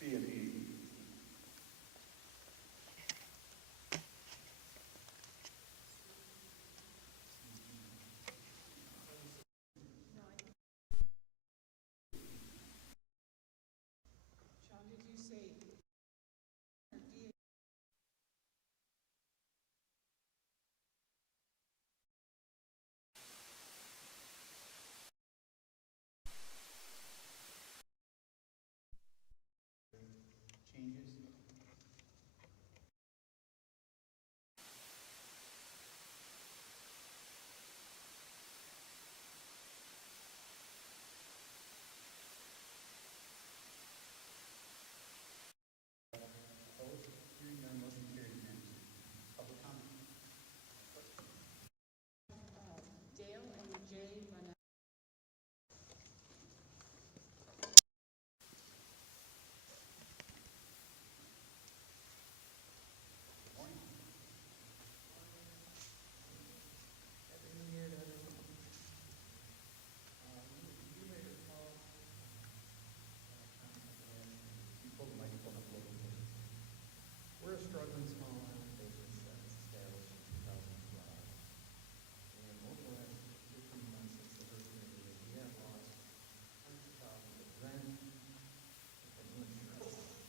C and E. Changes. Opposed? Hearing none, motion carried unanimously. Public comment. Dale and Jay Manette. You pull the microphone up a little bit. We're a struggling small island business that was established in 2012. And over the last 15 months since the hurricane, we have lost hundreds of thousands of rent and new insurance.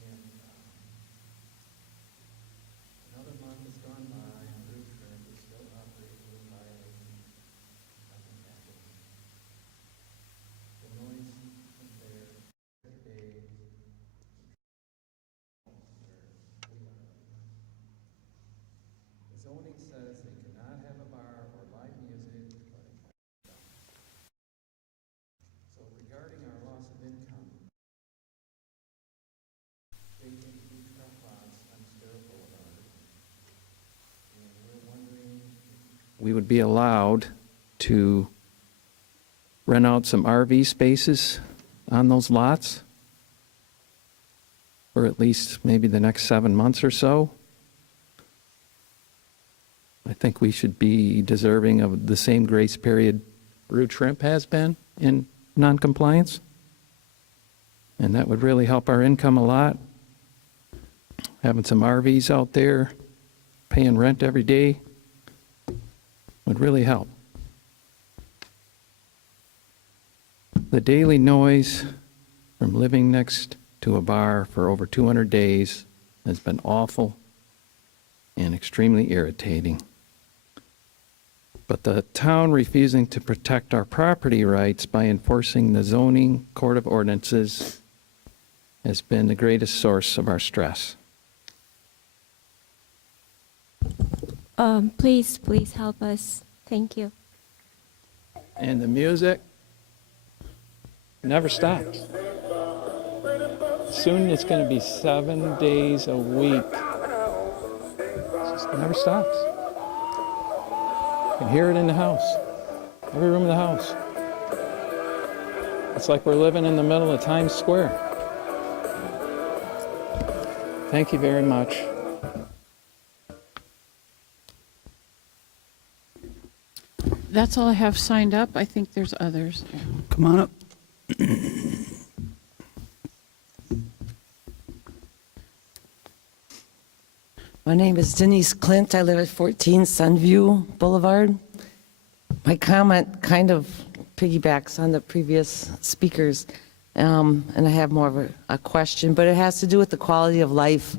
And another month has gone by, and Root Trip is still operating in violation. Nothing happened. The noise is there every day. The zoning says they cannot have a bar or live music, but it can. So regarding our loss of income, vacant food truck lots on Sparrow Boulevard, and we're wondering if we would be allowed to rent out some RV spaces on those lots for at least maybe the next 7 months or so. I think we should be deserving of the same grace period Root Shrimp has been in noncompliance. And that would really help our income a lot. Having some RVs out there, paying rent every day, would really help. The daily noise from living next to a bar for over 200 days has been awful and extremely irritating. But the town refusing to protect our property rights by enforcing the zoning court of ordinances has been the greatest source of our stress. Please help us. Thank you. And the music never stops. Soon it's going to be 7 days a week. It never stops. You can hear it in the house, every room in the house. It's like we're living in the middle of Times Square. Thank you very much. That's all I have signed up. I think there's others. Come on up. My name is Denise Clint. I live at 14 Sunview Boulevard. My comment kind of piggybacks on the previous speakers, and I have more of a question, but it has to do with the quality of life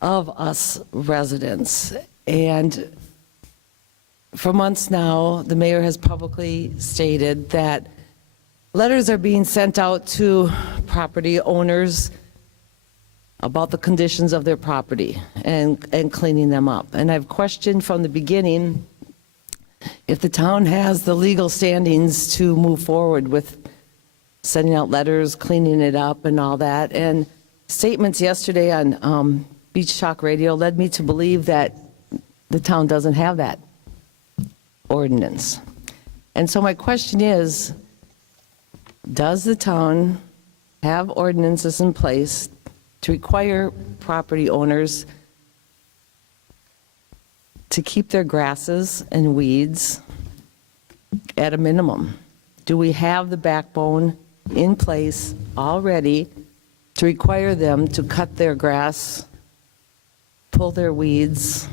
of us residents. And for months now, the mayor has publicly stated that letters are being sent out to property owners about the conditions of their property and cleaning them up. And I've questioned from the beginning if the town has the legal standings to move forward with sending out letters, cleaning it up and all that. And statements yesterday on Beach Talk Radio led me to believe that the town doesn't have that ordinance. And so my question is, does the town have ordinances in place to require property owners to keep their grasses and weeds at a minimum? Do we have the backbone in place already to require them to cut their grass, pull their weeds,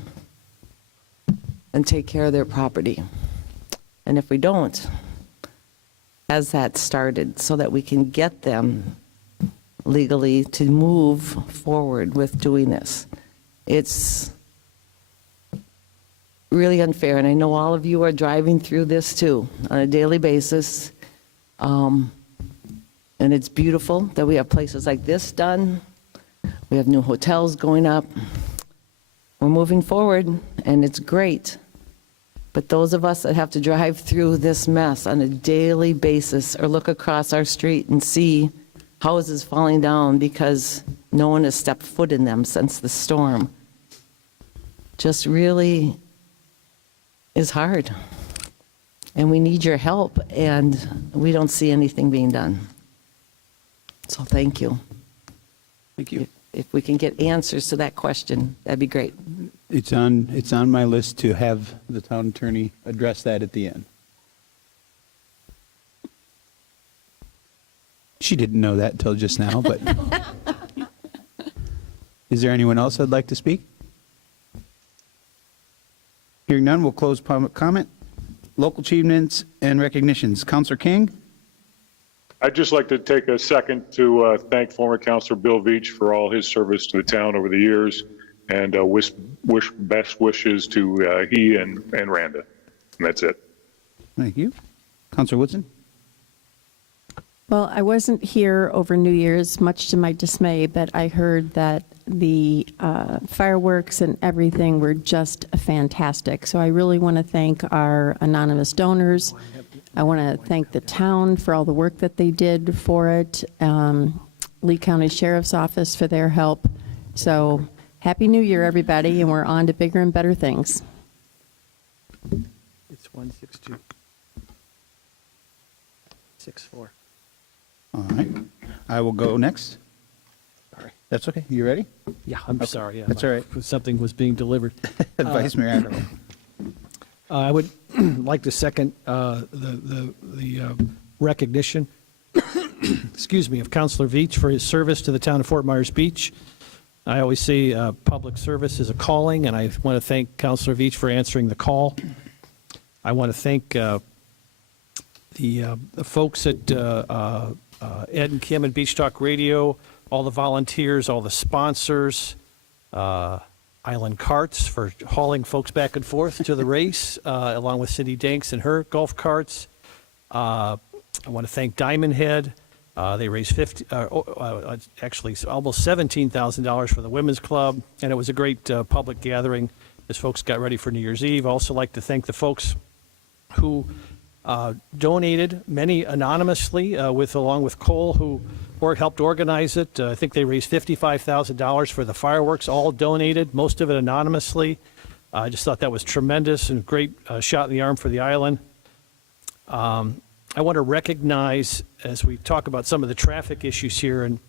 and take care of their property. And if we don't, has that started so that we can get them legally to move forward with doing this. It's really unfair, and I know all of you are driving through this too on a daily basis. And it's beautiful that we have places like this done. We have new hotels going up. We're moving forward, and it's great. But those of us that have to drive through this mess on a daily basis or look across our street and see houses falling down because no one has stepped foot in them since the storm, just really is hard. And we need your help, and we don't see anything being done. So thank you. Thank you. If we can get answers to that question, that'd be great. It's on my list to have the town attorney address that at the end. She didn't know that until just now, but is there anyone else that'd like to speak? Hearing none, we'll close public comment. Local achievements and recognitions. Councilor King? I'd just like to take a second to thank former Councilor Bill Veach for all his service to the town over the years, and wish best wishes to he and Randa. And that's it. Thank you. Councilor Woodson? Well, I wasn't here over New Year's, much to my dismay, but I heard that the fireworks and everything were just fantastic. So I really want to thank our anonymous donors. I want to thank the town for all the work that they did for it, Lee County Sheriff's Office for their help. So Happy New Year, everybody, and we're on to bigger and better things. It's 162. 64. All right. I will go next. Sorry. That's okay. You ready? Yeah, I'm sorry. Yeah, That's all right. Something was being delivered. Vice Mayor Adderall. I would like to second the recognition, excuse me, of Councilor Veach for his service to the town of Fort Myers Beach. I always say public service is a calling, and I want to thank Councilor Veach for answering the call. I want to thank the folks at Ed and Kim and Beach Talk Radio, all the volunteers, all the sponsors, Island Carts for hauling folks back and forth to the race, along with Cindy Danks and her golf carts. I want to thank Diamond Head. They raised actually almost $17,000 for the Women's Club, and it was a great public gathering as folks got ready for New Year's Eve. I also like to thank the folks who donated, many anonymously, along with Cole, who helped organize it. I think they raised $55,000 for the fireworks, all donated, most of it anonymously. I just thought that was tremendous and great shot in the arm for the island. I want to recognize, as we talk about some of the traffic issues here, and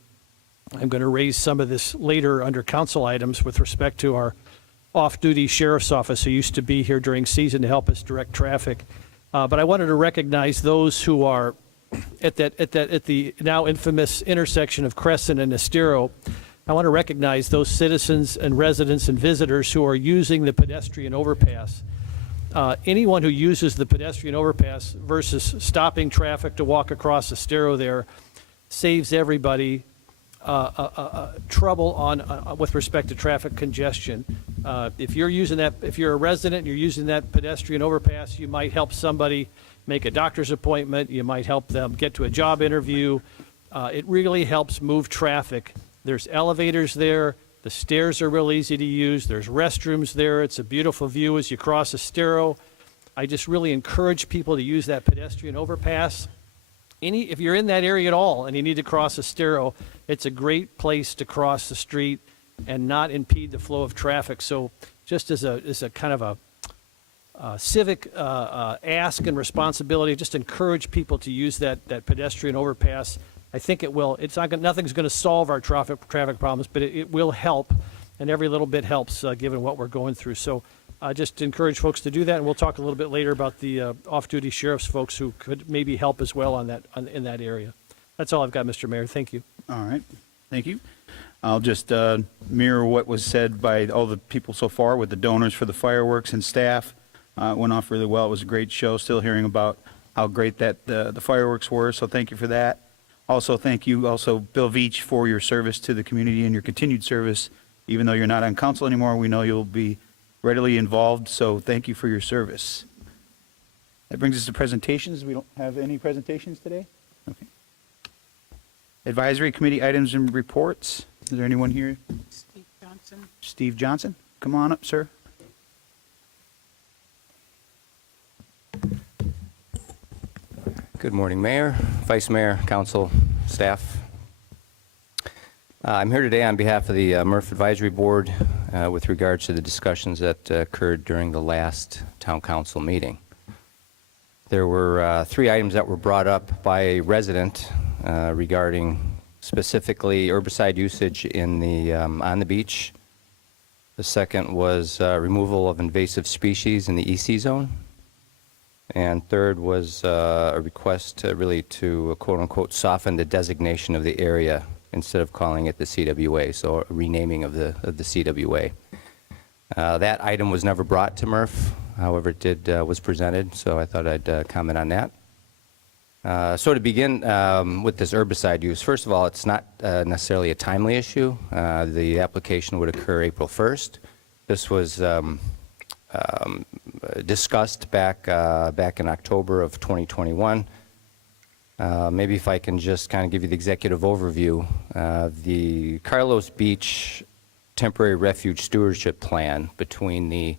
I'm going to raise some of this later under council items with respect to our off-duty sheriff's office who used to be here during season to help us direct traffic. But I wanted to recognize those who are at the now infamous intersection of Crescent and Estero. I want to recognize those citizens and residents and visitors who are using the pedestrian overpass. Anyone who uses the pedestrian overpass versus stopping traffic to walk across Estero there saves everybody trouble with respect to traffic congestion. If you're a resident and you're using that pedestrian overpass, you might help somebody make a doctor's appointment. You might help them get to a job interview. It really helps move traffic. There's elevators there. The stairs are real easy to use. There's restrooms there. It's a beautiful view as you cross Estero. I just really encourage people to use that pedestrian overpass. If you're in that area at all and you need to cross Estero, it's a great place to cross the street and not impede the flow of traffic. So just as a kind of a civic ask and responsibility, just encourage people to use that pedestrian overpass. I think it will. Nothing's going to solve our traffic problems, but it will help, and every little bit helps given what we're going through. So just encourage folks to do that, and we'll talk a little bit later about the off-duty sheriff's folks who could maybe help as well in that area. That's all I've got, Mr. Mayor. Thank you. All right, thank you. I'll just mirror what was said by all the people so far with the donors for the fireworks and staff. It went off really well. It was a great show. Still hearing about how great that the fireworks were, so thank you for that. Also, thank you, also Bill Veach, for your service to the community and your continued service. Even though you're not on council anymore, we know you'll be readily involved, so thank you for your service. That brings us to presentations. We don't have any presentations today? Okay. Advisory committee items and reports. Is there anyone here? Steve Johnson. Steve Johnson, come on up, sir. Good morning, Mayor, Vice Mayor, Council, staff. I'm here today on behalf of the MRF Advisory Board with regards to the discussions that occurred during the last Town Council meeting. There were 3 items that were brought up by a resident regarding specifically herbicide usage in the on the beach. The second was removal of invasive species in the EC zone. And third was a request really to quote-unquote soften the designation of the area instead of calling it the CWA, so a renaming of the CWA. That item was never brought to MRF, however it was presented, so I thought I'd comment on that. So to begin with this herbicide use, first of all, it's not necessarily a timely issue. The application would occur April 1st. This was discussed back in October of 2021. Maybe if I can just kind of give you the executive overview. The Carlos Beach Temporary Refuge Stewardship Plan between the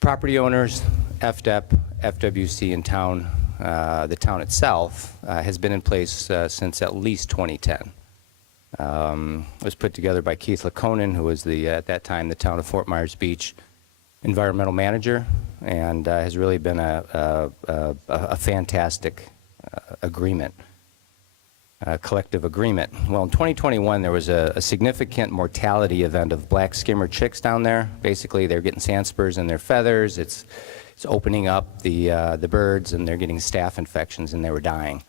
property owners, FDEP, FWC, and town, the town itself, has been in place since at least 2010. It was put together by Keith Laconin, who was at that time the town of Fort Myers Beach environmental manager, and has really been a fantastic agreement, a collective agreement. Well, in 2021, there was a significant mortality event of black skimmer chicks down there. Basically, they're getting sand spurs in their feathers. It's opening up the birds, and they're getting staph infections, and they were dying.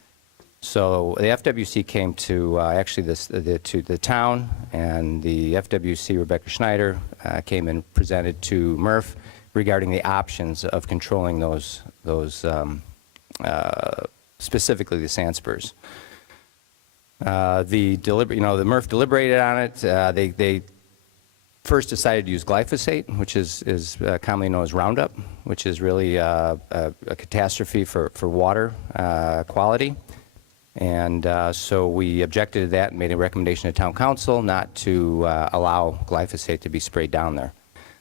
So the FWC came to to the town, and the FWC, Rebecca Schneider, came and presented to MRF regarding the options of controlling those specifically the sand spurs. The MRF deliberated on it. They first decided to use glyphosate, which is commonly known as Roundup, which is really a catastrophe for water quality. And so we objected to that and made a recommendation to town council not to allow glyphosate to be sprayed down there.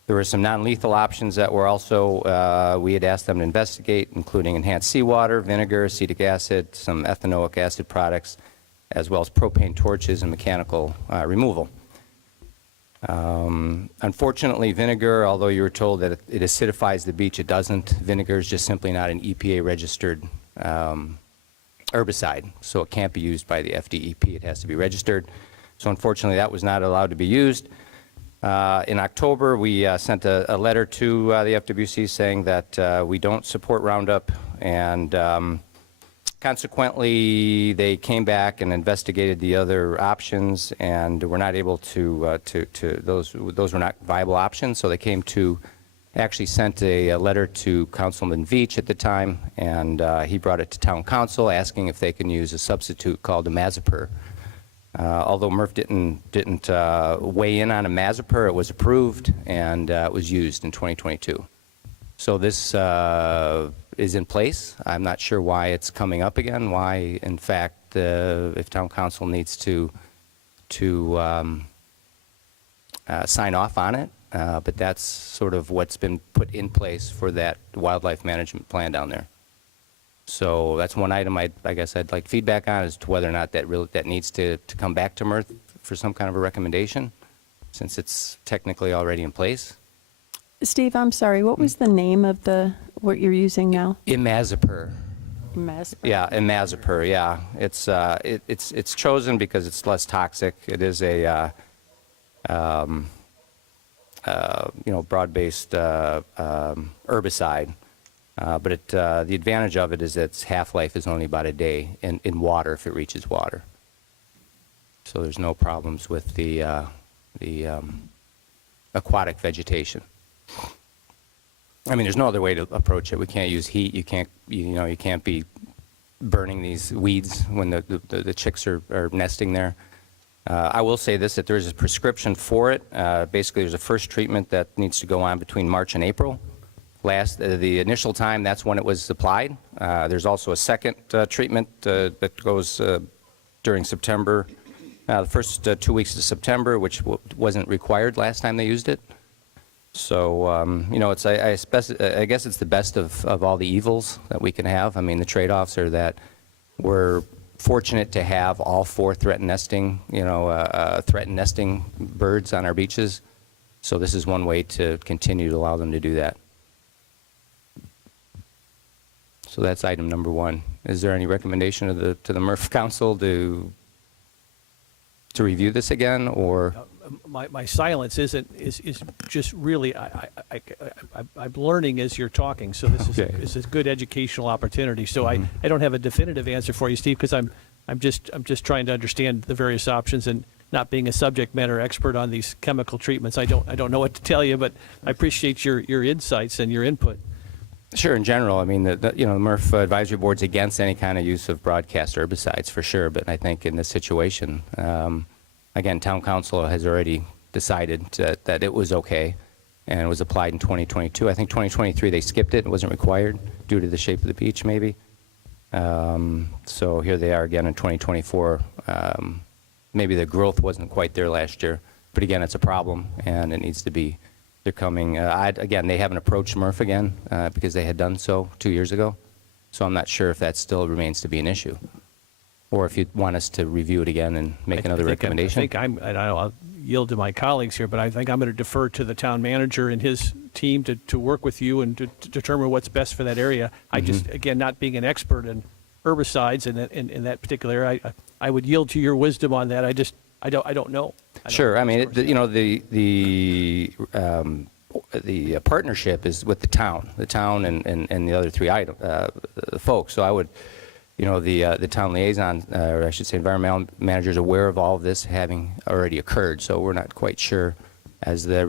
There were some non-lethal options that were also, we had asked them to investigate, including enhanced seawater, vinegar, acetic acid, some ethanoic acid products, as well as propane torches and mechanical removal. Unfortunately, vinegar, although you were told that it acidifies the beach, it doesn't. Vinegar is just simply not an EPA-registered herbicide, so it can't be used by the FDEP. It has to be registered. So unfortunately, that was not allowed to be used. In October, we sent a letter to the FWC saying that we don't support Roundup, and consequently, they came back and investigated the other options, and were not able to those were not viable options. So they came to actually sent a letter to Councilman Veach at the time, and he brought it to town council asking if they can use a substitute called imazapyr. Although MRF didn't weigh in on imazapyr, it was approved, and it was used in 2022. So this is in place. I'm not sure why it's coming up again, why, in fact, if town council needs to sign off on it. But that's sort of what's been put in place for that wildlife management plan down there. So that's one item I guess I'd like feedback on, as to whether or not that needs to come back to MRF for some kind of a recommendation, since it's technically already in place. Steve, I'm sorry, what was the name of what you're using now? Imazapyr. Imazapyr. Yeah, imazapyr. Yeah, it's chosen because it's less toxic. It is a broad-based herbicide, But the advantage of it is that its half-life is only about a day in water if it reaches water. So there's no problems with the aquatic vegetation. I mean, there's no other way to approach it. We can't use heat. You can't be burning these weeds when the chicks are nesting there. I will say this, that there's a prescription for it. Basically, there's a first treatment that needs to go on between March and April. The initial time, that's when it was applied. There's also a second treatment that goes during September, the first 2 weeks of September, which wasn't required last time they used it. So, I guess it's the best of all the evils that we can have. I mean, the trade-offs are that we're fortunate to have all 4 threatened nesting birds on our beaches. So this is one way to continue to allow them to do that. So that's item number 1. Is there any recommendation to the MRF Council to review this again, or? My silence is just really, I'm learning as you're talking, so this is a good educational opportunity. So I don't have a definitive answer for you, Steve, because I'm just trying to understand the various options, and not being a subject matter expert on these chemical treatments, I don't know what to tell you, but I appreciate your insights and your input. Sure. In general, I mean, the MRF advisory board's against any kind of use of broadcast herbicides for sure, but I think in this situation, again, town council has already decided that it was okay, and it was applied in 2022. I think 2023 they skipped it. It wasn't required due to the shape of the beach, maybe. So here they are again in 2024. Maybe the growth wasn't quite there last year, but again, it's a problem, and it needs to be. They're coming. Again, they haven't approached MRF again because they had done so 2 years ago. So I'm not sure if that still remains to be an issue, or if you want us to review it again and make another recommendation. I'll yield to my colleagues here, but I think I'm going to defer to the town manager and his team to work with you and to determine what's best for that area. I just, again, not being an expert in herbicides in that particular area, I would yield to your wisdom on that. I don't know. Sure. I mean, the partnership is with the town and the other 3 folks. So I would, the town liaison, or I should say environmental manager, is aware of all of this having already occurred. So we're not quite sure as the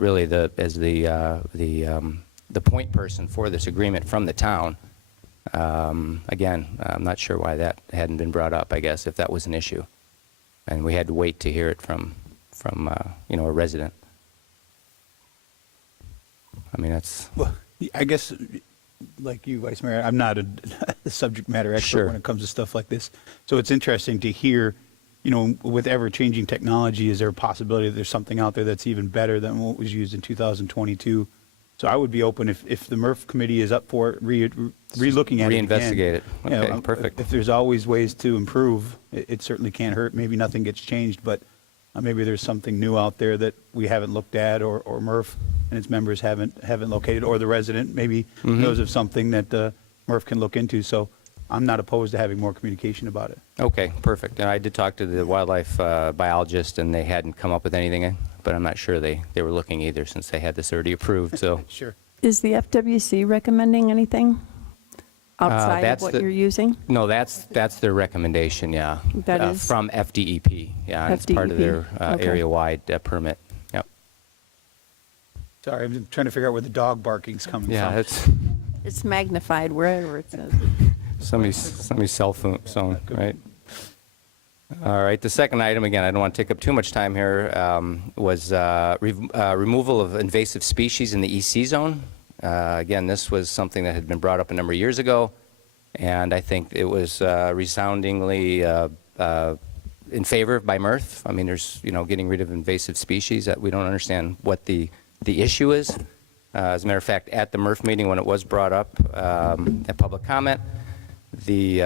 point person for this agreement from the town. Again, I'm not sure why that hadn't been brought up, I guess, if that was an issue. And we had to wait to hear it from a resident. I mean, that's... Well, I guess, like you, Vice Mayor, I'm not a subject matter expert when it comes to stuff like this. So it's interesting to hear, with ever-changing technology, is there a possibility that there's something out there that's even better than what was used in 2022? So I would be open if the MRF committee is up for it, re-looking at it again. Reinvestigate it. Okay, perfect. If there's always ways to improve, it certainly can't hurt. Maybe nothing gets changed, but maybe there's something new out there that we haven't looked at, or MRF and its members haven't located, or the resident maybe knows of something that MRF can look into. So I'm not opposed to having more communication about it. Okay, perfect. And I did talk to the wildlife biologist, and they hadn't come up with anything, but I'm not sure they were looking either, since they had this already approved. So Sure. Is the FWC recommending anything outside of that's what the- you're using? no, that's their recommendation. Yeah, That is? from FDEP. Yeah, and it's part of their Okay. area-wide permit. Yep. Sorry, I'm trying to figure out where the dog barking's coming Yeah, from. it's It's magnified wherever it says. somebody's cell phone, right? All right. The second item, again, I don't want to take up too much time here, was removal of invasive species in the EC zone. Again, this was something that had been brought up a number of years ago, and I think it was resoundingly in favor by MRF. I mean, there's, getting rid of invasive species that we don't understand what the issue is. As a matter of fact, at the MRF meeting when it was brought up at public comment, the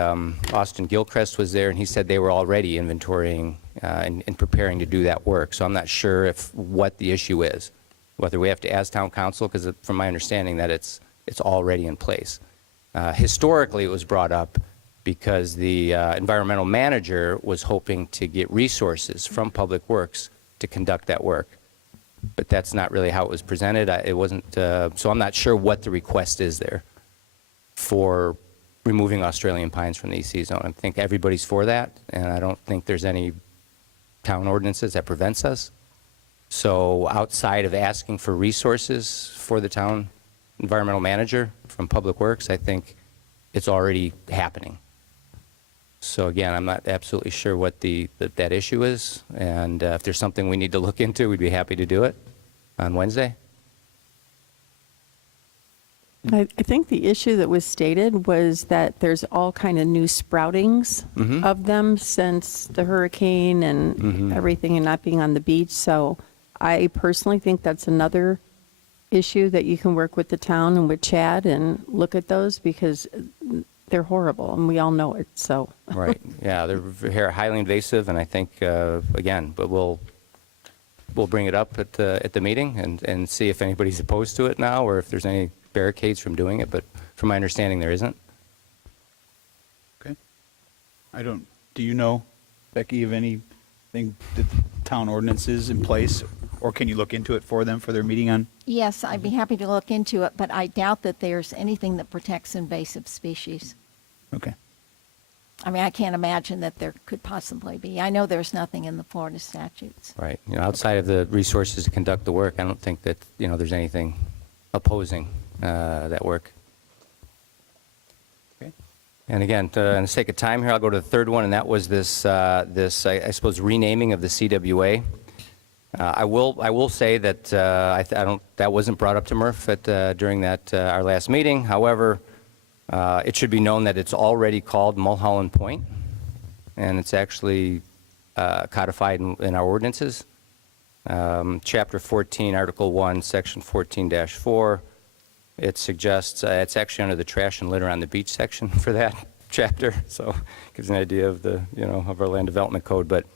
Austin Gilchrist was there, and he said they were already inventorying and preparing to do that work. So I'm not sure what the issue is, whether we have to ask town council, because from my understanding that it's already in place. Historically, it was brought up because the environmental manager was hoping to get resources from Public Works to conduct that work. But that's not really how it was presented. It wasn't, so I'm not sure what the request is there. for removing Australian pines from the EC zone. I think everybody's for that, and I don't think there's any town ordinances that prevents us. So outside of asking for resources for the town environmental manager from Public Works, I think it's already happening. So again, I'm not absolutely sure what that issue is, and if there's something we need to look into, we'd be happy to do it on Wednesday. I think the issue that was stated was that there's all kind of new sproutings of them since the hurricane and everything, and not being on the beach. So I personally think that's another issue that you can work with the town and with Chad and look at those, because they're horrible and we all know it. So Right. Yeah, they're highly invasive, and I think again, but we'll bring it up at the meeting and see if anybody's opposed to it now, or if there's any barricades from doing it. But from my understanding, there isn't. Okay. Do you know, Becky, of anything that town ordinances in place, or can you look into it for them for their meeting on? Yes, I'd be happy to look into it, but I doubt that there's anything that protects invasive species. Okay. I mean, I can't imagine that there could possibly be. I know there's nothing in the Florida statutes. Right. Outside of the resources to conduct the work, I don't think that there's anything opposing that work. Okay. And again, on the sake of time here, I'll go to the third one, and that was this I suppose, renaming of the CWA. I will say that that wasn't brought up to Murph during our last meeting. However, it should be known that it's already called Mulholland Point, and it's actually codified in our ordinances. Chapter 14, Article 1, Section 14-4. It suggests it's actually under the trash and litter on the beach section for that chapter, so it gives an idea of of our land development code. But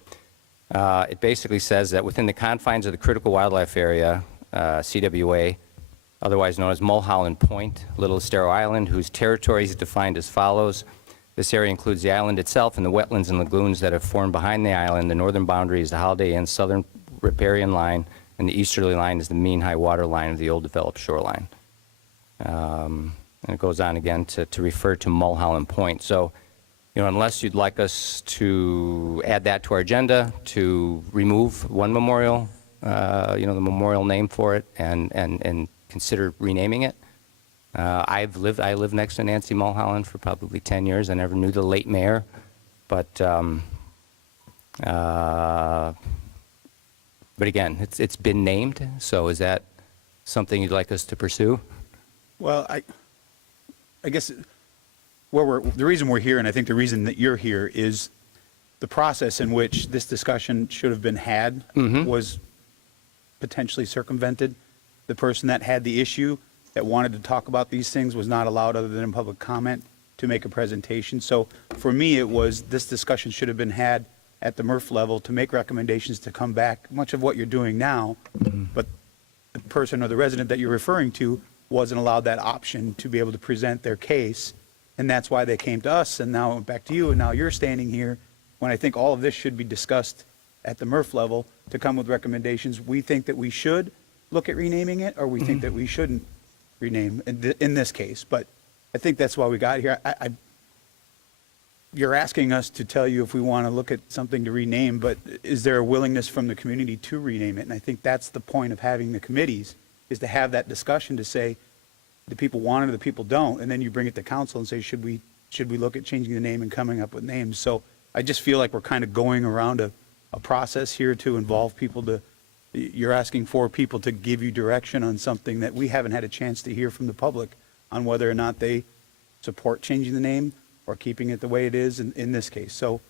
it basically says that within the confines of the critical wildlife area, CWA, otherwise known as Mulholland Point, Little Estero Island, whose territory is defined as follows. This area includes the island itself and the wetlands and lagoons that have formed behind the island. The northern boundary is the Holiday Inn southern riparian line, and the easterly line is the mean high water line of the old developed shoreline. And it goes on again to refer to Mulholland Point. So, unless you'd like us to add that to our agenda, to remove one memorial, the memorial name for it, and consider renaming it. I lived next to Nancy Mulholland for probably 10 years. I never knew the late mayor, but again, it's been named. So is that something you'd like us to pursue? Well, I guess the reason we're here, and I think the reason that you're here, is the process in which this discussion should have been had was potentially circumvented. The person that had the issue, that wanted to talk about these things, was not allowed, other than in public comment, to make a presentation. So for me, it was, this discussion should have been had at the Murph level to make recommendations to come back, much of what you're doing now, but the person or the resident that you're referring to wasn't allowed that option to be able to present their case, and that's why they came to us, and now back to you, and now you're standing here, when I think all of this should be discussed at the Murph level to come with recommendations. We think that we should look at renaming it, or we think that we shouldn't rename in this case. But I think that's why we got here. You're asking us to tell you if we want to look at something to rename, but is there a willingness from the community to rename it? And I think that's the point of having the committees, is to have that discussion, to say the people want it or the people don't, and then you bring it to council and say, should we look at changing the name and coming up with names? So I just feel like we're kind of going around a process here to involve people you're asking for people to give you direction on something that we haven't had a chance to hear from the public on whether or not they support changing the name or keeping it the way it is in this case. So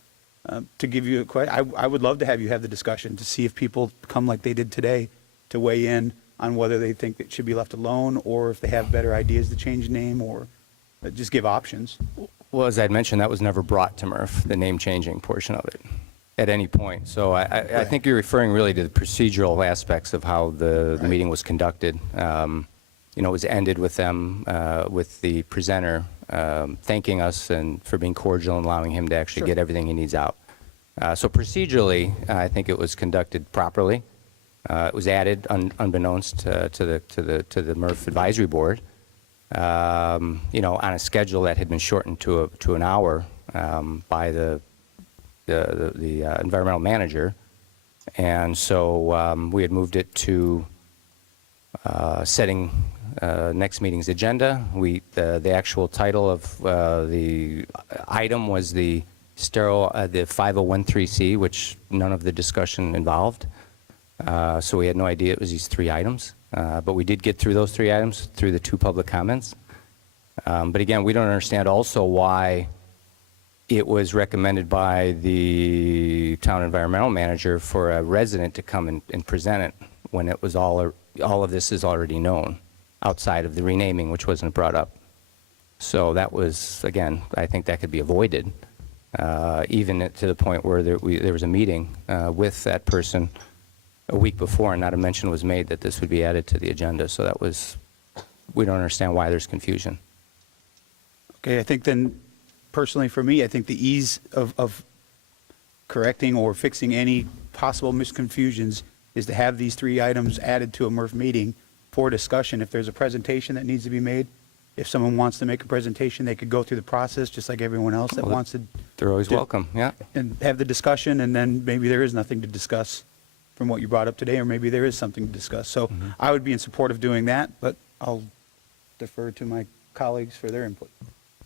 to give you a question, I would love to have you have the discussion to see if people come like they did today to weigh in on whether they think it should be left alone, or if they have better ideas to change the name, or just give options. Well, as I'd mentioned, that was never brought to Murph, the name changing portion of it, at any point. So I think you're referring really to the procedural aspects of how the meeting was conducted. It was ended with them, with the presenter thanking us and for being cordial and allowing him to actually get everything he needs out. So procedurally, I think it was conducted properly. It was added unbeknownst to the Murph Advisory Board, on a schedule that had been shortened to an hour by the environmental manager. And so we had moved it to setting next meeting's agenda. The actual title of the item was the 5013C, which none of the discussion involved. So we had no idea it was these 3 items. But we did get through those 3 items through the 2 public comments. But again, we don't understand also why it was recommended by the town environmental manager for a resident to come and present it when it was all of this is already known outside of the renaming, which wasn't brought up. So that was, again, I think that could be avoided, even to the point where there was a meeting with that person a week before, and not a mention was made that this would be added to the agenda. So that was, we don't understand why there's confusion. Okay, I think then, personally for me, I think the ease of correcting or fixing any possible misconfusions is to have these 3 items added to a MRF meeting for discussion. If there's a presentation that needs to be made, if someone wants to make a presentation, they could go through the process just like everyone else that wants to. They're always welcome, yeah. And have the discussion, and then maybe there is nothing to discuss from what you brought up today, or maybe there is something to discuss. So I would be in support of doing that, but I'll defer to my colleagues for their input.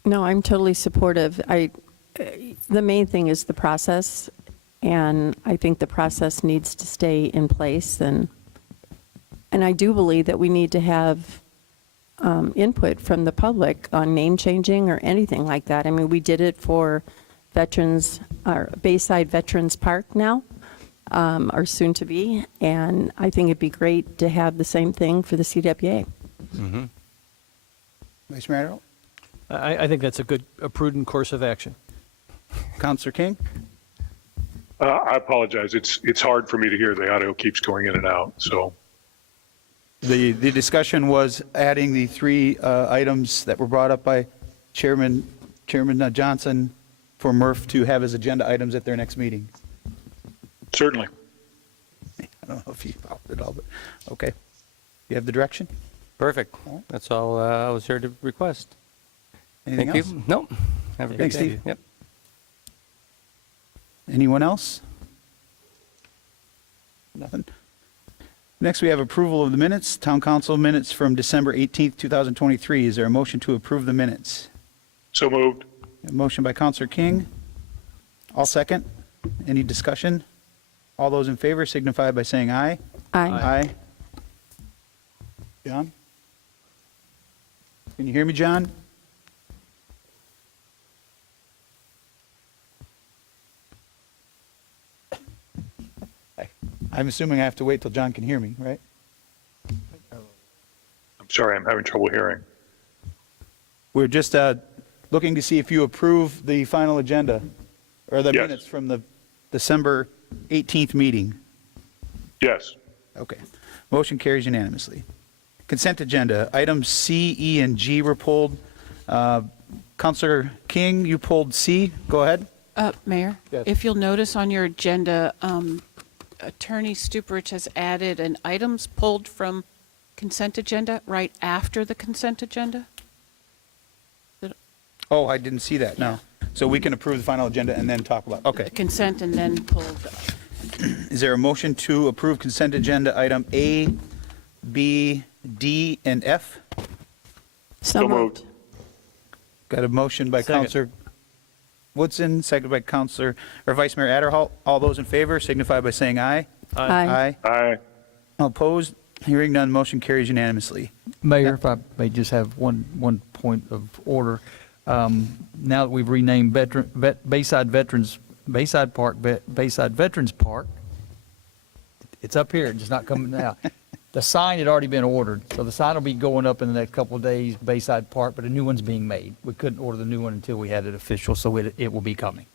No, I'm totally supportive. The main thing is the process, and I think the process needs to stay in place. And I do believe that we need to have input from the public on name changing or anything like that. I mean, we did it for Veterans, or Bayside Veterans Park now, or soon to be, and I think it'd be great to have the same thing for the CWA. Vice Mayor Adderall? I think that's a prudent course of action. Councilor King? I apologize. It's hard for me to hear. The audio keeps going in and out. So The discussion was adding the 3 items that were brought up by Chairman Johnson for MRF to have as agenda items at their next meeting. certainly. I don't know if you followed it all, but okay. You have the direction? Perfect. That's all I was here to request. Anything Thank else? you. Nope. Have a good Thanks, day. Steve. Yep. Anyone else? Nothing? Next, we have approval of the minutes, Town Council minutes from December 18th, 2023. Is there a motion to approve the minutes? So moved. A motion by Councilor King. I'll second. Any discussion? All those in favor signify by saying aye. Aye. Aye. John? Can you hear me, John? I'm assuming I have to wait till John can hear me, right? I'm sorry. I'm having trouble hearing. We're just looking to see if you approve the final agenda, or the Yes. minutes from the December 18th meeting. Yes. Okay. Motion carries unanimously. Consent agenda, items C, E, and G were pulled. Counselor King, you pulled C. Go ahead. Mayor, if you'll notice on your agenda, Attorney Stuprich has added an items pulled from consent agenda right after the consent agenda. Oh, I didn't see that, no. So we can approve the final agenda and then talk about, okay. Consent and then pulled. Is there a motion to approve consent agenda item A, B, D, and F? So moved. Got a motion by Second. Counselor Woodson, seconded by Counselor, or Vice Mayor Adderhall. All those in favor signify by saying aye. Aye. Aye. Opposed? Hearing none, motion carries unanimously. Mayor, if I may just have one point of order. Now that we've renamed Bayside Veterans Park, it's up here, it's just not coming now. The sign had already been ordered, so the sign will be going up in the next couple of days, Bayside Park, but a new one's being made. We couldn't order the new one until we had it official, so it will be coming.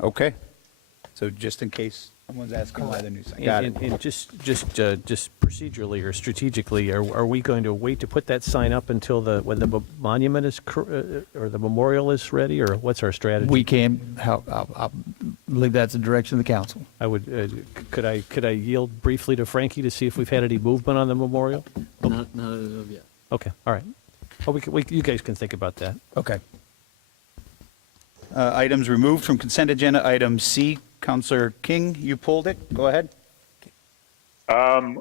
Okay. So just in case someone's asking why the new sign. Got it. And just procedurally or strategically, are we going to wait to put that sign up until when the monument is, or the memorial is ready, or what's our strategy? We can, I believe that's the direction of the council. I would, could I yield briefly to Frankie to see if we've had any movement on the memorial? Not as of yet. Okay, all right. Well, you guys can think about that. Okay. Items removed from consent agenda, item C. Counselor King, you pulled it. Go ahead. I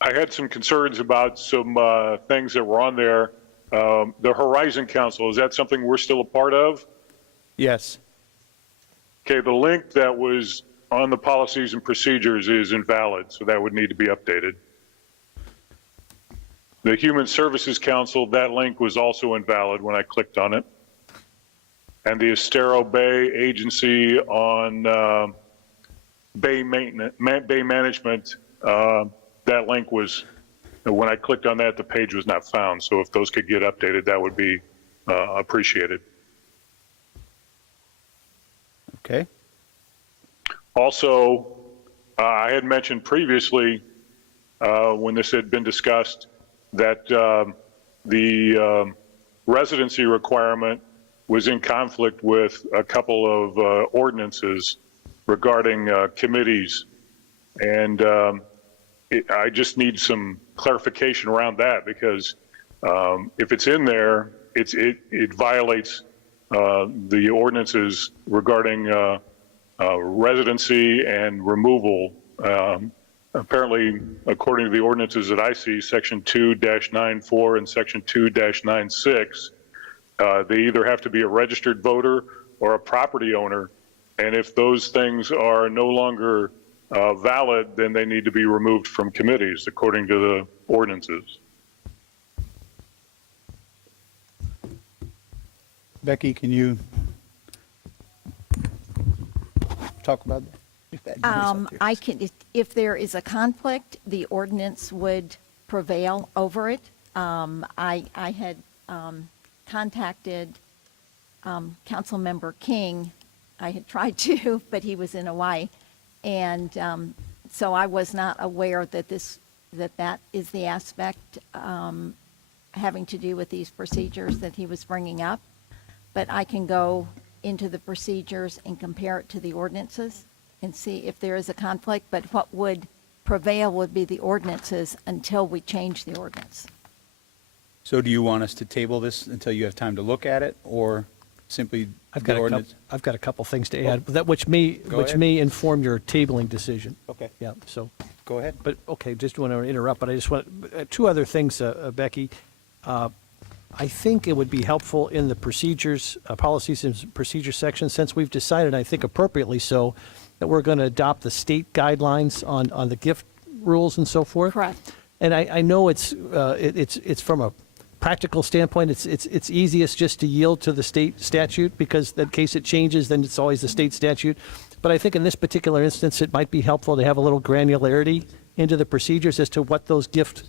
had some concerns about some things that were on there. The Horizon Council, is that something we're still a part of? Yes. Okay, the link that was on the policies and procedures is invalid, so that would need to be updated. The Human Services Council, that link was also invalid when I clicked on it. And the Estero Bay Agency on Bay Management, that link was, when I clicked on that, the page was not found. So if those could get updated, that would be appreciated. Okay. Also, I had mentioned previously, when this had been discussed, that the residency requirement was in conflict with a couple of ordinances regarding committees. And I just need some clarification around that, because if it's in there, it violates the ordinances regarding residency and removal. Apparently, according to the ordinances that I see, Section 2-94 and Section 2-96, they either have to be a registered voter or a property owner. And if those things are no longer valid, then they need to be removed from committees, according to the ordinances. Becky, can you talk about that? I can, if there is a conflict, the ordinance would prevail over it. I had contacted Councilmember King. I had tried to, but he was in Hawaii. And so I was not aware that that is the aspect having to do with these procedures that he was bringing up. But I can go into the procedures and compare it to the ordinances and see if there is a conflict. But what would prevail would be the ordinances until we change the ordinance. So do you want us to table this until you have time to look at it, or simply I've the got ordinance? I've got a couple things to add, that which may inform your tabling decision. Okay. Yeah, so, Go ahead. but, okay, just want to interrupt, but I just want, two other things, Becky. I think it would be helpful in the procedures, policies and procedures section, since we've decided, I think appropriately so, that we're going to adopt the state guidelines on the gift rules and so forth. Correct. And I know it's from a practical standpoint, it's easiest just to yield to the state statute, because in case it changes, then it's always the state statute. But I think in this particular instance, it might be helpful to have a little granularity into the procedures as to what those gift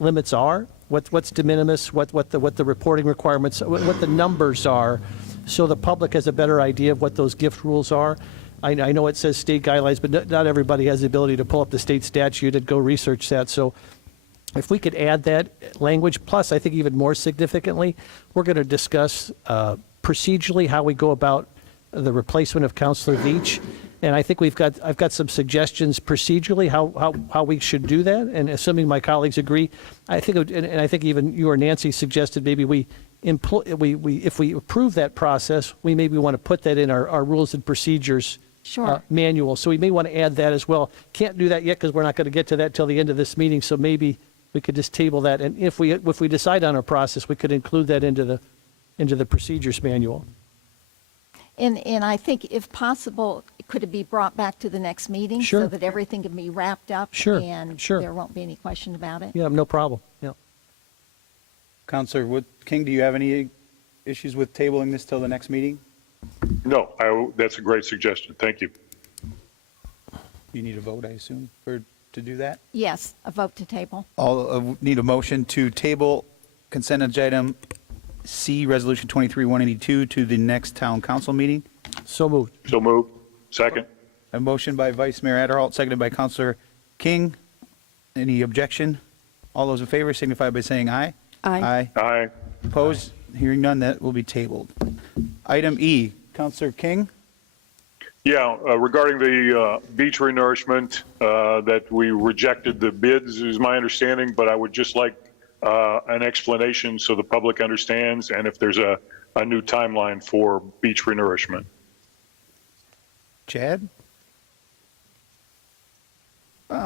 limits are, what's de minimis, what the reporting requirements, what the numbers are, so the public has a better idea of what those gift rules are. I know it says state guidelines, but not everybody has the ability to pull up the state statute and go research that. So if we could add that language, plus I think even more significantly, we're going to discuss procedurally how we go about the replacement of Counselor Veach. And I think I've got some suggestions procedurally how we should do that. And assuming my colleagues agree, I think, and I think even you or Nancy suggested maybe if we approve that process, we maybe want to put that in our rules and procedures Sure. manual. So we may want to add that as well. Can't do that yet because we're not going to get to that till the end of this meeting. So maybe we could just table that. And if we decide on a process, we could include that into the procedures manual. And I think if possible, could it be brought back to the next meeting? Sure. So that everything can be wrapped up? Sure, And sure. there won't be any question about it? Yeah, no problem. Yeah. Counselor King, do you have any issues with tabling this till the next meeting? No, that's a great suggestion. Thank you. You need a vote, I assume, to do that? Yes, a vote to table. I'll need a motion to table consent agenda item C, Resolution 23-182, to the next town council meeting. So moved. So moved. Second. A motion by Vice Mayor Adderholt, seconded by Counselor King. Any objection? All those in favor signify by saying aye. Aye. Aye. Opposed? Hearing none, that will be tabled. Item E, Counselor King. Yeah, regarding the beach renourishment, that we rejected the bids is my understanding, but I would just like an explanation so the public understands, and if there's a new timeline for beach renourishment. Chad?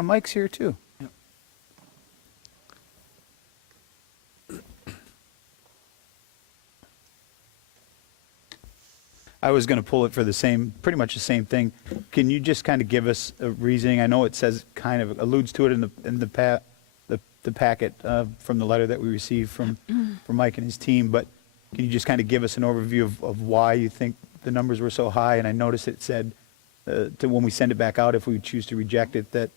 Mike's here too. I was going to pull it for pretty much the same thing. Can you just kind of give us a reasoning? I know it says, kind of alludes to it in the packet from the letter that we received from Mike and his team, but can you just kind of give us an overview of why you think the numbers were so high? And I noticed it said, when we send it back out, if we choose to reject it, that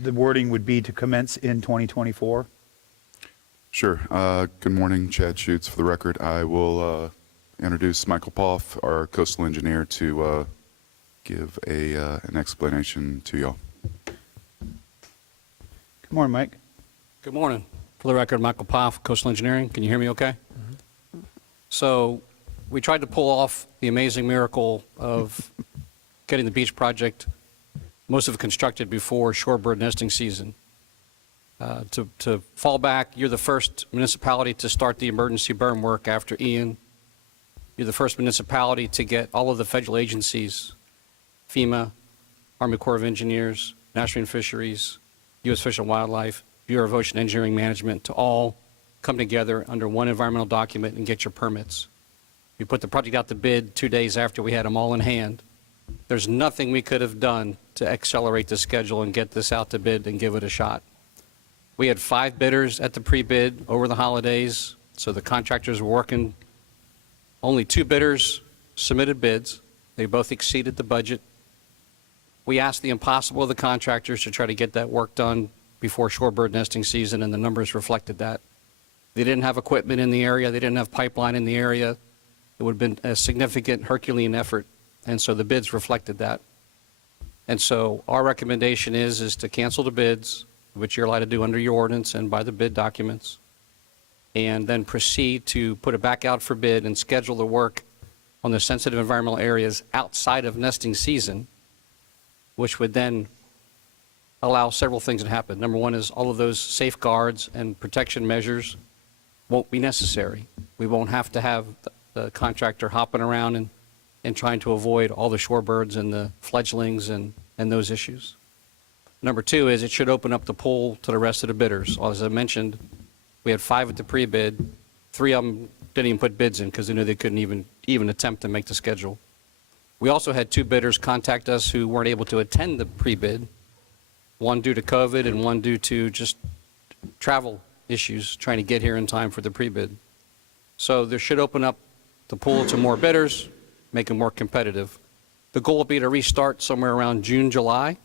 the wording would be to commence in 2024? Sure. Good morning, Chad Schutz. For the record, I will introduce Michael Poff, our coastal engineer, to give an explanation to y'all. Good morning, Mike. Good morning. For the record, Michael Poff, Coastal Engineering. Can you hear me okay? Mm-hmm. So we tried to pull off the amazing miracle of getting the beach project, most of it constructed before shorebird nesting season. To fall back, you're the first municipality to start the emergency berm work after Ian. You're the first municipality to get all of the federal agencies, FEMA, Army Corps of Engineers, National Marine Fisheries, U.S. Fish and Wildlife, Bureau of Ocean Engineering Management, to all come together under one environmental document and get your permits. We put the project out to bid 2 days after we had them all in hand. There's nothing we could have done to accelerate the schedule and get this out to bid and give it a shot. We had 5 bidders at the pre-bid over the holidays, so the contractors were working. Only 2 bidders submitted bids. They both exceeded the budget. We asked the impossible of the contractors to try to get that work done before shorebird nesting season, and the numbers reflected that. They didn't have equipment in the area. They didn't have pipeline in the area. It would have been a significant Herculean effort, and so the bids reflected that. And so our recommendation is to cancel the bids, which you're allowed to do under your ordinance and by the bid documents, and then proceed to put it back out for bid and schedule the work on the sensitive environmental areas outside of nesting season, which would then allow several things to happen. Number one is all of those safeguards and protection measures won't be necessary. We won't have to have the contractor hopping around and trying to avoid all the shorebirds and the fledglings and those issues. Number two is it should open up the pool to the rest of the bidders. As I mentioned, we had 5 at the pre-bid. 3 of them didn't even put bids in because they knew they couldn't even attempt to make the schedule. We also had 2 bidders contact us who weren't able to attend the pre-bid, one due to COVID and one due to just travel issues trying to get here in time for the pre-bid. So this should open up the pool to more bidders, make it more competitive. The goal will be to restart somewhere around June, July.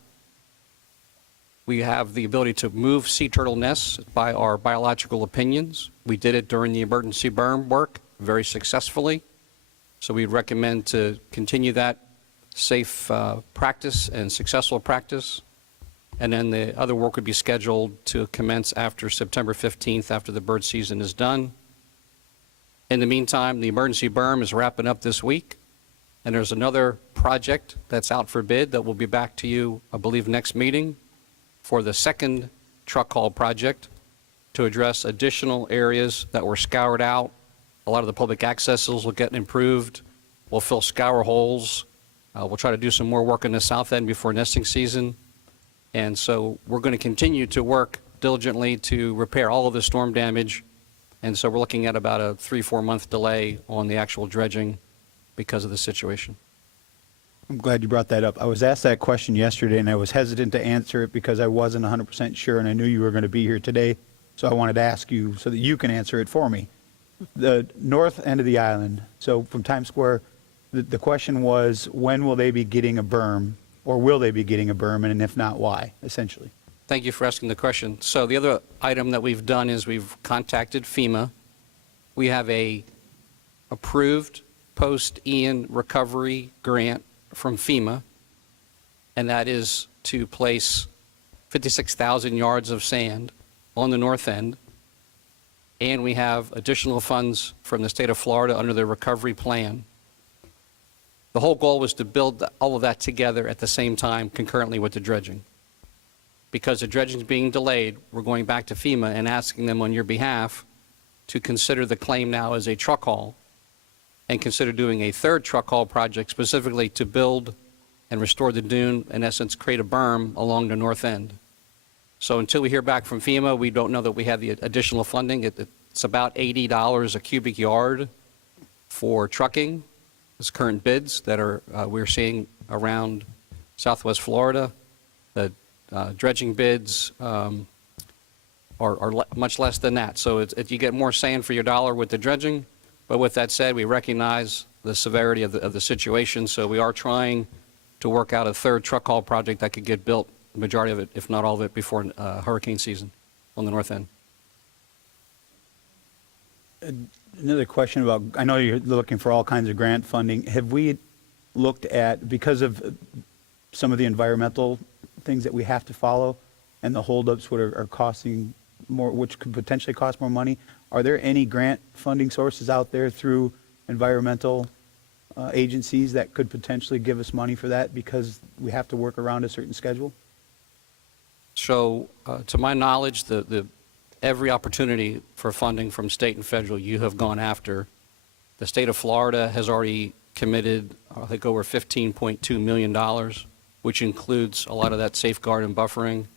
We have the ability to move sea turtle nests by our biological opinions. We did it during the emergency berm work very successfully. So we'd recommend to continue that safe practice and successful practice. And then the other work would be scheduled to commence after September 15th, after the bird season is done. In the meantime, the emergency berm is wrapping up this week. And there's another project that's out for bid that will be back to you, I believe, next meeting for the second truck haul project to address additional areas that were scoured out. A lot of the public accesses will get improved. We'll fill scour holes. We'll try to do some more work in the south end before nesting season. And so we're going to continue to work diligently to repair all of the storm damage. And so we're looking at about a 3-4 month delay on the actual dredging because of the situation. I'm glad you brought that up. I was asked that question yesterday, and I was hesitant to answer it because I wasn't 100% sure, and I knew you were going to be here today. So I wanted to ask you so that you can answer it for me. The north end of the island, so from Times Square, the question was, when will they be getting a berm, or will they be getting a berm, and if not, why, essentially? Thank you for asking the question. So the other item that we've done is we've contacted FEMA. We have a approved post-Ian recovery grant from FEMA, and that is to place 56,000 yards of sand on the north end. And we have additional funds from the state of Florida under the recovery plan. The whole goal was to build all of that together at the same time, concurrently with the dredging. because the dredging is being delayed, we're going back to FEMA and asking them on your behalf to consider the claim now as a truck haul and consider doing a third truck haul project specifically to build and restore the dune, in essence, create a berm along the north end. So until we hear back from FEMA, we don't know that we have the additional funding. It's about $80 a cubic yard for trucking. It's current bids that are we're seeing around Southwest Florida. The dredging bids are much less than that. So you get more sand for your dollar with the dredging. But with that said, we recognize the severity of the situation. So we are trying to work out a third truck haul project that could get built, the majority of it, if not all of it, before hurricane season on the north end. Another question about, I know you're looking for all kinds of grant funding. Have we looked at, because of some of the environmental things that we have to follow and the holdups what are costing more, which could potentially cost more money, are there any grant funding sources out there through environmental agencies that could potentially give us money for that because we have to work around a certain schedule? So to my knowledge, every opportunity for funding from state and federal you have gone after. The state of Florida has already committed, I think, over $15.2 million, which includes a lot of that safeguard and buffering.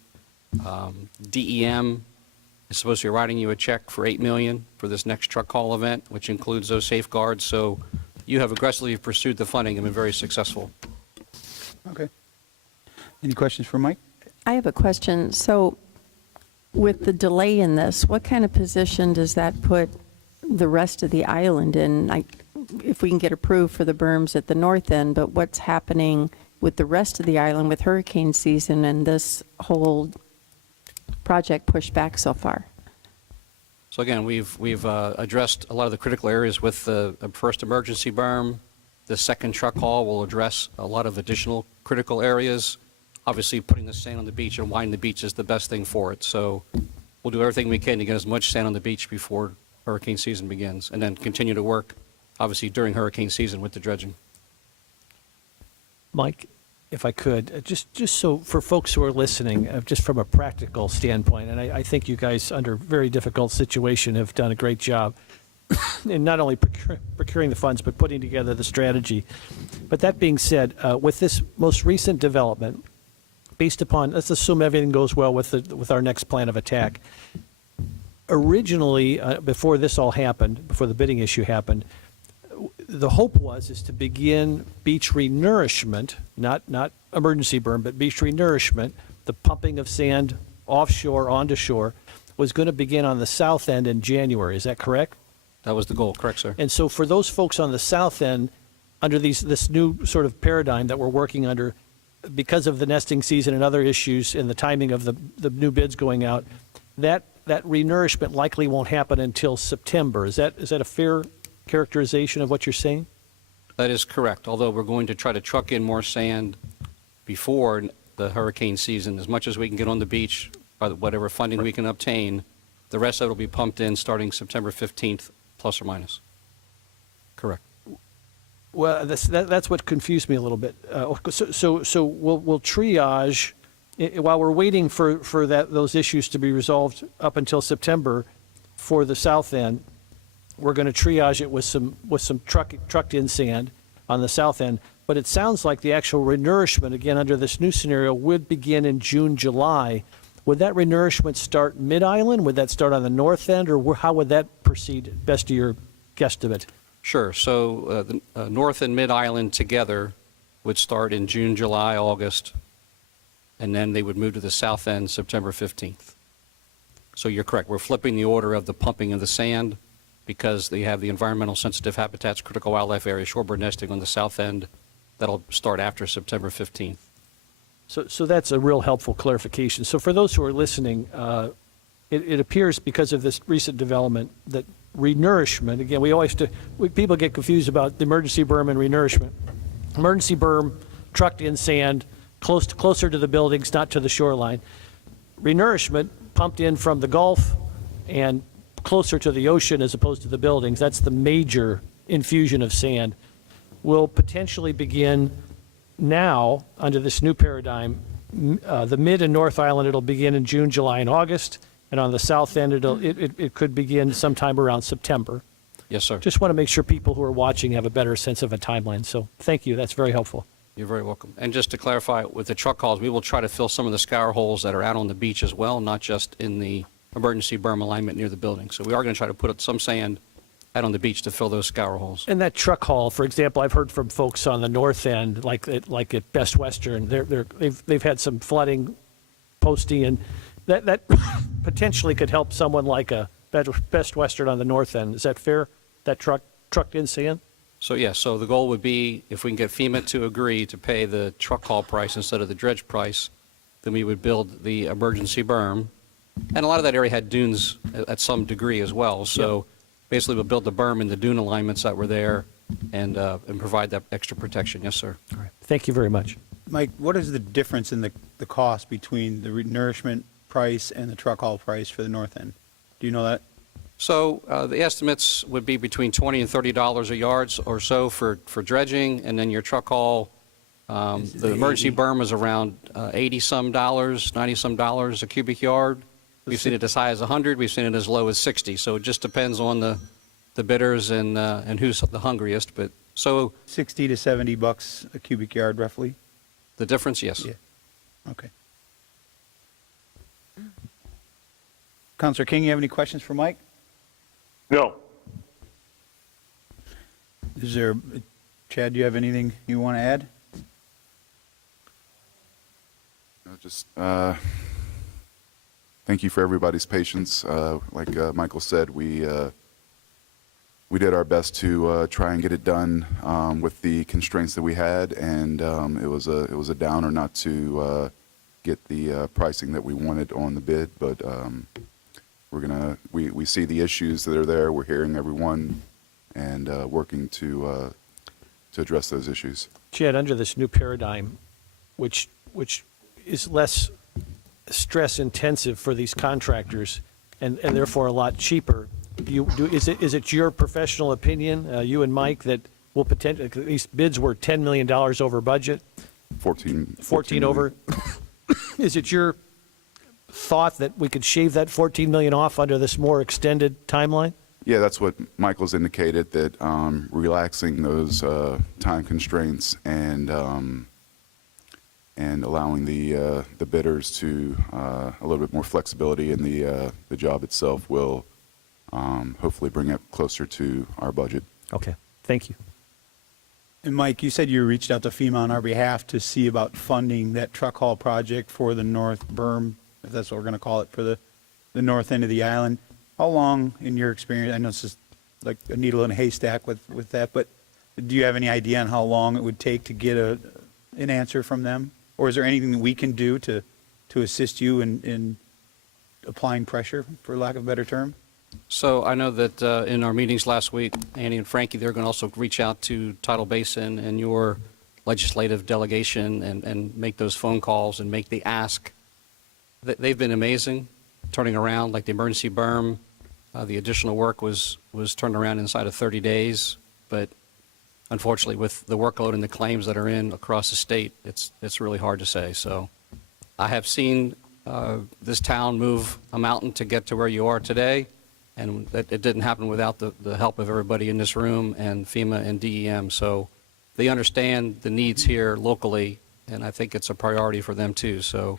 DEM is supposed to be writing you a check for $8 million for this next truck haul event, which includes those safeguards. So you have aggressively pursued the funding and been very successful. Okay. Any questions for Mike? I have a question. So with the delay in this, what kind of position does that put the rest of the island in? If we can get approved for the berms at the north end, but what's happening with the rest of the island with hurricane season and this whole project pushed back so far? So again, we've addressed a lot of the critical areas with the first emergency berm. The second truck haul will address a lot of additional critical areas. Obviously, putting the sand on the beach and widening the beach is the best thing for it. So we'll do everything we can to get as much sand on the beach before hurricane season begins, and then continue to work, obviously, during hurricane season with the dredging. Mike, if I could, just so for folks who are listening, just from a practical standpoint, and I think you guys, under very difficult situation, have done a great job in not only procuring the funds, but putting together the strategy. But that being said, with this most recent development, based upon, let's assume everything goes well with our next plan of attack. Originally, before this all happened, before the bidding issue happened, the hope is to begin beach renourishment, not emergency berm, but beach renourishment. The pumping of sand offshore onto shore was going to begin on the south end in January. Is that correct? That was the goal, correct, sir? And so for those folks on the south end, under this new sort of paradigm that we're working under, because of the nesting season and other issues and the timing of the new bids going out, that renourishment likely won't happen until September. Is that a fair characterization of what you're saying? That is correct, although we're going to try to truck in more sand before the hurricane season. As much as we can get on the beach by whatever funding we can obtain, the rest of it will be pumped in starting September 15th, plus or minus. Correct. Well, that's what confused me a little bit. So we'll triage, while we're waiting for those issues to be resolved up until September for the south end, we're going to triage it with some trucked in sand on the south end. But it sounds like the actual renourishment, again, under this new scenario, would begin in June, July. Would that renourishment start mid-island? Would that start on the north end? Or how would that proceed, best of your guesstimate? Sure. So the north and mid-island together would start in June, July, August, and then they would move to the south end September 15th. So you're correct. We're flipping the order of the pumping of the sand because they have the environmental sensitive habitats, critical wildlife area, shorebird nesting on the south end. That'll start after September 15th. So that's a real helpful clarification. So for those who are listening, it appears because of this recent development that renourishment, again, people get confused about the emergency berm and renourishment. Emergency berm, trucked in sand, closer to the buildings, not to the shoreline. Renourishment, pumped in from the Gulf and closer to the ocean as opposed to the buildings. That's the major infusion of sand. Will potentially begin now under this new paradigm the mid and North Island, it'll begin in June, July, and August. And on the south end, it could begin sometime around September. Yes, sir. Just want to make sure people who are watching have a better sense of a timeline. So thank you. That's very helpful. You're very welcome. And just to clarify, with the truck hauls, we will try to fill some of the scour holes that are out on the beach as well, not just in the emergency berm alignment near the building. So we are going to try to put some sand out on the beach to fill those scour holes. And that truck haul, for example, I've heard from folks on the north end, like at Best Western, they've had some flooding, posting, and that potentially could help someone like a Best Western on the north end. Is that fair? That trucked in sand? So, yeah, so the goal would be if we can get FEMA to agree to pay the truck haul price instead of the dredge price, then we would build the emergency berm. And a lot of that area had dunes at some degree as well. So basically we'll build the berm and the dune alignments that were there and provide that extra protection. Yes, sir. All right. Thank you very much. Mike, what is the difference in the cost between the nourishment price and the truck haul price for the north end? Do you know that? So the estimates would be between $20 and $30 a yard or so for dredging, and then your truck haul, the emergency berm is around $80-some, $90-some a cubic yard. We've seen it as high as 100. We've seen it as low as 60. So it just depends on the bidders and who's the hungriest. But so 60 to $70 a cubic yard, roughly. the difference, yes. Yeah. Okay. Councilor King, you have any questions for Mike? No. Is there, Chad, do you have anything you want to add? Just thank you for everybody's patience. Like Michael said, we did our best to try and get it done with the constraints that we had, and it was a downer not to get the pricing that we wanted on the bid. But we see the issues that are there. We're hearing everyone and working to address those issues. Chad, under this new paradigm, which is less stress intensive for these contractors and therefore a lot cheaper, is it your professional opinion, you and Mike, that will potentially, these bids were $10 million over budget? 14 over. Is it your thought that we could shave that 14 million off under this more extended timeline? Yeah, that's what Michael's indicated, that relaxing those time constraints and allowing the bidders to a little bit more flexibility in the job itself will hopefully bring it closer to our budget. Okay, thank you. And Mike, you said you reached out to FEMA on our behalf to see about funding that truck haul project for the north berm, if that's what we're going to call it, for the north end of the island. How long, in your experience, I know it's just like a needle in a haystack with that, but do you have any idea on how long it would take to get an answer from them? Or is there anything that we can do to assist you in applying pressure, for lack of a better term? So I know that in our meetings last week, Andy and Frankie, they're going to also reach out to Tidal Basin and your legislative delegation and make those phone calls and make the ask. They've been amazing, turning around, like the emergency berm. The additional work was turned around inside of 30 days, but unfortunately, with the workload and the claims that are in across the state, it's really hard to say. So I have seen this town move a mountain to get to where you are today, and it didn't happen without the help of everybody in this room and FEMA and DEM. So they understand the needs here locally, and I think it's a priority for them too. So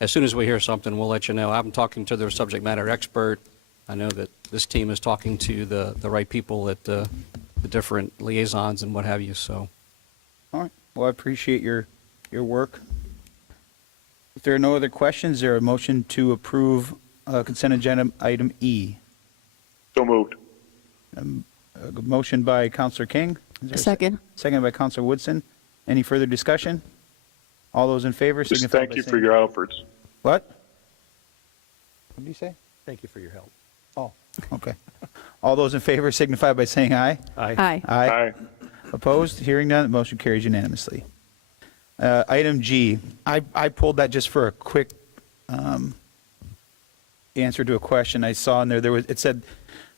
as soon as we hear something, we'll let you know. I'm talking to their subject matter expert. I know that this team is talking to the right people at the different liaisons and what have you. So, All right. Well, I appreciate your work. If there are no other questions, there a motion to approve consent agenda item E. So moved. A motion by Councilor King. Is there a Second. Second by Councilor Woodson. Any further discussion? All those in favor Just signify thank by you saying- for your efforts. What? What did you say? Thank you for your help. Oh, okay. All those in favor signify by saying aye. Aye. Aye. Opposed? Hearing none, the motion carries unanimously. Item G, I pulled that just for a quick answer to a question I saw in there. It said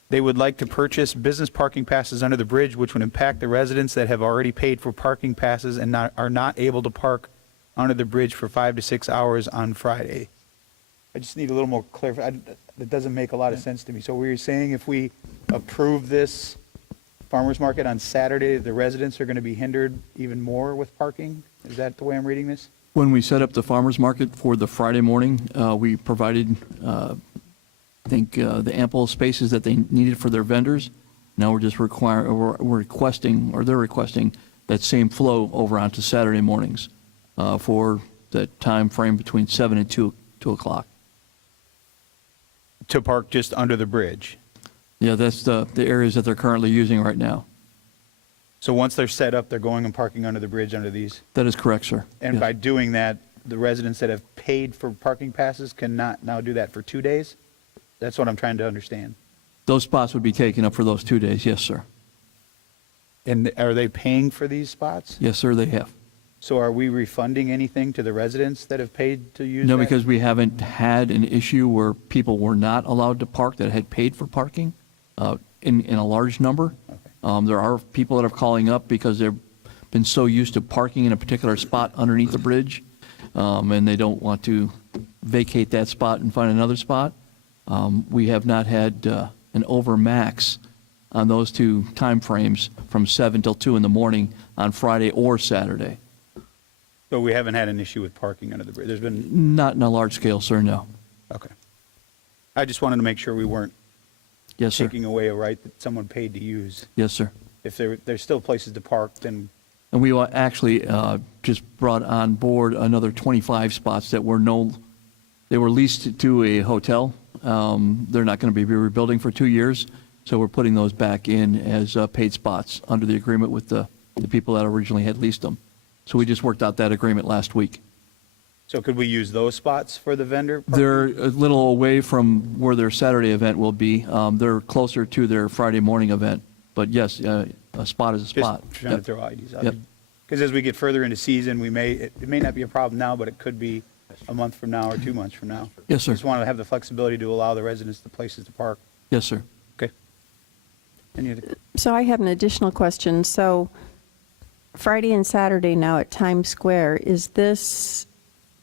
they would like to purchase business parking passes under the bridge, which would impact the residents that have already paid for parking passes and are not able to park under the bridge for 5 to 6 hours on Friday. I just need a little more clarification. That doesn't make a lot of sense to me. So we're saying if we approve this farmer's market on Saturday, the residents are going to be hindered even more with parking? Is that the way I'm reading this? When we set up the farmer's market for the Friday morning, we provided, I think, the ample spaces that they needed for their vendors. Now we're just we're requesting, or they're requesting, that same flow over onto Saturday mornings for the time frame between 7 and 2 o'clock. To park just under the bridge. Yeah, that's the areas that they're currently using right now. So once they're set up, they're going and parking under the bridge under these? That is correct, sir. And Yes. by doing that, the residents that have paid for parking passes cannot now do that for 2 days? That's what I'm trying to understand. Those spots would be taken up for those 2 days, yes, sir. And are they paying for these spots? Yes, sir, they have. So are we refunding anything to the residents that have paid to use that? No, because we haven't had an issue where people were not allowed to park that had paid for parking in a large number. There are people that are calling up because they've been so used to parking in a particular spot underneath the bridge, and they don't want to vacate that spot and find another spot. We have not had an overmax on those two time frames from 7 till 2 in the morning on Friday or Saturday. So we haven't had an issue with parking under the bridge? There's been, Not in a large scale, sir, no. okay. I just wanted to make sure we weren't Yes, sir. taking away a right that someone paid to use. Yes, sir. If there's still places to park, then, And we actually just brought on board another 25 spots that were they were leased to a hotel. They're not going to be rebuilding for 2 years, so we're putting those back in as paid spots under the agreement with the people that originally had leased them. So we just worked out that agreement last week. so could we use those spots for the vendor parking? They're a little away from where their Saturday event will be. They're closer to their Friday morning event. But yes, a spot is a spot. Just trying to Yep. throw ideas out. Yep. Because as we get further into season, it may not be a problem now, but it could be a month from now or 2 months from now. Yes, sir. Just want to have the flexibility to allow the residents the places to park. Yes, sir. Okay. Any other? So I have an additional question. So Friday and Saturday now at Times Square,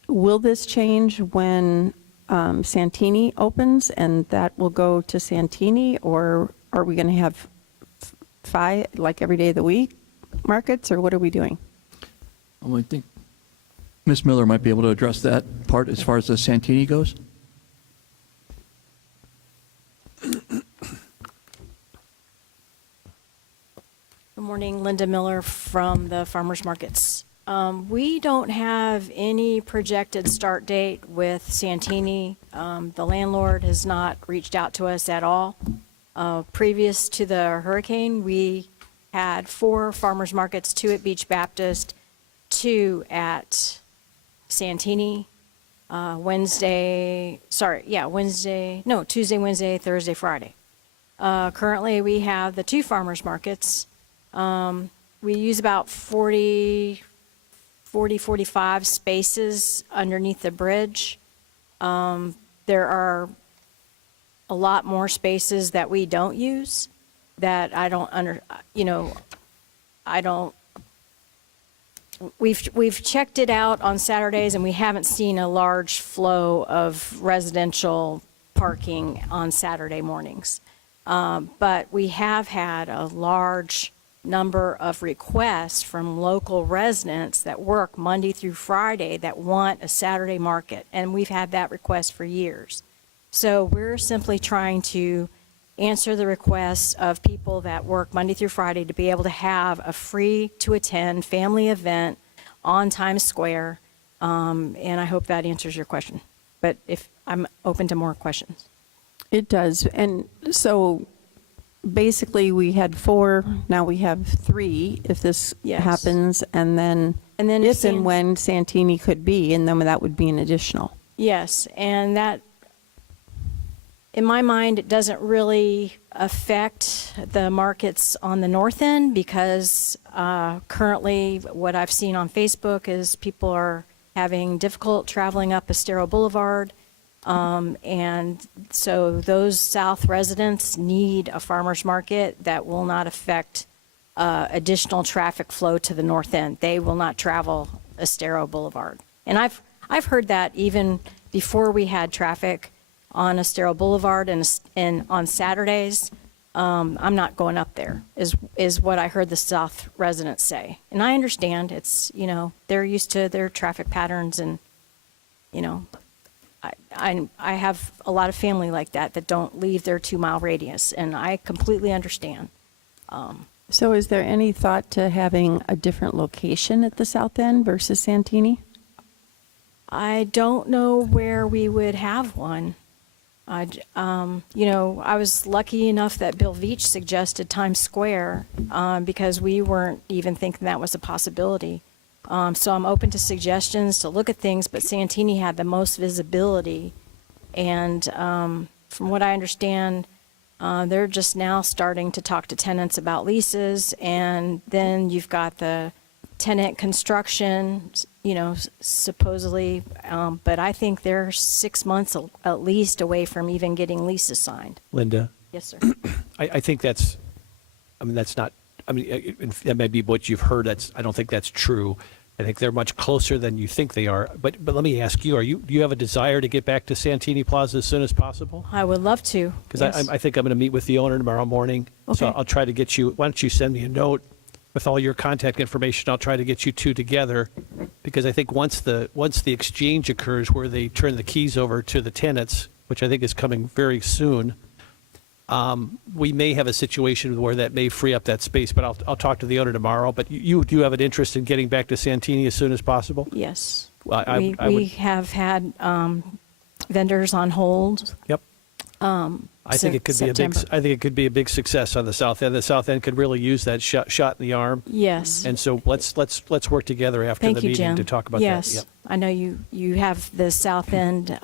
will this change when Santini opens and that will go to Santini, or are we going to have 5, like every day of the week markets, or what are we doing? I think Ms. Miller might be able to address that part as far as the Santini goes. Good morning, Linda Miller from the Farmers Markets. We don't have any projected start date with Santini. The landlord has not reached out to us at all. Previous to the hurricane, we had 4 farmers markets, 2 at Beach Baptist, 2 at Santini, Tuesday, Wednesday, Thursday, Friday. Currently, we have the 2 farmers markets. We use about 45 spaces underneath the bridge. There are a lot more spaces that we don't use that we've checked it out on Saturdays and we haven't seen a large flow of residential parking on Saturday mornings. But we have had a large number of requests from local residents that work Monday through Friday that want a Saturday market, and we've had that request for years. So we're simply trying to answer the requests of people that work Monday through Friday to be able to have a free-to-attend family event on Times Square, and I hope that answers your question. But if I'm open to more questions. It does. And so basically we had 4, now we have 3 if this Yes. happens, and then if and when Santini could be, and then that would be an additional. Yes, and that, in my mind, it doesn't really affect the markets on the north end because currently what I've seen on Facebook is people are having difficult traveling up Estero Boulevard. And so those south residents need a farmer's market that will not affect additional traffic flow to the north end. They will not travel Estero Boulevard. And I've heard that even before we had traffic on Estero Boulevard and on Saturdays. I'm not going up there, is what I heard the South residents say. And I understand it's, they're used to their traffic patterns, and, I have a lot of family like that don't leave their 2-mile radius, and I completely understand. So is there any thought to having a different location at the south end versus Santini? I don't know where we would have one. I was lucky enough that Bill Veach suggested Times Square because we weren't even thinking that was a possibility. So I'm open to suggestions to look at things, but Santini had the most visibility. And from what I understand, they're just now starting to talk to tenants about leases. And then you've got the tenant construction, supposedly. But I think they're 6 months at least away from even getting leases signed. Linda? Yes, sir. I think that's not, that may be what you've heard. I don't think that's true. I think they're much closer than you think they are. But let me ask you, do you have a desire to get back to Santini Plaza as soon as possible? I would love to. Because yes. I think I'm going to meet with the owner tomorrow morning. Okay. So I'll try to get you, why don't you send me a note with all your contact information? I'll try to get you two together, because I think once the exchange occurs where they turn the keys over to the tenants, which I think is coming very soon, we may have a situation where that may free up that space. But I'll talk to the owner tomorrow. But you do have an interest in getting back to Santini as soon as possible? Yes. I we would, have had vendors on hold. Yep. I think it could be a big. I think it could be a big success on the south end. The south end could really use that shot in the arm. Yes. And so let's work together after Thank the you, meeting Jim. to talk about yes. that. Yep. I know you have the south end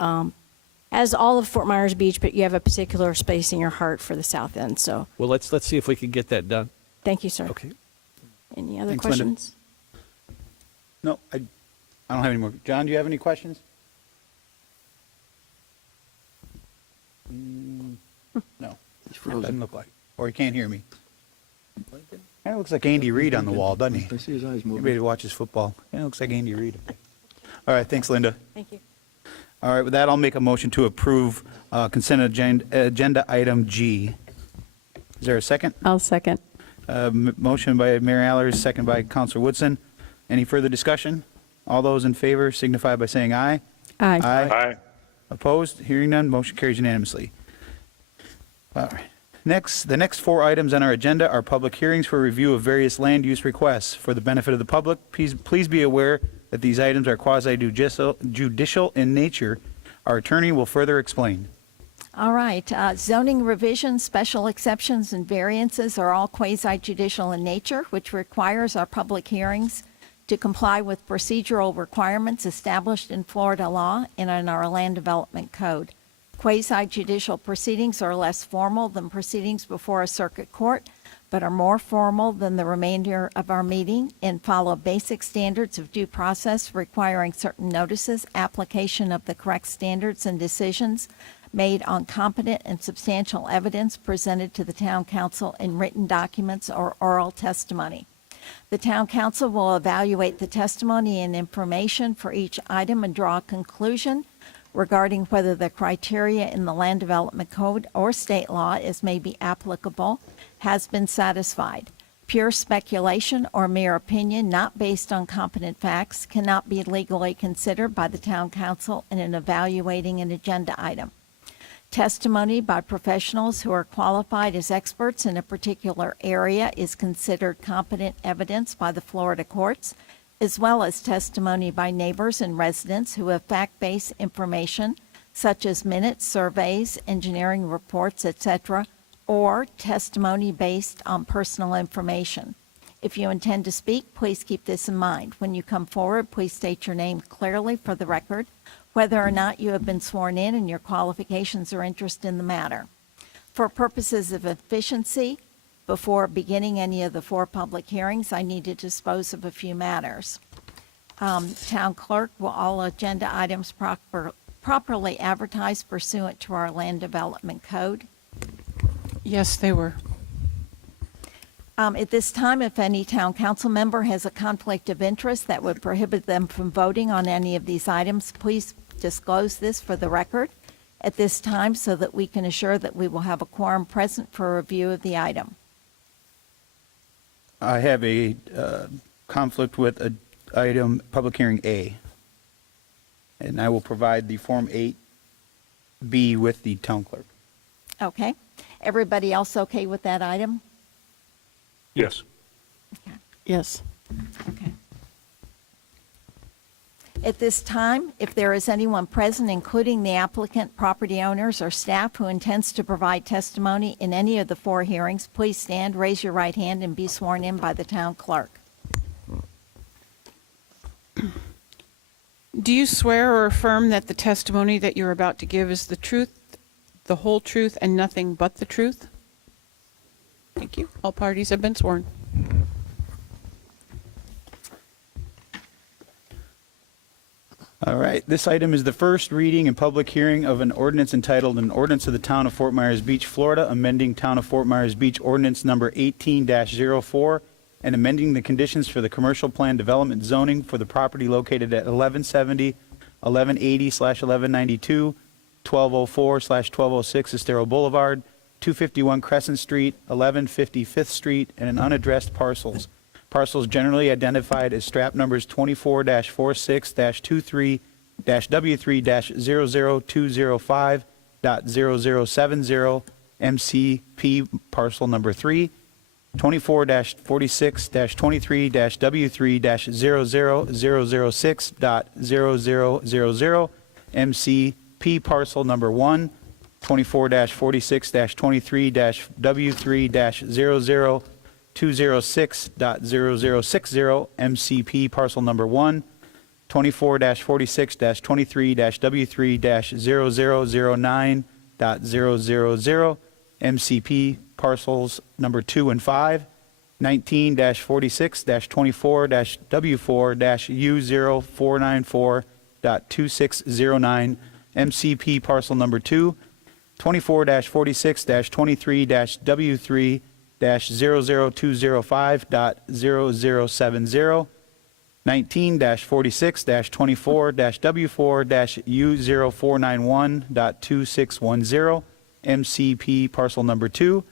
as all of Fort Myers Beach, but you have a particular space in your heart for the south end. So. Well, let's see if we can get that done. Thank you, sir. Okay. Any other Thanks, Linda. questions? No, I don't have any more. John, do you have any questions? No. Doesn't look like. Or he can't hear me. Kind of looks like Andy Reid on the wall, doesn't he? I see his eyes moving. Everybody who watches football. Kind of looks like Andy Reid. All right, thanks, Linda. Thank you. All right, with that, I'll make a motion to approve consent agenda item G. Is there a second? I'll second. Motion by Mayor Allers, second by Councilor Woodson. Any further discussion? All those in favor signify by saying aye. Aye. Aye. Opposed? Hearing none, motion carries unanimously. All right. The next 4 items on our agenda are public hearings for review of various land use requests. For the benefit of the public, please be aware that these items are quasi-judicial in nature. Our attorney will further explain. All right. Zoning revisions, special exceptions, and variances are all quasi-judicial in nature, which requires our public hearings to comply with procedural requirements established in Florida law and in our Land Development Code. Quasi-judicial proceedings are less formal than proceedings before a circuit court, but are more formal than the remainder of our meeting and follow basic standards of due process requiring certain notices, application of the correct standards and decisions made on competent and substantial evidence presented to the town council in written documents or oral testimony. The town council will evaluate the testimony and information for each item and draw a conclusion regarding whether the criteria in the Land Development Code or state law as may be applicable has been satisfied. Pure speculation or mere opinion not based on competent facts cannot be legally considered by the town council in evaluating an agenda item. Testimony by professionals who are qualified as experts in a particular area is considered competent evidence by the Florida courts, as well as testimony by neighbors and residents who have fact-based information such as minutes, surveys, engineering reports, etc., or testimony based on personal information. If you intend to speak, please keep this in mind. When you come forward, please state your name clearly for the record, whether or not you have been sworn in, and your qualifications or interest in the matter. For purposes of efficiency, before beginning any of the 4 public hearings, I need to dispose of a few matters. Town clerk, will all agenda items properly advertised pursuant to our Land Development Code? Yes, they were. At this time, if any town council member has a conflict of interest that would prohibit them from voting on any of these items, please disclose this for the record at this time so that we can assure that we will have a quorum present for review of the item. I have a conflict with item public hearing A. And I will provide the Form 8B with the town clerk. Okay. Everybody else okay with that item? Yes. Yes. Okay. At this time, if there is anyone present, including the applicant, property owners, or staff who intends to provide testimony in any of the 4 hearings, please stand, raise your right hand, and be sworn in by the town clerk. Do you swear or affirm that the testimony that you're about to give is the truth, the whole truth, and nothing but the truth? Thank you. All parties have been sworn. All right, this item is the first reading and public hearing of an ordinance entitled An Ordinance of the Town of Fort Myers Beach, Florida, amending Town of Fort Myers Beach Ordinance Number 18-04 and amending the conditions for the commercial plan development zoning for the property located at 1170, 1180/1192, 1204/1206 Estero Boulevard, 251 Crescent Street, 1150 Fifth Street, and an unaddressed parcels. Parcels generally identified as strap numbers 24-46-23-W3-00205.0070 MCP parcel number 3, 24-46-23-W3-00006.0000 MCP parcel number 1, 24-46-23-W3-00206.0060 MCP parcel number 1, 24-46-23-W3-0009.000 MCP parcels number 2 and 5, 19-46-24-W4-U0494.2609 MCP parcel number 2, 24-46-23-W3-00205.0070, 19-46-24-W4-U0491.2610 MCP parcel number 2,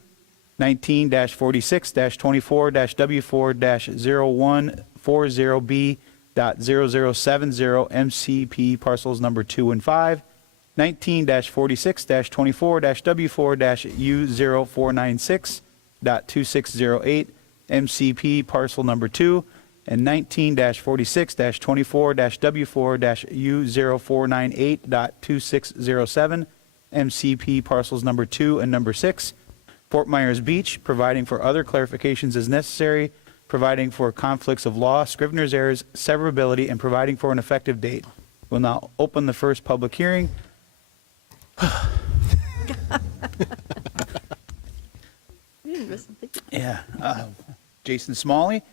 19-46-24-W4-00140B.0070 MCP parcels number 2 and 5, 19-46-24-W4-U0496.2608 MCP parcel number 2, and 19-46-24-W4-U0498.2607 MCP parcels number 2 and number 6, Fort Myers Beach, providing for other clarifications as necessary, providing for conflicts of law, Scrivener's errors, severability, and providing for an effective date. We'll now open the first public hearing. Yeah. Jason Smalley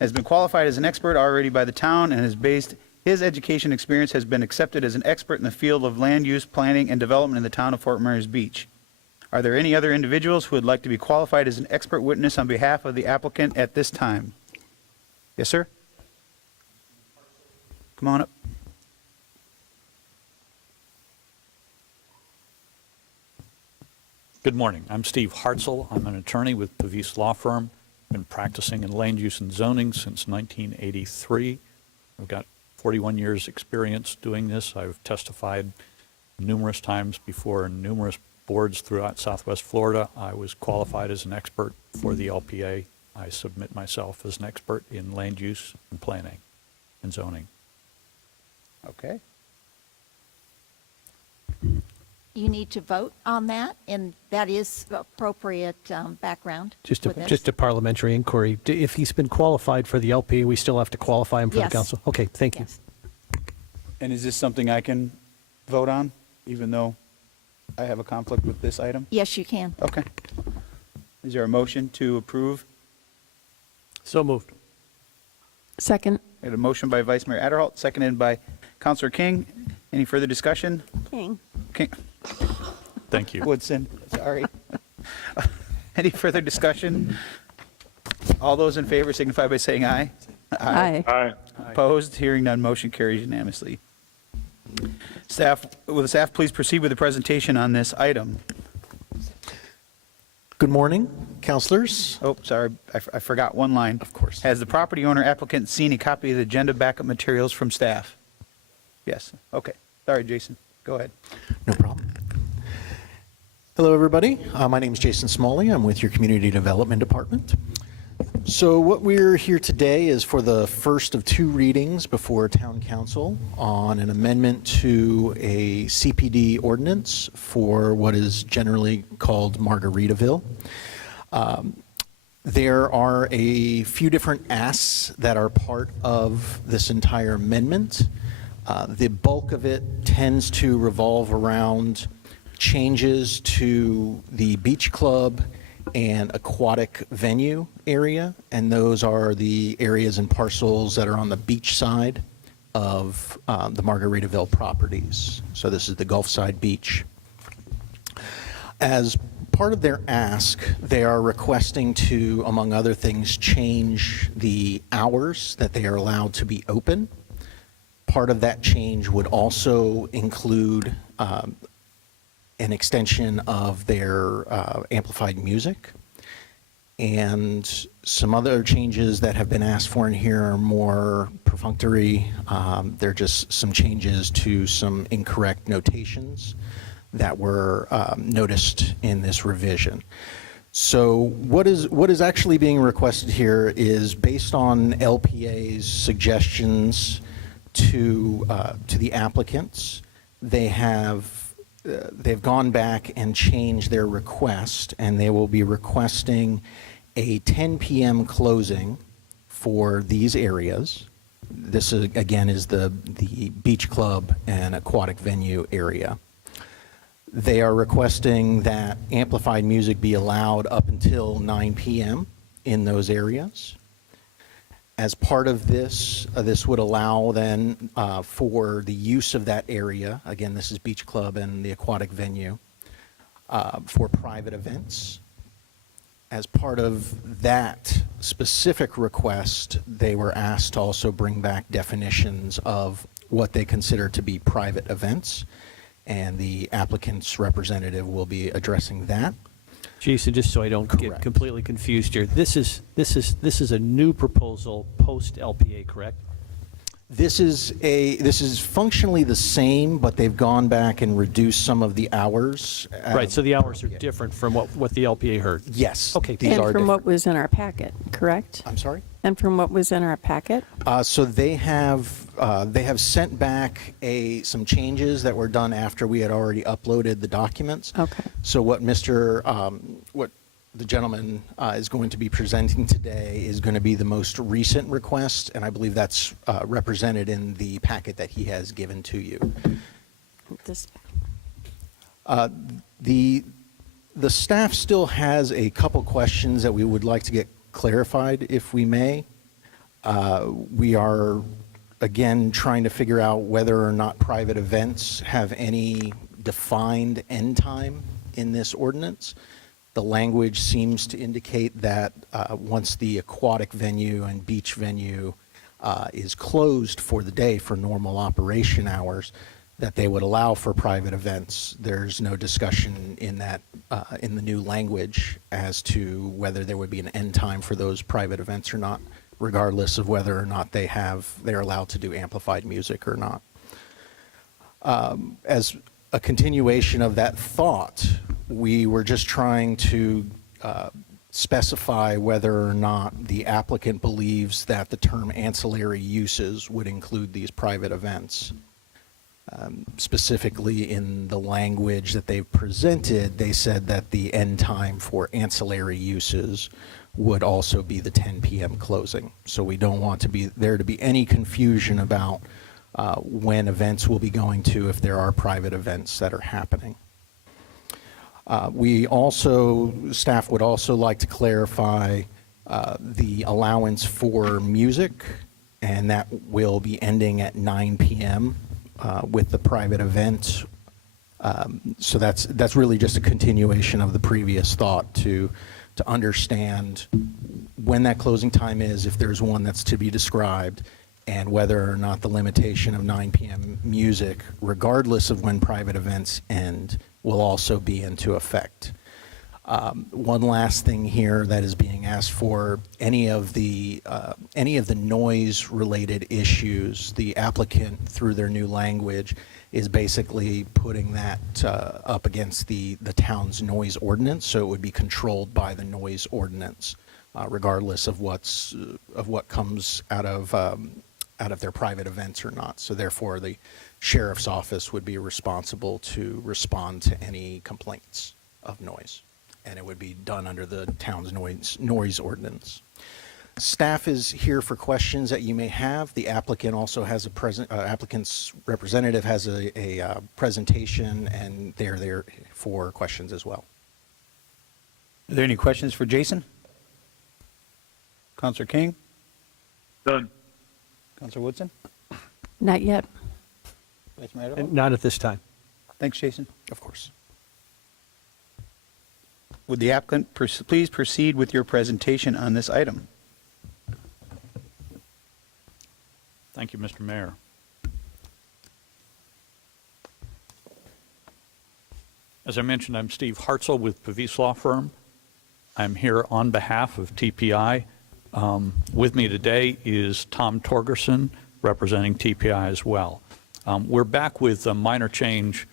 has been qualified as an expert already by the town and has based his education experience has been accepted as an expert in the field of land use, planning, and development in the town of Fort Myers Beach. Are there any other individuals who would like to be qualified as an expert witness on behalf of the applicant at this time? Yes, sir? Come on up. Good morning. I'm Steve Hartzell. I'm an attorney with Pavis Law Firm. Been practicing in land use and zoning since 1983. I've got 41 years experience doing this. I've testified numerous times before numerous boards throughout Southwest Florida. I was qualified as an expert for the LPA. I submit myself as an expert in land use and planning and zoning. Okay. You need to vote on that, and that is appropriate background. Just for this. just a parliamentary inquiry. If he's been qualified for the LP, we still have to qualify him for Yes. the council? Okay, thank you. Yes. And is this something I can vote on, even though I have a conflict with this item? Yes, you can. Okay. Is there a motion to approve? So moved. Second. I had a motion by Vice Mayor Adderholt, seconded by Councilor King. Any further discussion? King. King. Thank you. Woodson, sorry. Any further discussion? All those in favor signify by saying aye. Aye. Aye. Opposed? Hearing none, motion carries unanimously. Staff, will the staff please proceed with the presentation on this item? Good morning, councilors. Oh, sorry, I forgot one line. Of course. Has the property owner applicant seen a copy of the agenda backup materials from staff? Yes, okay. Sorry, Jason, go ahead. No problem. Hello, everybody. My name is Jason Smalley. I'm with your Community Development Department. So what we're here today is for the first of two readings before Town Council on an amendment to a CPD ordinance for what is generally called Margaritaville. There are a few different asks that are part of this entire amendment. The bulk of it tends to revolve around changes to the beach club and aquatic venue area, and those are the areas and parcels that are on the beach side of the Margaritaville properties. So this is the Gulfside Beach. As part of their ask, they are requesting to, among other things, change the hours that they are allowed to be open. Part of that change would also include an extension of their amplified music. And some other changes that have been asked for in here are more perfunctory. They're just some changes to some incorrect notations that were noticed in this revision. So what is actually being requested here is based on LPA's suggestions to the applicants. They've gone back and changed their request, and they will be requesting a 10 p.m. closing for these areas. This is, again, is the beach club and aquatic venue area. They are requesting that amplified music be allowed up until 9 p.m. in those areas. As part of this, this would allow then for the use of that area, again, this is beach club and the aquatic venue, for private events. As part of that specific request, they were asked to also bring back definitions of what they consider to be private events, and the applicant's representative will be addressing that. Jason, just so I don't get completely confused here, this is a new proposal post LPA, correct? This is functionally the same, but they've gone back and reduced some of the hours. Right, so the hours are different from what the LPA heard? Yes. Okay. These And are from different. what was in our packet, correct? I'm sorry? And from what was in our packet? So they have sent back some changes that were done after we had already uploaded the documents. Okay. So what what the gentleman is going to be presenting today is going to be the most recent request, and I believe that's represented in the packet that he has given to you. This. The staff still has a couple questions that we would like to get clarified, if we may. We are, again, trying to figure out whether or not private events have any defined end time in this ordinance. The language seems to indicate that once the aquatic venue and beach venue is closed for the day for normal operation hours, that they would allow for private events. There's no discussion in that in the new language as to whether there would be an end time for those private events or not, regardless of whether or not they're allowed to do amplified music or not. As a continuation of that thought, we were just trying to specify whether or not the applicant believes that the term ancillary uses would include these private events. Specifically in the language that they've presented, they said that the end time for ancillary uses would also be the 10 p.m. closing. So we don't want there to be any confusion about when events will be going to if there are private events that are happening. Staff would also like to clarify the allowance for music, and that will be ending at 9 p.m. With the private event. So that's really just a continuation of the previous thought to understand when that closing time is, if there's one that's to be described, and whether or not the limitation of 9 p.m. music, regardless of when private events end, will also be into effect. One last thing here that is being asked for, any of the noise-related issues, the applicant, through their new language, is basically putting that up against the town's noise ordinance, so it would be controlled by the noise ordinance, regardless of what comes out of their private events or not. So therefore, the sheriff's office would be responsible to respond to any complaints of noise, and it would be done under the town's noise ordinance. Staff is here for questions that you may have. The applicant also has applicant's representative has a presentation, and they're there for questions as well. Are there any questions for Jason? Counselor King? None. Counselor Woodson? Not yet. Vice Mayor Idaho? Not at this time. Thanks, Jason. Of course. Would the applicant please proceed with your presentation on this item? Thank you, Mr. Mayor. As I mentioned, I'm Steve Hartzell with Pavis Law Firm. I'm here on behalf of TPI. With me today is Tom Torgerson, representing TPI as well. We're back with a minor change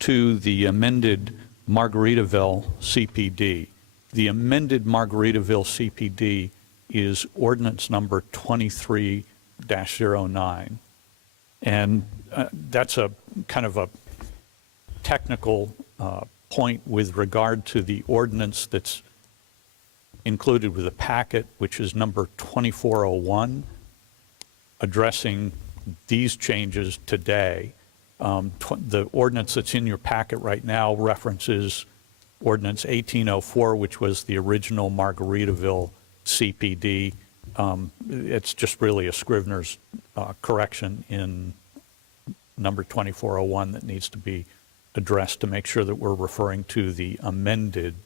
to the amended Margaritaville CPD. The amended Margaritaville CPD is ordinance number 23-09. And that's a kind of a technical point with regard to the ordinance that's included with the packet, which is number 2401, addressing these changes today. The ordinance that's in your packet right now references Ordinance 1804, which was the original Margaritaville CPD. It's just really a Scrivener's correction in number 2401 that needs to be addressed to make sure that we're referring to the amended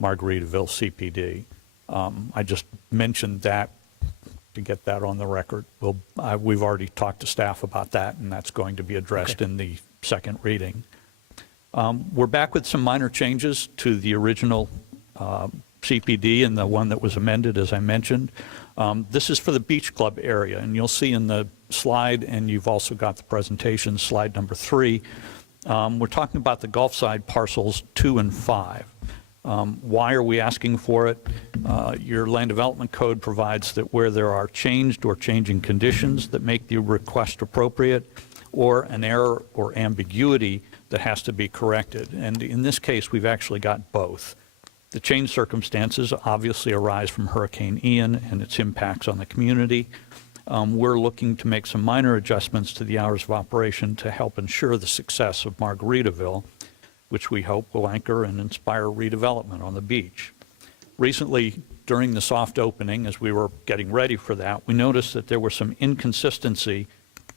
Margaritaville CPD. I just mentioned that to get that on the record. We've already talked to staff about that, and that's going to be addressed in the second reading. We're back with some minor changes to the original CPD and the one that was amended, as I mentioned. This is for the Beach Club area, and you'll see in the slide, and you've also got the presentation, slide number 3. We're talking about the Gulfside parcels 2 and 5. Why are we asking for it? Your land development code provides that where there are changed or changing conditions that make the request appropriate, or an error or ambiguity that has to be corrected. And in this case, we've actually got both. The changed circumstances obviously arise from Hurricane Ian and its impacts on the community. We're looking to make some minor adjustments to the hours of operation to help ensure the success of Margaritaville, which we hope will anchor and inspire redevelopment on the beach. Recently, during the soft opening, as we were getting ready for that, we noticed that there was some inconsistency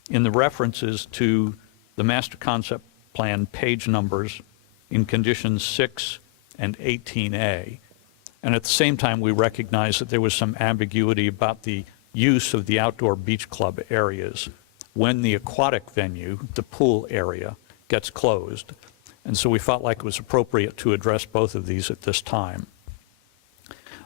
in the references to the master concept plan page numbers in conditions 6 and 18A. And at the same time, we recognized that there was some ambiguity about the use of the outdoor beach club areas when the aquatic venue, the pool area, gets closed. And so we felt like it was appropriate to address both of these at this time.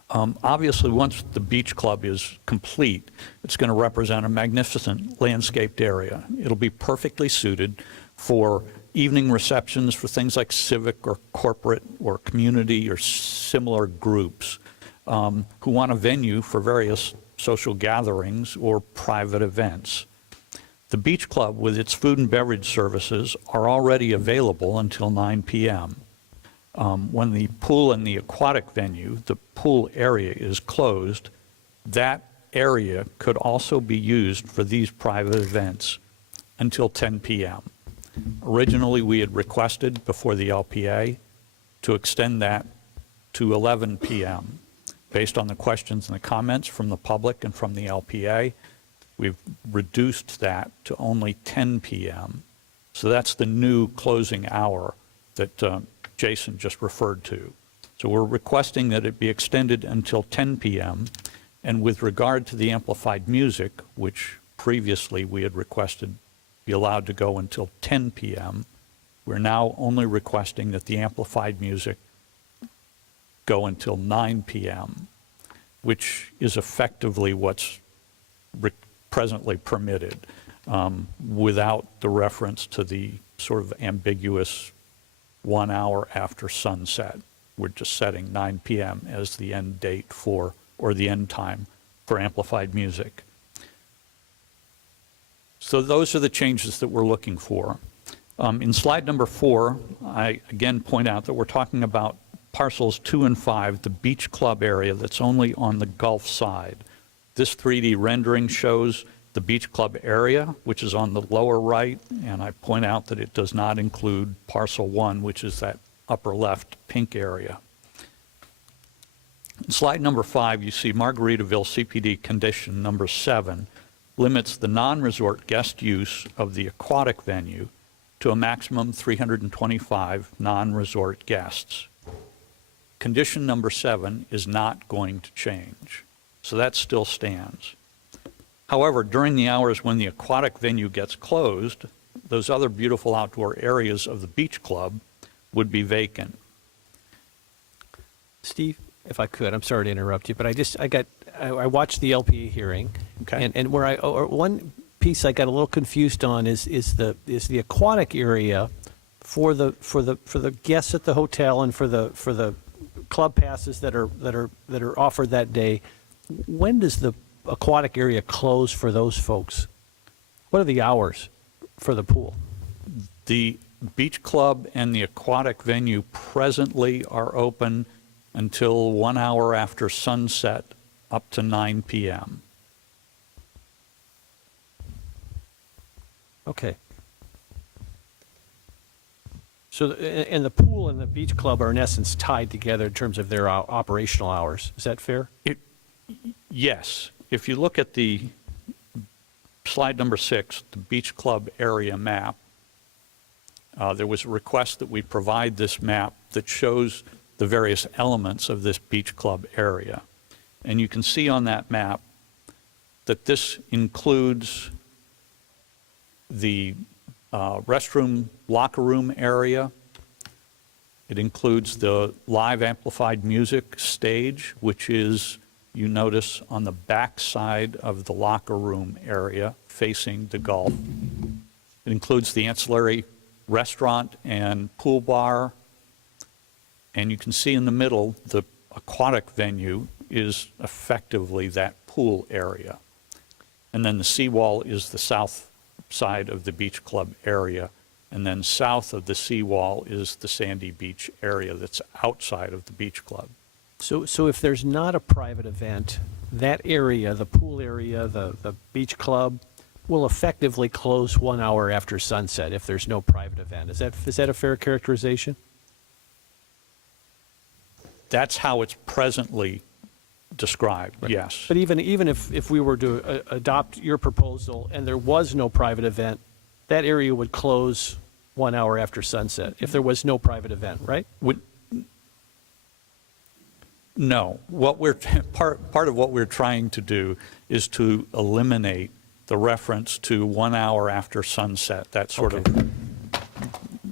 Obviously, once the beach club is complete, it's going to represent a magnificent landscaped area. It'll be perfectly suited for evening receptions for things like civic or corporate or community or similar groups who want a venue for various social gatherings or private events. The beach club, with its food and beverage services, are already available until 9 p.m. When the pool and the aquatic venue, the pool area, is closed, that area could also be used for these private events until 10 p.m. Originally, we had requested before the LPA to extend that to 11 p.m. Based on the questions and the comments from the public and from the LPA, we've reduced that to only 10 p.m. So that's the new closing hour that Jason just referred to. So we're requesting that it be extended until 10 p.m. And with regard to the amplified music, which previously we had requested be allowed to go until 10 p.m., we're now only requesting that the amplified music go until 9 p.m., which is effectively what's presently permitted, without the reference to the sort of ambiguous 1 hour after sunset. We're just setting 9 p.m. as the end date for, or the end time for amplified music. So those are the changes that we're looking for. In slide number 4, I again point out that we're talking about parcels 2 and 5, the beach club area that's only on the Gulf side. This 3D rendering shows the beach club area, which is on the lower right, and I point out that it does not include parcel 1, which is that upper left pink area. In slide number 5, you see Margaritaville CPD condition number 7 limits the non-resort guest use of the aquatic venue to a maximum 325 non-resort guests. Condition number 7 is not going to change, so that still stands. However, during the hours when the aquatic venue gets closed, those other beautiful outdoor areas of the beach club would be vacant. Steve, if I could, I'm sorry to interrupt you, but I watched the LPA hearing, okay. and one piece I got a little confused on is the aquatic area for the guests at the hotel and for the club passes that are offered that day. When does the aquatic area close for those folks? What are the hours for the pool? The beach club and the aquatic venue presently are open until 1 hour after sunset up to 9 p.m. Okay. So, and the pool and the beach club are in essence tied together in terms of their operational hours. Is that fair? Yes. If you look at the slide number 6, the beach club area map, there was a request that we provide this map that shows the various elements of this beach club area. And you can see on that map that this includes the restroom, locker room area. It includes the live amplified music stage, which is, you notice, on the back side of the locker room area facing the Gulf. It includes the ancillary restaurant and pool bar. And you can see in the middle, the aquatic venue is effectively that pool area. And then the seawall is the south side of the beach club area. And then south of the seawall is the sandy beach area that's outside of the beach club. So if there's not a private event, that area, the pool area, the beach club, will effectively close 1 hour after sunset if there's no private event. Is that a fair characterization? That's how it's presently described, Right. yes. But even if we were to adopt your proposal and there was no private event, that area would close 1 hour after sunset if there was no private event, right? No. What we're part of what we're trying to do is to eliminate the reference to 1 hour after sunset, that sort of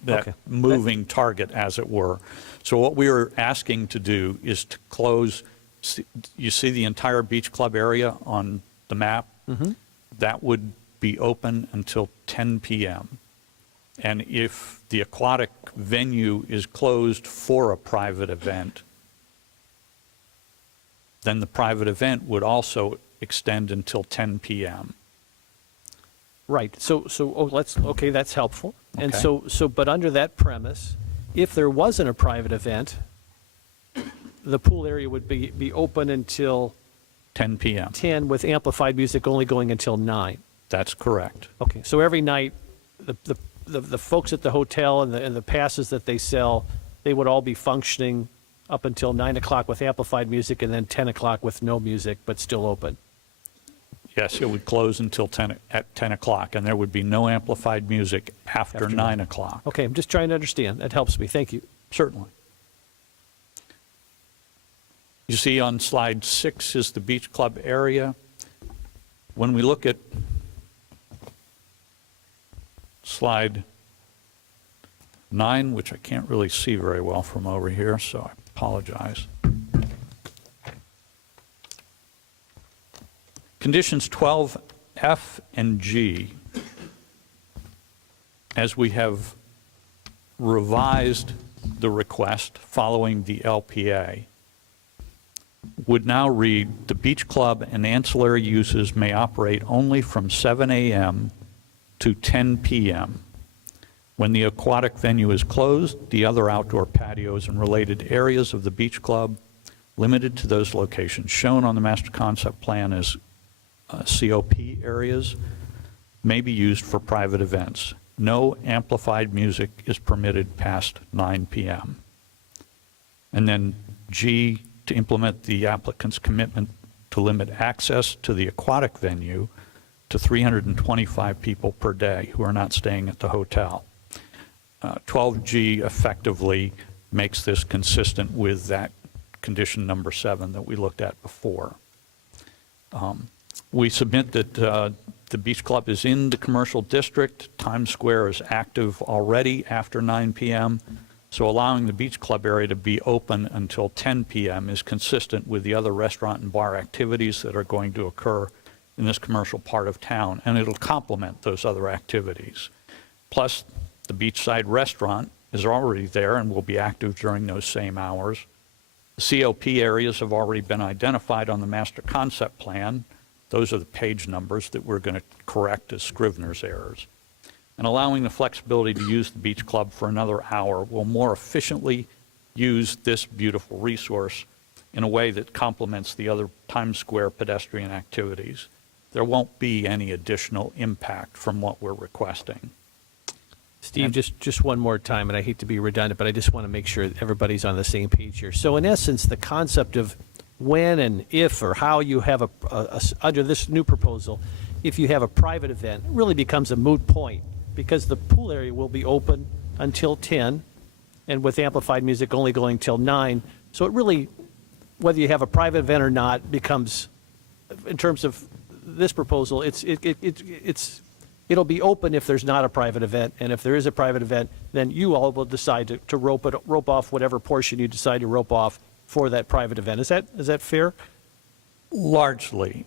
that moving target, as it were. So what we are asking to do is to close. You see the entire beach club area on the map? Mm-hmm. That would be open until 10 p.m. And if the aquatic venue is closed for a private event, then the private event would also extend until 10 p.m. Right. Okay, that's helpful. And Okay. but under that premise, if there wasn't a private event, the pool area would be open until 10 p.m. 10 with amplified music only going until 9. That's correct. Okay. So every night, the folks at the hotel and the passes that they sell, they would all be functioning up until 9 o'clock with amplified music and then 10 o'clock with no music, but still open. Yes, it would close until 10 o'clock, and there would be no amplified music after 9 o'clock. Okay, I'm just trying to understand. That helps me. Thank you. Certainly. You see on slide 6 is the beach club area. When we look at slide 9, which I can't really see very well from over here, so I apologize. Conditions 12F and G, as we have revised the request following the LPA, would now read, the beach club and ancillary uses may operate only from 7 a.m. to 10 p.m. When the aquatic venue is closed, the other outdoor patios and related areas of the beach club, limited to those locations shown on the master concept plan as COP areas, may be used for private events. No amplified music is permitted past 9 p.m. And then G, to implement the applicant's commitment to limit access to the aquatic venue to 325 people per day who are not staying at the hotel. 12G effectively makes this consistent with that condition number 7 that we looked at before. We submit that the beach club is in the commercial district. Times Square is active already after 9 p.m. So allowing the beach club area to be open until 10 p.m. is consistent with the other restaurant and bar activities that are going to occur in this commercial part of town, and it'll complement those other activities. Plus, the beachside restaurant is already there and will be active during those same hours. The COP areas have already been identified on the master concept plan. Those are the page numbers that we're going to correct as Scrivener's errors. And allowing the flexibility to use the beach club for another hour will more efficiently use this beautiful resource in a way that complements the other Times Square pedestrian activities. There won't be any additional impact from what we're requesting. Steve, just one more time, and I hate to be redundant, but I just want to make sure that everybody's on the same page here. So in essence, the concept of when and if or how you have under this new proposal, if you have a private event, it really becomes a moot point because the pool area will be open until 10 and with amplified music only going till 9. So it really, whether you have a private event or not, becomes, in terms of this proposal, it'll be open if there's not a private event, and if there is a private event, then you all will decide to rope off whatever portion you decide to rope off for that private event. Is that fair? Largely.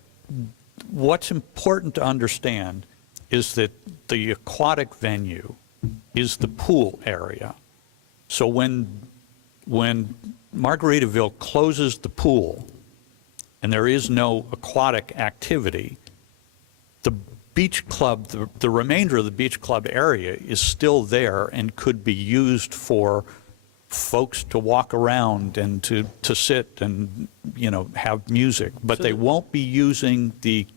What's important to understand is that the aquatic venue is the pool area. So when Margaritaville closes the pool and there is no aquatic activity, the beach club, the remainder of the beach club area is still there and could be used for folks to walk around and to sit and, have music. But they won't be using the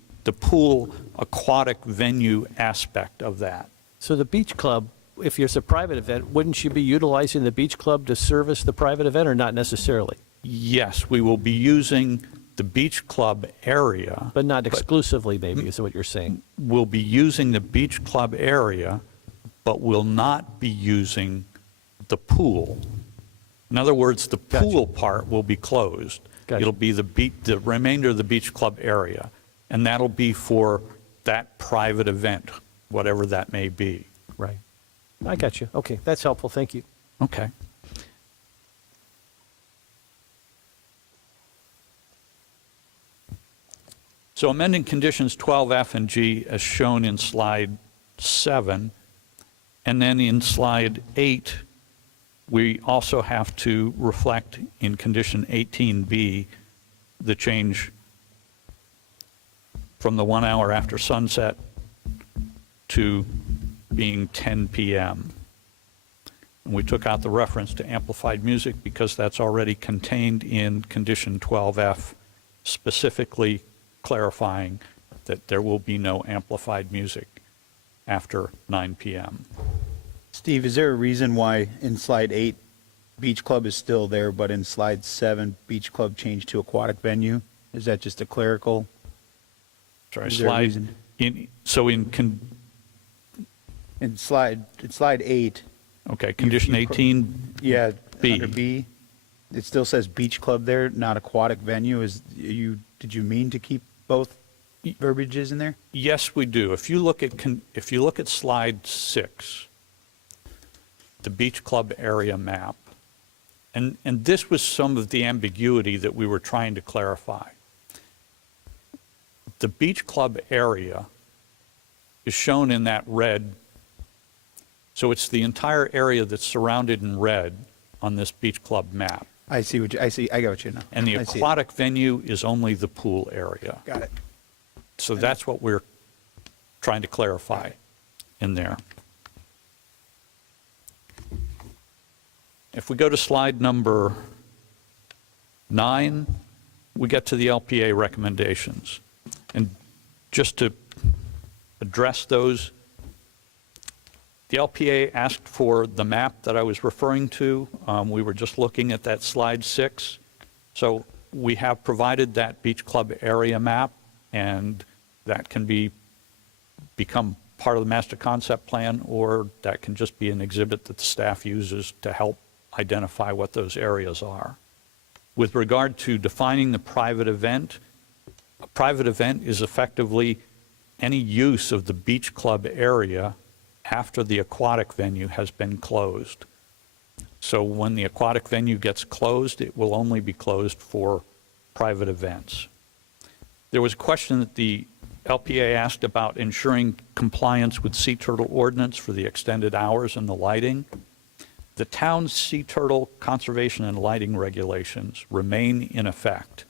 pool aquatic venue aspect of that. So the beach club, if it's a private event, wouldn't you be utilizing the beach club to service the private event or not necessarily? Yes, we will be using the beach club area. But not exclusively, maybe, is what you're saying. We'll be using the beach club area, but will not be using the pool. In other words, the pool part will be closed. It'll be the remainder of the beach club area, and that'll be for that private event, whatever that may be. Right. I got you. Okay, that's helpful. Thank you. Okay. So amending conditions 12F and G as shown in slide 7, and then in slide 8, we also have to reflect in condition 18B the change from the 1 hour after sunset to being 10 p.m. And we took out the reference to amplified music because that's already contained in condition 12F, specifically clarifying that there will be no amplified music after 9 p.m. Steve, is there a reason why in slide 8, Beach Club is still there, but in slide 7, Beach Club changed to aquatic venue? Is that just a clerical? Sorry, Is there a slide, reason? In slide 8. Okay, condition 18. Yeah, B. under B. it still says beach club there, not aquatic venue. Did you mean to keep both verbiages in there? Yes, we do. If you look at slide 6, the beach club area map, and this was some of the ambiguity that we were trying to clarify. The beach club area is shown in that red. So it's the entire area that's surrounded in red on this beach club map. I see. I got what you know. And the I see it. aquatic venue is only the pool area. Got it. So that's what we're trying to clarify in there. If we go to slide number 9, we get to the LPA recommendations. And just to address those, the LPA asked for the map that I was referring to. We were just looking at that slide 6. So we have provided that beach club area map, and that can become part of the master concept plan, or that can just be an exhibit that the staff uses to help identify what those areas are. With regard to defining the private event, a private event is effectively any use of the beach club area after the aquatic venue has been closed. So when the aquatic venue gets closed, it will only be closed for private events. There was a question that the LPA asked about ensuring compliance with sea turtle ordinance for the extended hours and the lighting. The town's sea turtle conservation and lighting regulations remain in effect,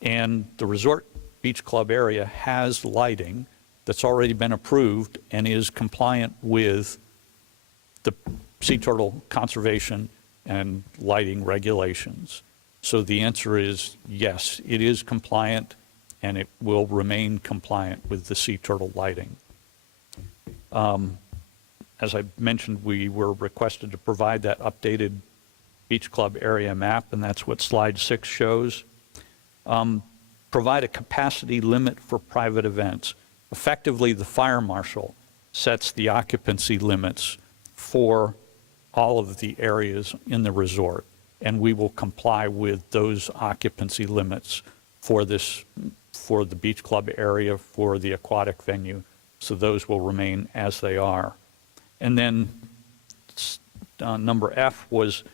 and the Resort Beach Club area has lighting that's already been approved and is compliant with the sea turtle conservation and lighting regulations. So the answer is yes, it is compliant, and it will remain compliant with the sea turtle lighting. As I mentioned, we were requested to provide that updated beach club area map, and that's what slide 6 shows. Provide a capacity limit for private events. Effectively, the fire marshal sets the occupancy limits for all of the areas in the resort, and we will comply with those occupancy limits for the beach club area, for the aquatic venue, so those will remain as they are. And then number F was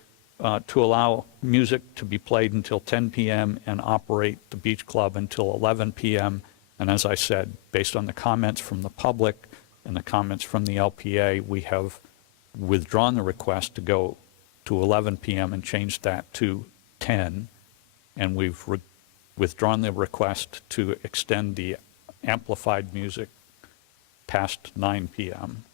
to allow music to be played until 10 p.m. and operate the beach club until 11 p.m. And as I said, based on the comments from the public and the comments from the LPA, we have withdrawn the request to go to 11 p.m. and changed that to 10. And we've withdrawn the request to extend the amplified music past 9 p.m.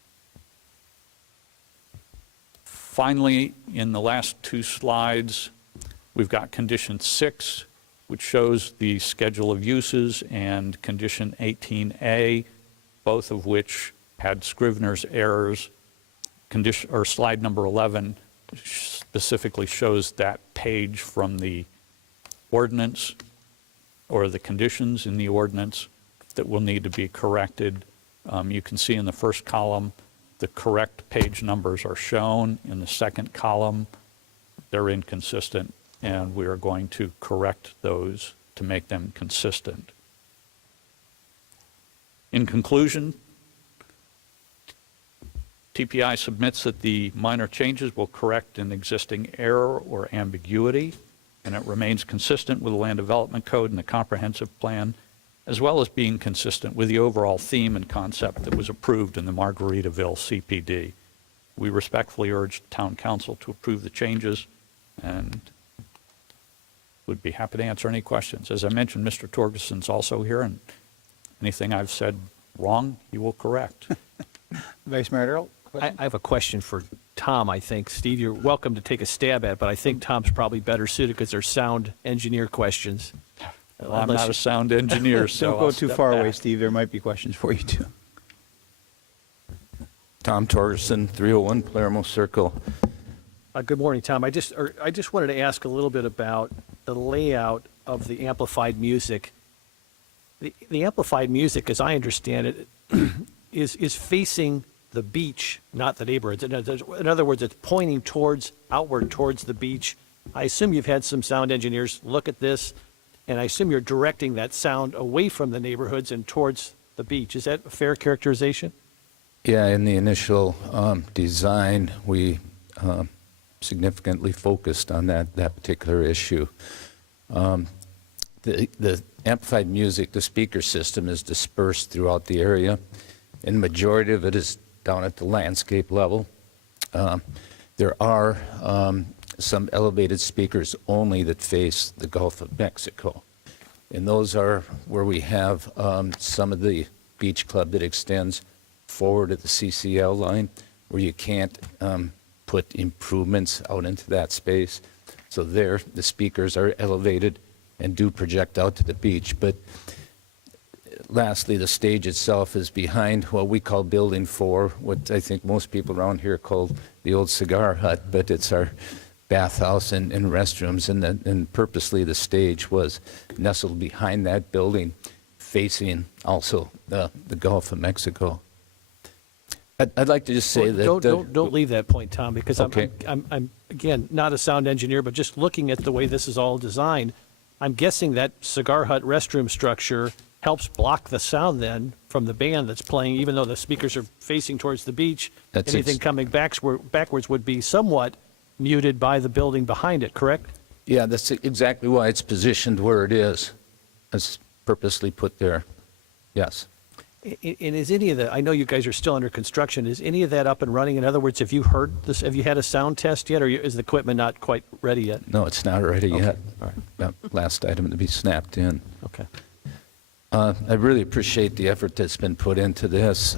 Finally, in the last 2 slides, we've got condition 6, which shows the schedule of uses, and condition 18A, both of which had Scrivener's errors. Slide number 11 specifically shows that page from the ordinance, or the conditions in the ordinance that will need to be corrected. You can see in the first column, the correct page numbers are shown. In the second column, they're inconsistent, and we are going to correct those to make them consistent. In conclusion, TPI submits that the minor changes will correct an existing error or ambiguity, and it remains consistent with the Land Development Code and the Comprehensive Plan, as well as being consistent with the overall theme and concept that was approved in the Margaritaville CPD. We respectfully urge Town Council to approve the changes, and would be happy to answer any questions. As I mentioned, Mr. Torgerson's also here, and anything I've said wrong, he will correct. Vice Mayor Earl? I have a question for Tom, I think. Steve, you're welcome to take a stab at it, but I think Tom's probably better suited because they're sound engineer questions. Well, I'm not a sound engineer, so don't go too far away, Steve. There might be questions for you, too. Tom Torgerson, 301 Palermo Circle. Good morning, Tom. I just wanted to ask a little bit about the layout of the amplified music. The amplified music, as I understand it, is facing the beach, not the neighborhoods. In other words, it's pointing outward towards the beach, I assume you've had some sound engineers look at this, and I assume you're directing that sound away from the neighborhoods and towards the beach. Is that a fair characterization? Yeah, in the initial design, we significantly focused on that particular issue. The amplified music, the speaker system is dispersed throughout the area, and the majority of it is down at the landscape level. There are some elevated speakers only that face the Gulf of Mexico, and those are where we have some of the beach club that extends forward at the CCL line, where you can't put improvements out into that space. So there, the speakers are elevated and do project out to the beach. But lastly, the stage itself is behind what we call Building 4, what I think most people around here call the old cigar hut, but it's our bathhouse and restrooms, and purposely the stage was nestled behind that building, facing also the Gulf of Mexico. I'd like to just say Well, that... don't leave that point, Tom, because Okay. I'm, again, not a sound engineer, but just looking at the way this is all designed, I'm guessing that cigar hut restroom structure helps block the sound then from the band that's playing, even though the speakers are facing towards the beach. That's Anything coming backwards would be somewhat muted by the building behind it, correct? Yeah, that's exactly why it's positioned where it is. It's purposely put there. Yes. And is any of the, I know you guys are still under construction, is any of that up and running? In other words, have you heard this, have you had a sound test yet, or is the equipment not quite ready yet? No, it's not ready Okay. yet. All right. Last item to be snapped in. Okay. I really appreciate the effort that's been put into this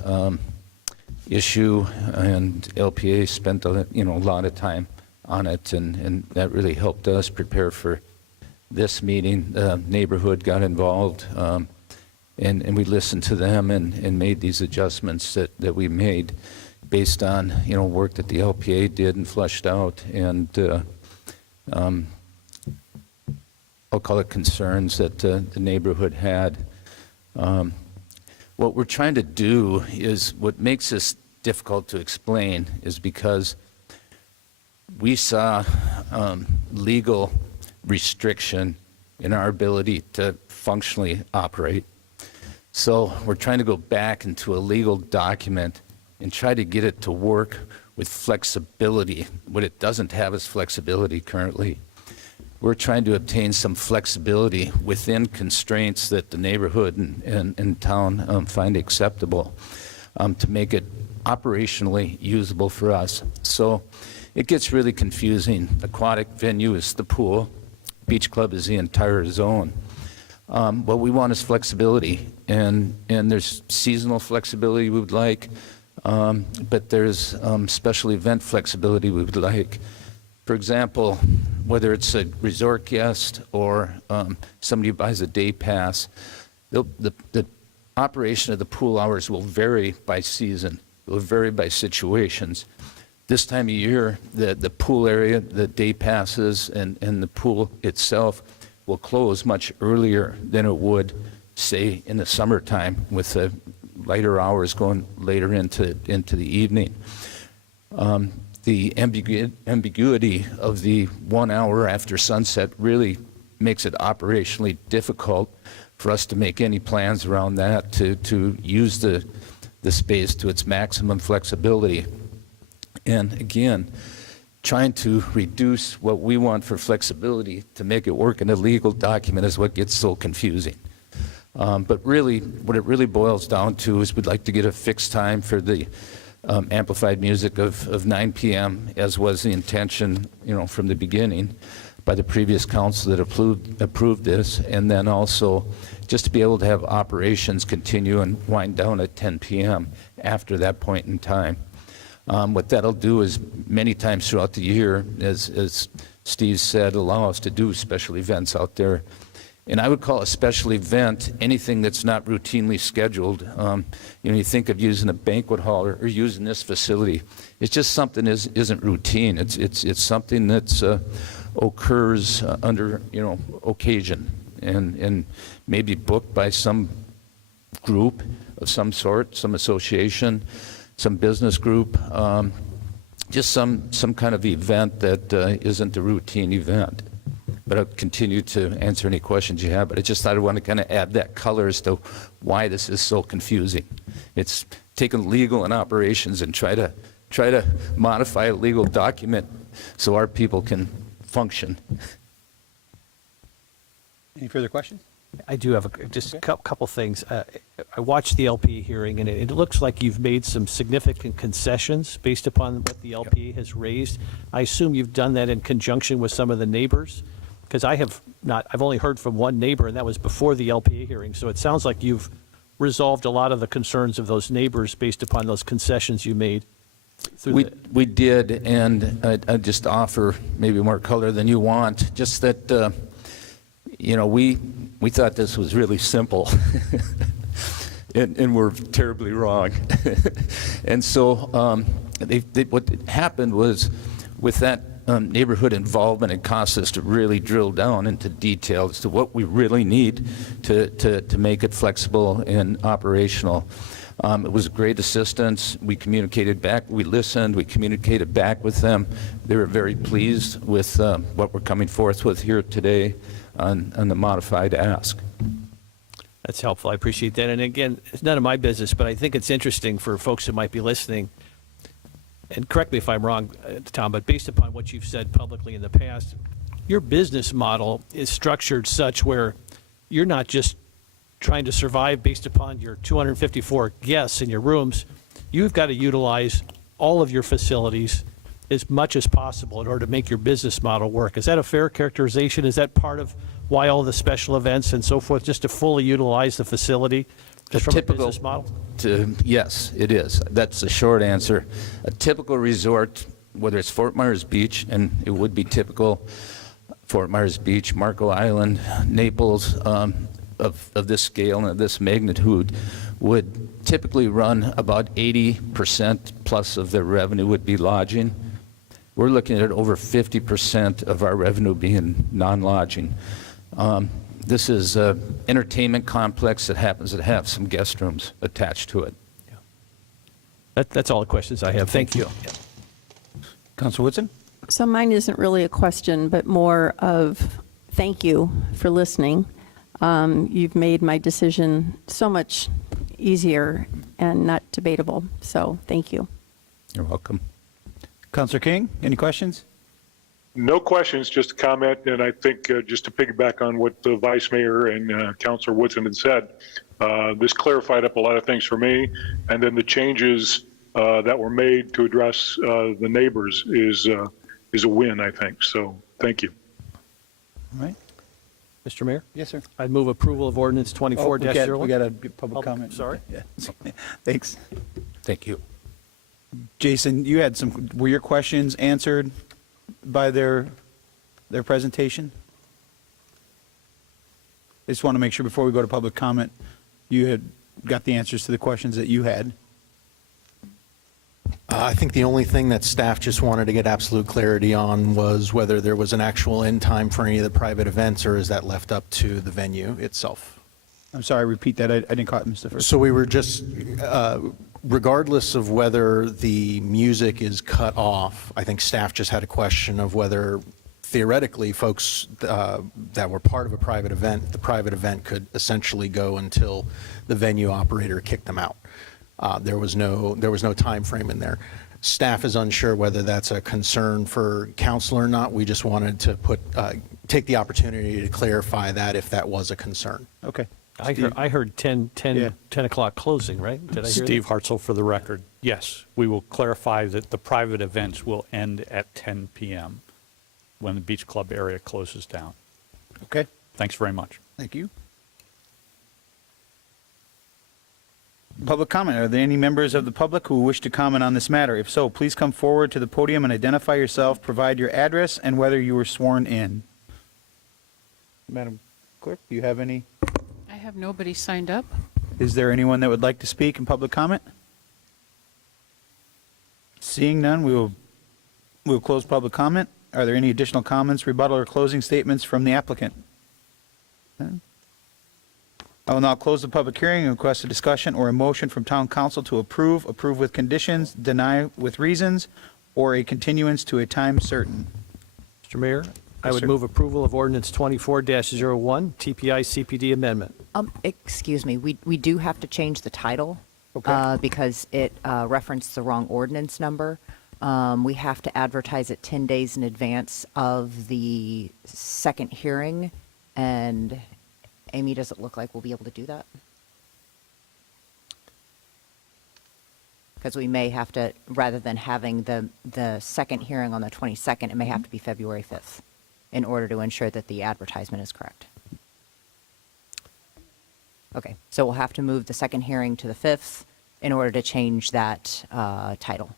issue, and LPA spent a lot of time on it, and that really helped us prepare for this meeting. The neighborhood got involved, and we listened to them and made these adjustments that we made based on work that the LPA did and fleshed out, and I'll call it concerns that the neighborhood had. What we're trying to do is, what makes this difficult to explain is because we saw legal restriction in our ability to functionally operate. So we're trying to go back into a legal document and try to get it to work with flexibility. What it doesn't have is flexibility currently. We're trying to obtain some flexibility within constraints that the neighborhood and town find acceptable, to make it operationally usable for us. So it gets really confusing. Aquatic venue is the pool. Beach club is the entire zone. What we want is flexibility, and there's seasonal flexibility we would like, but there's special event flexibility we would like. For example, whether it's a resort guest or somebody who buys a day pass, the operation of the pool hours will vary by season. It will vary by situations. This time of year, the pool area, the day passes, and the pool itself will close much earlier than it would, say, in the summertime, with the lighter hours going later into the evening. The ambiguity of the 1 hour after sunset really makes it operationally difficult for us to make any plans around that to use the space to its maximum flexibility. And again, trying to reduce what we want for flexibility to make it work in a legal document is what gets so confusing. But really, what it really boils down to is we'd like to get a fixed time for the amplified music of 9 p.m., as was the intention, from the beginning by the previous council that approved this, and then also just to be able to have operations continue and wind down at 10 p.m. after that point in time. What that'll do is many times throughout the year, as Steve said, allow us to do special events out there. And I would call a special event anything that's not routinely scheduled. You think of using a banquet hall or using this facility. It's just something that isn't routine. It's something that occurs under occasion and maybe booked by some group of some sort, some association, some business group. just some kind of event that isn't a routine event. But I'll continue to answer any questions you have, but I just thought I want to kind of add that color as to why this is so confusing. It's taking legal and operations and try to modify a legal document so our people can function. Any further questions? I do have just a couple things. I watched the LPA hearing, and it looks like you've made some significant concessions based upon what the LPA has raised. I assume you've done that in conjunction with some of the neighbors, because I've only heard from one neighbor, and that was before the LPA hearing. So it sounds like you've resolved a lot of the concerns of those neighbors based upon those concessions you made. We did, and I just offer maybe more color than you want, just that, we thought this was really simple, and we're terribly wrong. And so what happened was, with that neighborhood involvement, it cost us to really drill down into detail as to what we really need to make it flexible and operational. It was great assistance. We communicated back. We listened. We communicated back with them. They were very pleased with what we're coming forth with here today on the modified ask. That's helpful. I appreciate that. And again, it's none of my business, but I think it's interesting for folks who might be listening. And correct me if I'm wrong, Tom, but based upon what you've said publicly in the past, your business model is structured such where you're not just trying to survive based upon your 254 guests in your rooms. You've got to utilize all of your facilities as much as possible in order to make your business model work. Is that a fair characterization? Is that part of why all the special events and so forth, just to fully utilize the facility just from a business model? Yes, it is. That's the short answer. A typical resort, whether it's Fort Myers Beach, and it would be typical, Fort Myers Beach, Marco Island, Naples, of this scale and of this magnitude, would typically run about 80% plus of their revenue would be lodging. We're looking at over 50% of our revenue being non-lodging. This is an entertainment complex that happens to have some guest rooms attached to it. That's all the questions I have. Thank you. Councilor Woodson? So mine isn't really a question, but more of thank you for listening. You've made my decision so much easier and not debatable. So thank you. You're welcome. Councilor King, any questions? No questions, just a comment, and I think just to piggyback on what the Vice Mayor and Councilor Woodson had said, this clarified up a lot of things for me, and then the changes that were made to address the neighbors is a win, I think. So thank you. All right. Mr. Mayor? Yes, sir. I'd move approval of ordinance 24-01. We got a public comment. Sorry. Yeah. Thanks. Thank you. Jason, you had were your questions answered by their presentation? I just want to make sure before we go to public comment, you had got the answers to the questions that you had. I think the only thing that staff just wanted to get absolute clarity on was whether there was an actual end time for any of the private events, or is that left up to the venue itself? I'm sorry, repeat that. I didn't quite miss the first. So we were just, regardless of whether the music is cut off, I think staff just had a question of whether theoretically folks that were part of a private event, the private event could essentially go until the venue operator kicked them out. There was no time frame in there. Staff is unsure whether that's a concern for council or not. We just wanted to take the opportunity to clarify that if that was a concern. Okay. I heard 10 o'clock closing, right? Did I hear Steve that? Hartzell for the record. Yes, we will clarify that the private events will end at 10 p.m. when the beach club area closes down. Okay. Thanks very much. Thank you. Public comment. Are there any members of the public who wish to comment on this matter? If so, please come forward to the podium and identify yourself, provide your address, and whether you were sworn in. Madam Clerk, do you have any? I have nobody signed up. Is there anyone that would like to speak in public comment? Seeing none, we will close public comment. Are there any additional comments, rebuttal, or closing statements from the applicant? None? I will now close the public hearing and request a discussion or a motion from town council to approve with conditions, deny with reasons, or a continuance to a time certain. Mr. Mayor, I Yes, would sir. move approval of ordinance 24-01, TPI CPD amendment. Excuse me, we do have to change the title. Okay. Because it referenced the wrong ordinance number. We have to advertise it 10 days in advance of the second hearing, and Amy, does it look like we'll be able to do that? Because we may have to, rather than having the second hearing on the 22nd, it may have to be February 5th in order to ensure that the advertisement is correct. Okay, so we'll have to move the second hearing to the 5th in order to change that title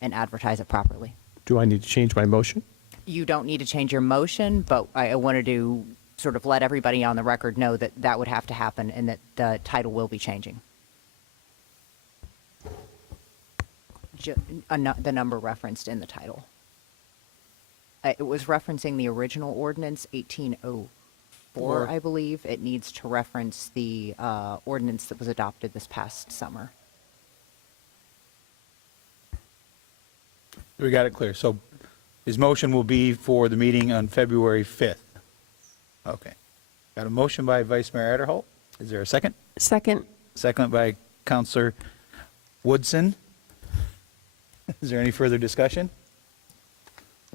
and advertise it properly. Do I need to change my motion? You don't need to change your motion, but I wanted to sort of let everybody on the record know that that would have to happen and that the title will be changing. The number referenced in the title. It was referencing the original ordinance, 1804, I believe. It needs to reference the ordinance that was adopted this past summer. We got it clear. So his motion will be for the meeting on February 5th. Okay. Got a motion by Vice Mayor Adderholt. Is there a second? Second. Second by Counselor Woodson. Is there any further discussion?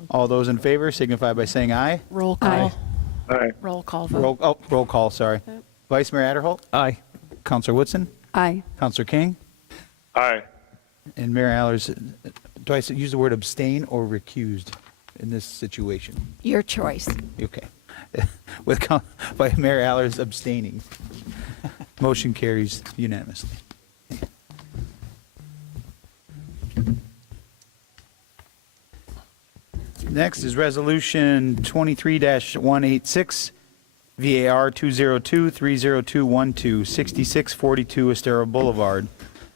All those in favor signify by saying aye. Roll call. Aye. Roll call vote. Roll call, sorry. Vice Mayor Adderholt? Aye. Counselor Woodson? Aye. Counselor King? Aye. And Mayor Allers, do I use the word abstain or recused in this situation? Your choice. Okay. By Mayor Allers abstaining. Motion carries unanimously. Next is Resolution 23-186, VAR 202-30212, 6642 Estero Boulevard.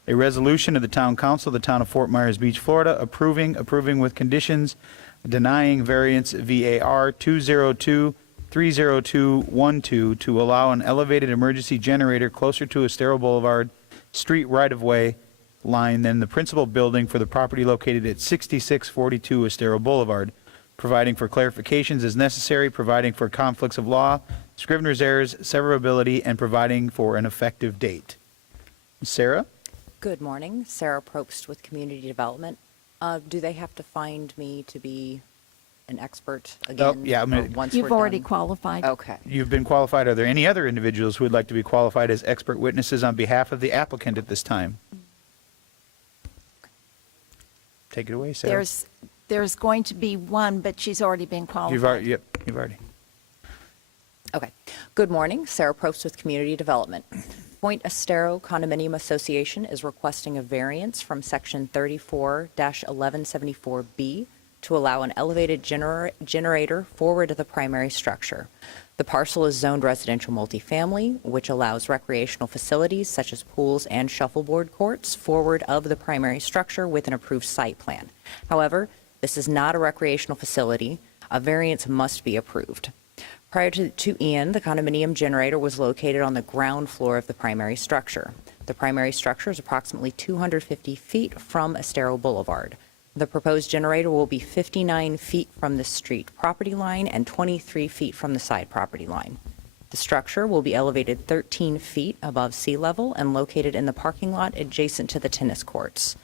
A resolution of the Town Council of the Town of Fort Myers Beach, Florida, approving with conditions, denying variance VAR 202-30212 to allow an elevated emergency generator closer to Estero Boulevard street right-of-way line than the principal building for the property located at 6642 Estero Boulevard, providing for clarifications as necessary, providing for conflicts of law, scrivener's errors, severability, and providing for an effective date. Sarah? Good morning, Sarah Probst with Community Development. Do they have to find me to be an expert again? yeah, I'm gonna- once You've we're already done? qualified. Okay. You've been qualified. Are there any other individuals who would like to be qualified as expert witnesses on behalf of the applicant at this time? Take it away, Sarah. There's going to be one, but she's already been qualified. You've already. Okay. Good morning, Sarah Probst with Community Development. Point Estero Condominium Association is requesting a variance from Section 34-1174B to allow an elevated generator forward of the primary structure. The parcel is zoned residential multifamily, which allows recreational facilities such as pools and shuffleboard courts forward of the primary structure with an approved site plan. However, this is not a recreational facility. A variance must be approved. Prior to Ian, the condominium generator was located on the ground floor of the primary structure. The primary structure is approximately 250 feet from Estero Boulevard. The proposed generator will be 59 feet from the street property line and 23 feet from the side property line. The structure will be elevated 13 feet above sea level and located in the parking lot adjacent to the tennis courts.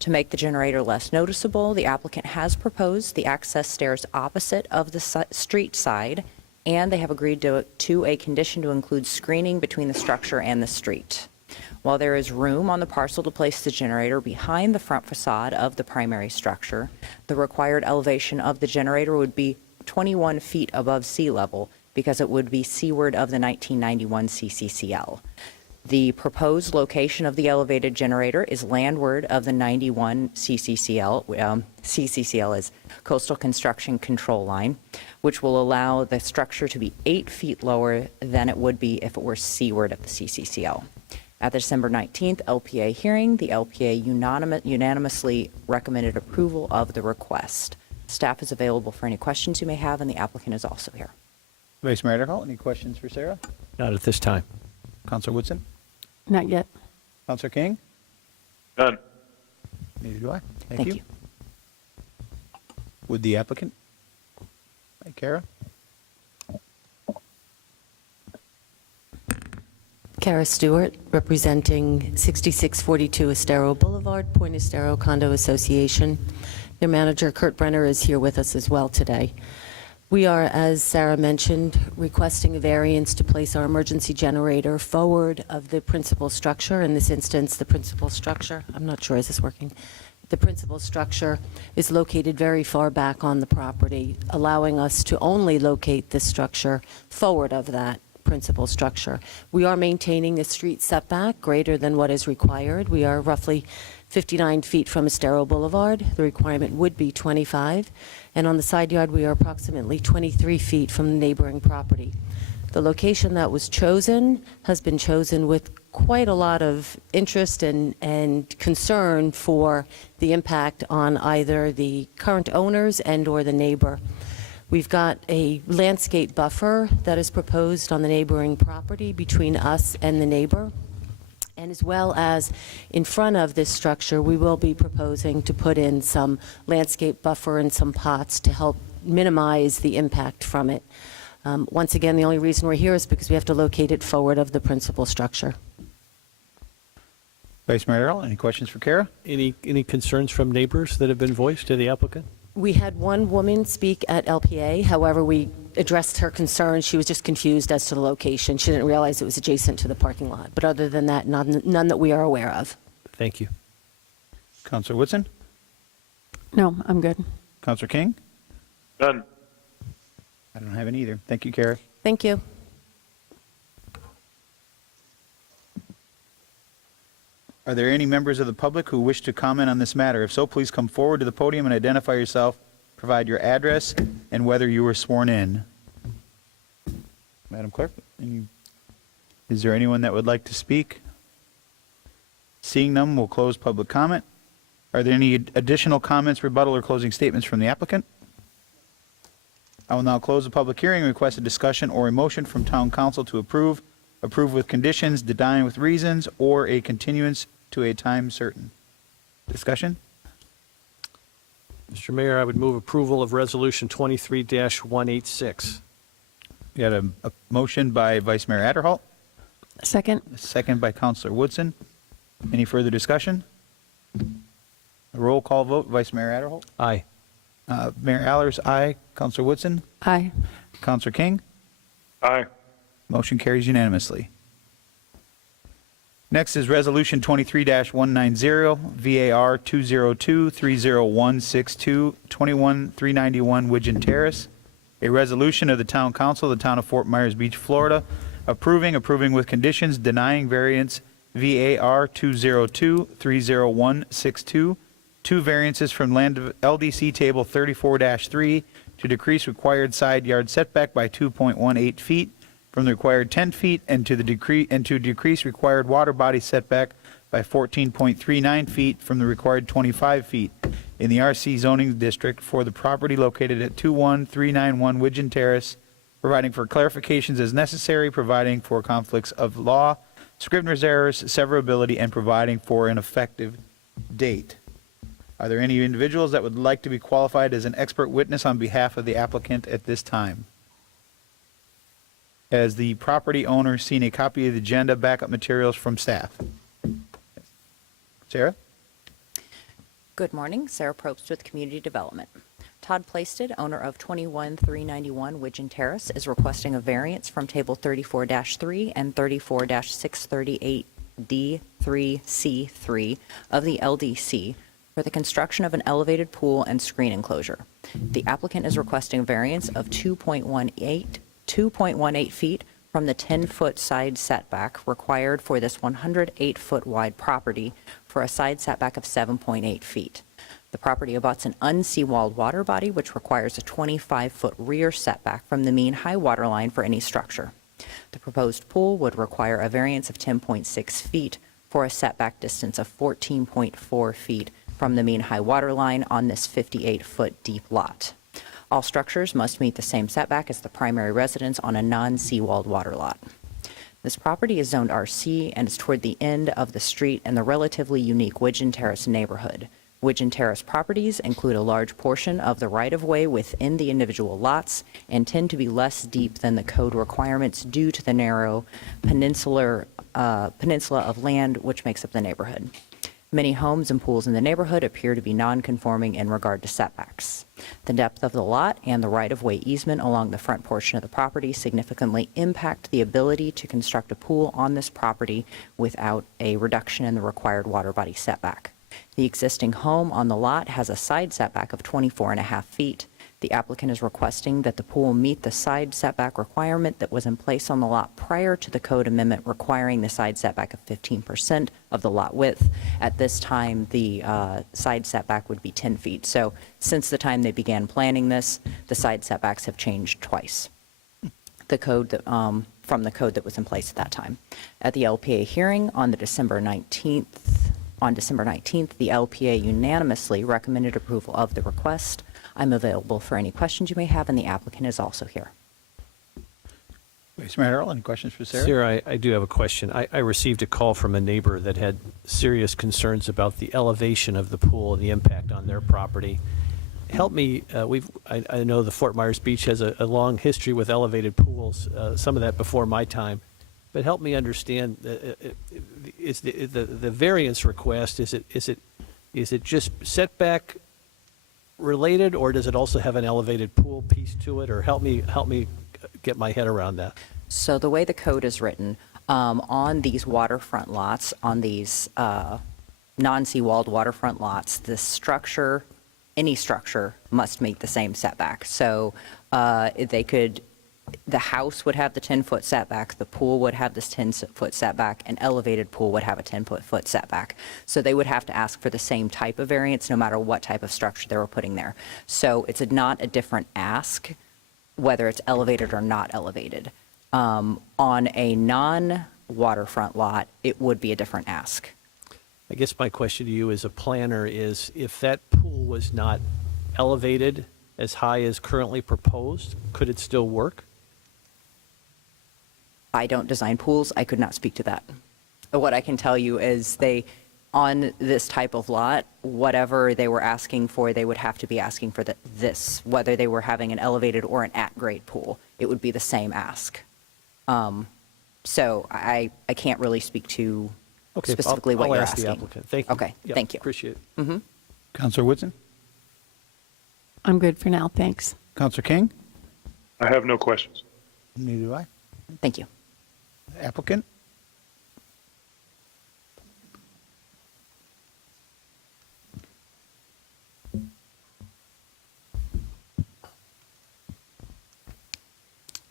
To make the generator less noticeable, the applicant has proposed the access stairs opposite of the street side, and they have agreed to a condition to include screening between the structure and the street. While there is room on the parcel to place the generator behind the front facade of the primary structure, the required elevation of the generator would be 21 feet above sea level because it would be seaward of the 1991 CCCL. The proposed location of the elevated generator is landward of the 91 CCCL. CCCL is Coastal Construction Control Line, which will allow the structure to be 8 feet lower than it would be if it were seaward of the CCCL. At the December 19th LPA hearing, the LPA unanimously recommended approval of the request. Staff is available for any questions you may have, and the applicant is also here. Vice Mayor Adderholt, any questions for Sarah? Not at this time. Counselor Woodson? Not yet. Counselor King? None. Neither do I. Thank you. you. Would the applicant? Hi, Kara? Kara Stewart, representing 6642 Estero Boulevard, Point Estero Condo Association. Their manager, Kurt Brenner, is here with us as well today. We are, as Sarah mentioned, requesting a variance to place our emergency generator forward of the principal structure. In this instance, the principal structure, I'm not sure, is this working? The principal structure is located very far back on the property, allowing us to only locate this structure forward of that principal structure. We are maintaining a street setback greater than what is required. We are roughly 59 feet from Estero Boulevard. The requirement would be 25. And on the side yard, we are approximately 23 feet from the neighboring property. The location that was chosen has been chosen with quite a lot of interest and concern for the impact on either the current owners and or the neighbor. We've got a landscape buffer that is proposed on the neighboring property between us and the neighbor. And as well as in front of this structure, we will be proposing to put in some landscape buffer and some pots to help minimize the impact from it. Once again, the only reason we're here is because we have to locate it forward of the principal structure. Vice Mayor Errol, any questions for Kara? Any concerns from neighbors that have been voiced to the applicant? We had one woman speak at LPA. However, we addressed her concerns. She was just confused as to the location. She didn't realize it was adjacent to the parking lot. But other than that, none that we are aware of. Thank you. Councilor Woodson? No, I'm good. Councilor King? None. I don't have any either. Thank you, Kara. Thank you. Are there any members of the public who wish to comment on this matter? If so, please come forward to the podium and identify yourself, provide your address, and whether you were sworn in. Madam Clerk, is there anyone that would like to speak? Seeing none, we'll close public comment. Are there any additional comments, rebuttal, or closing statements from the applicant? I will now close the public hearing and request a discussion or a motion from Town Council to approve with conditions, deny with reasons, or a continuance to a time certain. Discussion? Mr. Mayor, I would move approval of Resolution 23-186. We got a motion by Vice Mayor Adderholt, Second. a second by Councilor Woodson. Any further discussion? A roll call vote, Vice Mayor Adderholt? Aye. Mayor Allers, aye. Councilor Woodson? Aye. Councilor King? Aye. Motion carries unanimously. Next is Resolution 23-190, VAR 202-30162, 21391 Widgeon Terrace. A resolution of the Town Council of the Town of Fort Myers Beach, Florida, approving with conditions, denying variance VAR 202-30162, two variances from land of LDC Table 34-3 to decrease required side yard setback by 2.18 feet from the required 10 feet and to decrease required water body setback by 14.39 feet from the required 25 feet in the RC zoning district for the property located at 21391 Widgeon Terrace, providing for clarifications as necessary, providing for conflicts of law, Scrivener's errors, severability, and providing for an effective date. Are there any individuals that would like to be qualified as an expert witness on behalf of the applicant at this time? Has the property owner seen a copy of the agenda, backup materials from staff? Sarah? Good morning, Sarah Probst with Community Development. Todd Plasted, owner of 21391 Widgeon Terrace, is requesting a variance from Table 34-3 and 34-638D3C3 of the LDC for the construction of an elevated pool and screen enclosure. The applicant is requesting a variance of 2.18 feet from the 10-foot side setback required for this 108-foot wide property for a side setback of 7.8 feet. The property abuts an unseawalled water body, which requires a 25-foot rear setback from the mean high water line for any structure. The proposed pool would require a variance of 10.6 feet for a setback distance of 14.4 feet from the mean high water line on this 58-foot deep lot. All structures must meet the same setback as the primary residence on a non-seawalled water lot. This property is zoned RC and is toward the end of the street in the relatively unique Widgeon Terrace neighborhood, Widgeon Terrace properties include a large portion of the right-of-way within the individual lots and tend to be less deep than the code requirements due to the narrow peninsula of land which makes up the neighborhood. Many homes and pools in the neighborhood appear to be non-conforming in regard to setbacks. The depth of the lot and the right-of-way easement along the front portion of the property significantly impact the ability to construct a pool on this property without a reduction in the required water body setback. The existing home on the lot has a side setback of 24.5 feet. The applicant is requesting that the pool meet the side setback requirement that was in place on the lot prior to the code amendment requiring the side setback of 15% of the lot width. At this time, the side setback would be 10 feet. So since the time they began planning this, the side setbacks have changed twice. The code that, from the code that was in place at that time. At the LPA hearing on December 19th, the LPA unanimously recommended approval of the request. I'm available for any questions you may have, and the applicant is also here. Vice Mayor Harrell, any questions for Sarah? Sarah, I do have a question. I received a call from a neighbor that had serious concerns about the elevation of the pool and the impact on their property. Help me, I know the Fort Myers Beach has a long history with elevated pools, some of that before my time, but help me understand, is the variance request, is it just setback related, or does it also have an elevated pool piece to it, or help me get my head around that? So the way the code is written, on these waterfront lots, on these non-seawalled waterfront lots, the structure, any structure must meet the same setback. So the house would have the 10-foot setback, the pool would have this 10-foot setback, an elevated pool would have a 10-foot setback. So they would have to ask for the same type of variance no matter what type of structure they were putting there. So it's not a different ask, whether it's elevated or not elevated. On a non-waterfront lot, it would be a different ask. I guess my question to you as a planner is, if that pool was not elevated as high as currently proposed, could it still work? I don't design pools. I could not speak to that. What I can tell you is on this type of lot, whatever they were asking for, they would have to be asking for this, whether they were having an elevated or an at-grade pool. It would be the same ask. So I can't really speak to specifically what I'll you're ask asking. the applicant. Thank you. Okay, Yeah, thank you. Appreciate it. Councilor Woodson? I'm good for now, thanks. Councilor King? I have no questions. Neither do I. Thank you. Applicant?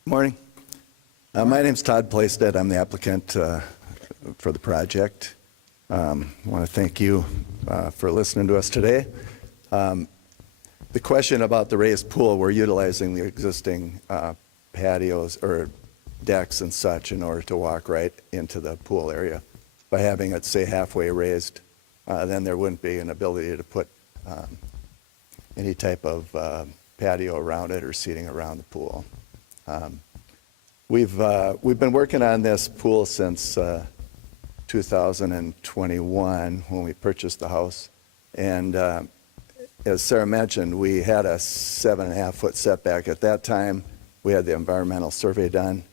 Morning. My name's Todd Playstead. I'm the applicant for the project. I want to thank you for listening to us today. The question about the raised pool, we're utilizing the existing patios or decks and such in order to walk right into the pool area. By having it, say, halfway raised, then there wouldn't be an ability to put any type of patio around it or seating around the pool. We've been working on this pool since 2021 when we purchased the house, and as Sarah mentioned, we had a 7.5-foot setback at that time. We had the environmental survey done.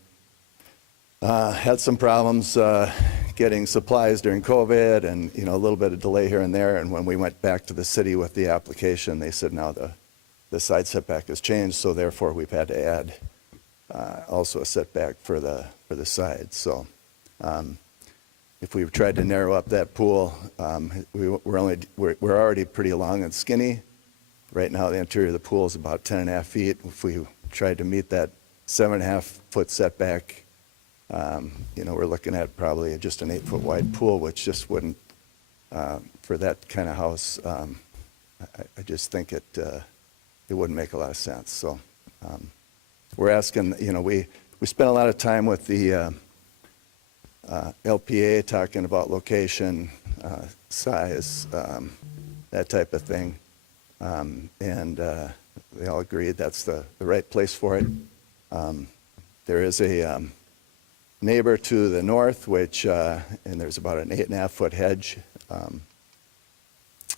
Had some problems getting supplies during COVID, and a little bit of delay here and there. And when we went back to the city with the application, they said now the side setback has changed, so therefore we've had to add also a setback for the side. So if we tried to narrow up that pool, we're already pretty long and skinny. Right now, the interior of the pool is about 10.5 feet. If we tried to meet that 7.5-foot setback, we're looking at probably just an 8-foot wide pool, which just wouldn't, for that kind of house, I just think it wouldn't make a lot of sense. So we're asking, we spent a lot of time with the LPA talking about location, size, that type of thing. And they all agreed that's the right place for it. There is a neighbor to the north, which, and there's about an 8.5-foot hedge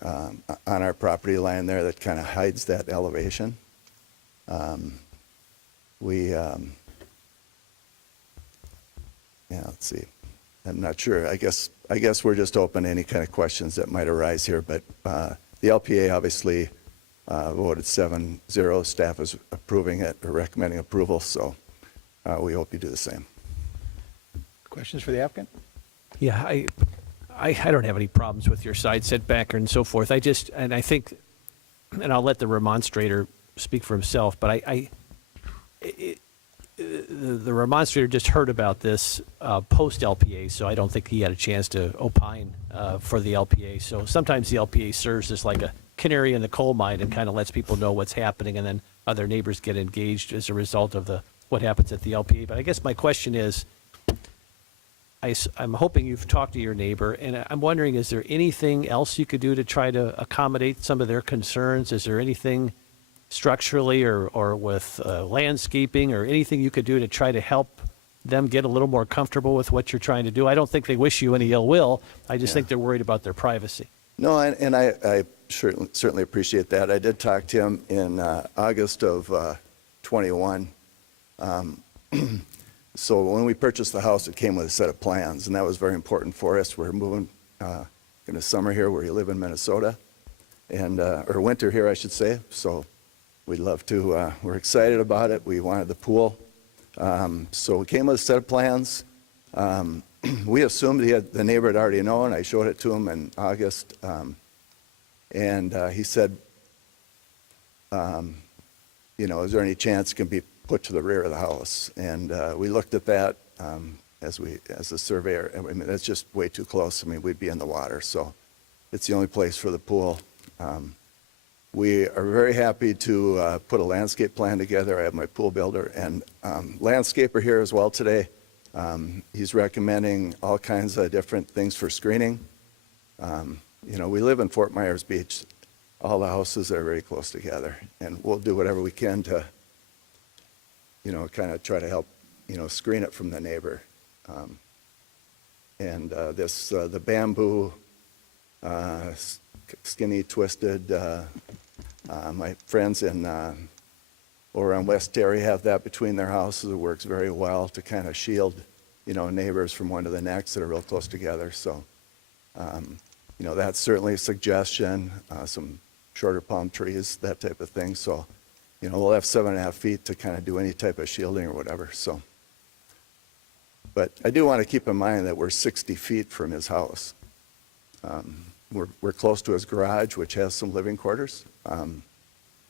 on our property line there that kind of hides that elevation. Yeah, let's see. I'm not sure. I guess we're just open to any kind of questions that might arise here, but the LPA obviously voted 7-0. Staff is approving it or recommending approval, so we hope you do the same. Questions for the applicant? Yeah, I don't have any problems with your side setback and so forth. I think, and I'll let the remonstrator speak for himself, but the remonstrator just heard about this post LPA, so I don't think he had a chance to opine for the LPA. So sometimes the LPA serves as like a canary in the coal mine and kind of lets people know what's happening, and then other neighbors get engaged as a result of what happens at the LPA. But I guess my question is, I'm hoping you've talked to your neighbor, and I'm wondering, is there anything else you could do to try to accommodate some of their concerns? Is there anything structurally or with landscaping or anything you could do to try to help them get a little more comfortable with what you're trying to do? I don't think they wish you any ill will. I just think they're worried about their privacy. No, and I certainly appreciate that. I did talk to him in August of 21. So when we purchased the house, it came with a set of plans, and that was very important for us. We're moving in the summer here. We live in Minnesota, and or winter here, I should say. So we'd love to. We're excited about it. We wanted the pool, so we came with a set of plans. We assumed the neighbor had already known. I showed it to him in August, and he said, is there any chance it can be put to the rear of the house? And we looked at that as a surveyor. I mean, that's just way too close. I mean, we'd be in the water, so it's the only place for the pool. We are very happy to put a landscape plan together. I have my pool builder and landscaper here as well today. He's recommending all kinds of different things for screening. We live in Fort Myers Beach. All the houses are very close together, and we'll do whatever we can to kind of try to help, screen it from the neighbor. The bamboo, skinny, twisted, my friends over on West Terry have that between their houses. It works very well to kind of shield, neighbors from one to the next that are real close together. So, that's certainly a suggestion, some shorter palm trees, that type of thing. So, we'll have 7.5 feet to kind of do any type of shielding or whatever, so. But I do want to keep in mind that we're 60 feet from his house. We're close to his garage, which has some living quarters.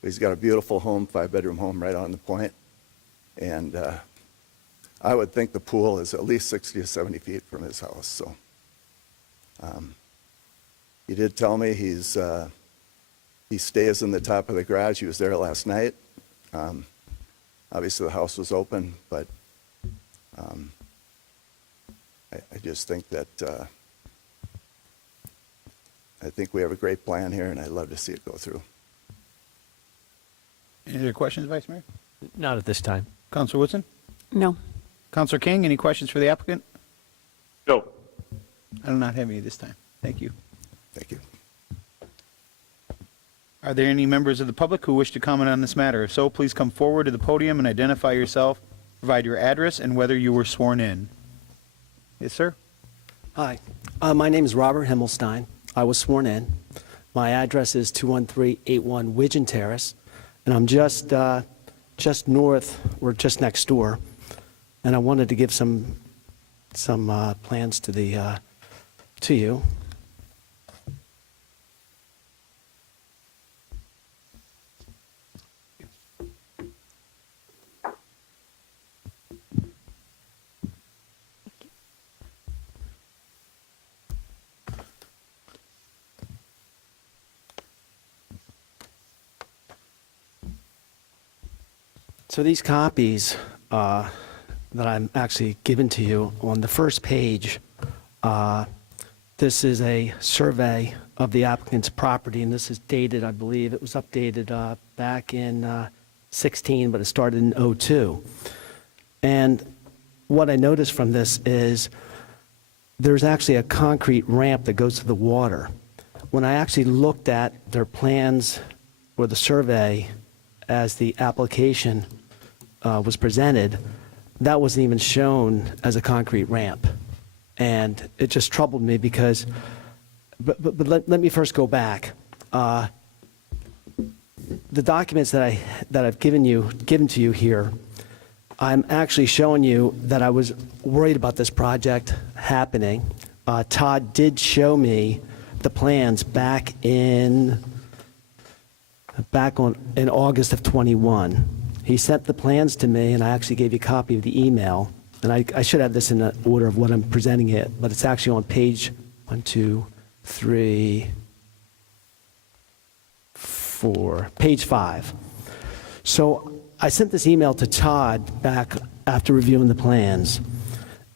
He's got a beautiful home, 5-bedroom home right on the point. And I would think the pool is at least 60 to 70 feet from his house, so. He did tell me he stays in the top of the garage. He was there last night. Obviously, the house was open, but I just think that I think we have a great plan here, and I'd love to see it go through. Any other questions, Vice Mayor? Not at this time. Councilor Woodson? No. Councilor King, any questions for the applicant? No. I do not have any this time. Thank you. Thank you. Are there any members of the public who wish to comment on this matter? If so, please come forward to the podium and identify yourself, provide your address, and whether you were sworn in. Yes, sir? Hi. My name is Robert Himmelstein. I was sworn in. My address is 21381 Widgeon Terrace, and I'm just north, or just next door, and I wanted to give some plans to you. So these copies that I'm actually giving to you, on the first page, this is a survey of the applicant's property, and this is dated, I believe, it was updated back in 16, but it started in 02. And what I noticed from this is there's actually a concrete ramp that goes to the water. when I actually looked at their plans or the survey as the application was presented, that wasn't even shown as a concrete ramp. And it just troubled me because, but let me first go back. The documents that I've given to you here, I'm actually showing you that I was worried about this project happening. Todd did show me the plans back in August of 21. He sent the plans to me, and I actually gave you a copy of the email. And I should have this in the order of what I'm presenting it, but it's actually on page 1, 2, 3, 4, page 5. So I sent this email to Todd back after reviewing the plans,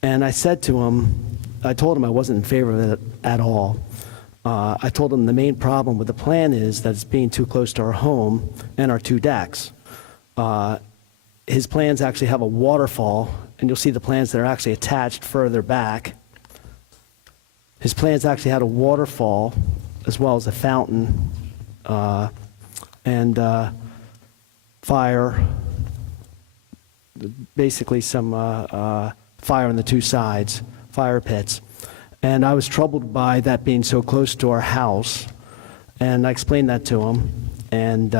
and I said to him, I told him I wasn't in favor of it at all. I told him the main problem with the plan is that it's being too close to our home and our 2 decks. His plans actually have a waterfall, and you'll see the plans that are actually attached further back. His plans actually had a waterfall as well as a fountain and fire, basically some fire on the 2 sides, fire pits. And I was troubled by that being so close to our house, and I explained that to him. And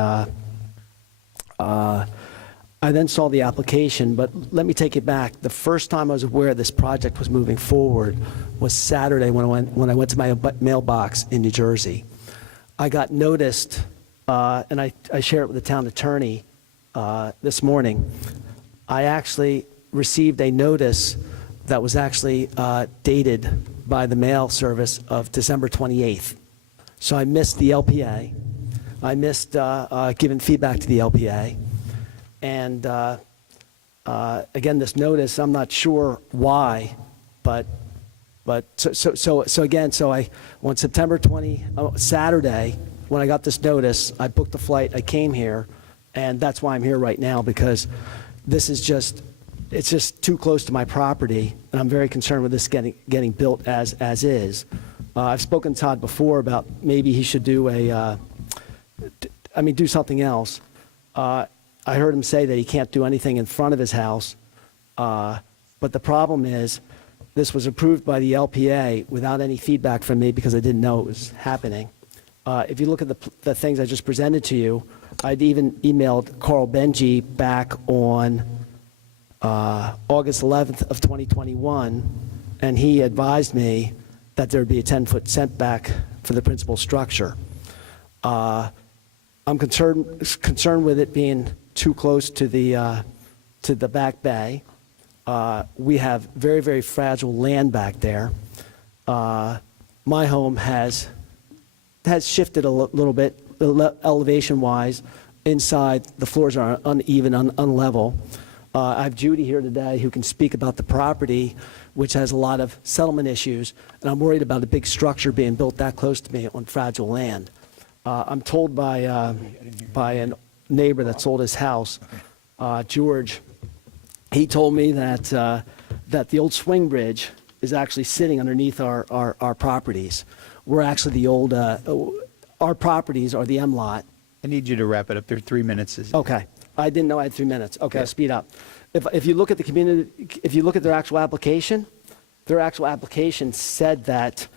I then saw the application, but let me take it back. The first time I was aware this project was moving forward was Saturday when I went to my mailbox in New Jersey. I got noticed, and I shared it with the town attorney this morning. I actually received a notice that was actually dated by the mail service of December 28th. So I missed the LPA. I missed giving feedback to the LPA. And again, this notice, I'm not sure why, but so on September 20, Saturday, when I got this notice, I booked a flight, I came here, and that's why I'm here right now, because this is just, it's just too close to my property, and I'm very concerned with this getting built as is. I've spoken to Todd before about maybe he should do do something else. I heard him say that he can't do anything in front of his house, but the problem is this was approved by the LPA without any feedback from me because I didn't know it was happening. If you look at the things I just presented to you, I'd even emailed Carl Benji back on August 11th of 2021, and he advised me that there would be a 10-foot setback for the principal structure. I'm concerned with it being too close to the back bay. We have very, very fragile land back there. My home has shifted a little bit elevation-wise. Inside, the floors are uneven, unlevel. I have Judy here today who can speak about the property, which has a lot of settlement issues, and I'm worried about a big structure being built that close to me on fragile land. I'm told by a neighbor that sold his house, George, he told me that the old swing bridge is actually sitting underneath our properties. We're actually the old, our properties are the M lot. I need you to wrap it up. There are 3 minutes. Okay. I didn't know I had 3 minutes. Okay, I'll speed up. If you look at the community, if you look at their actual application said that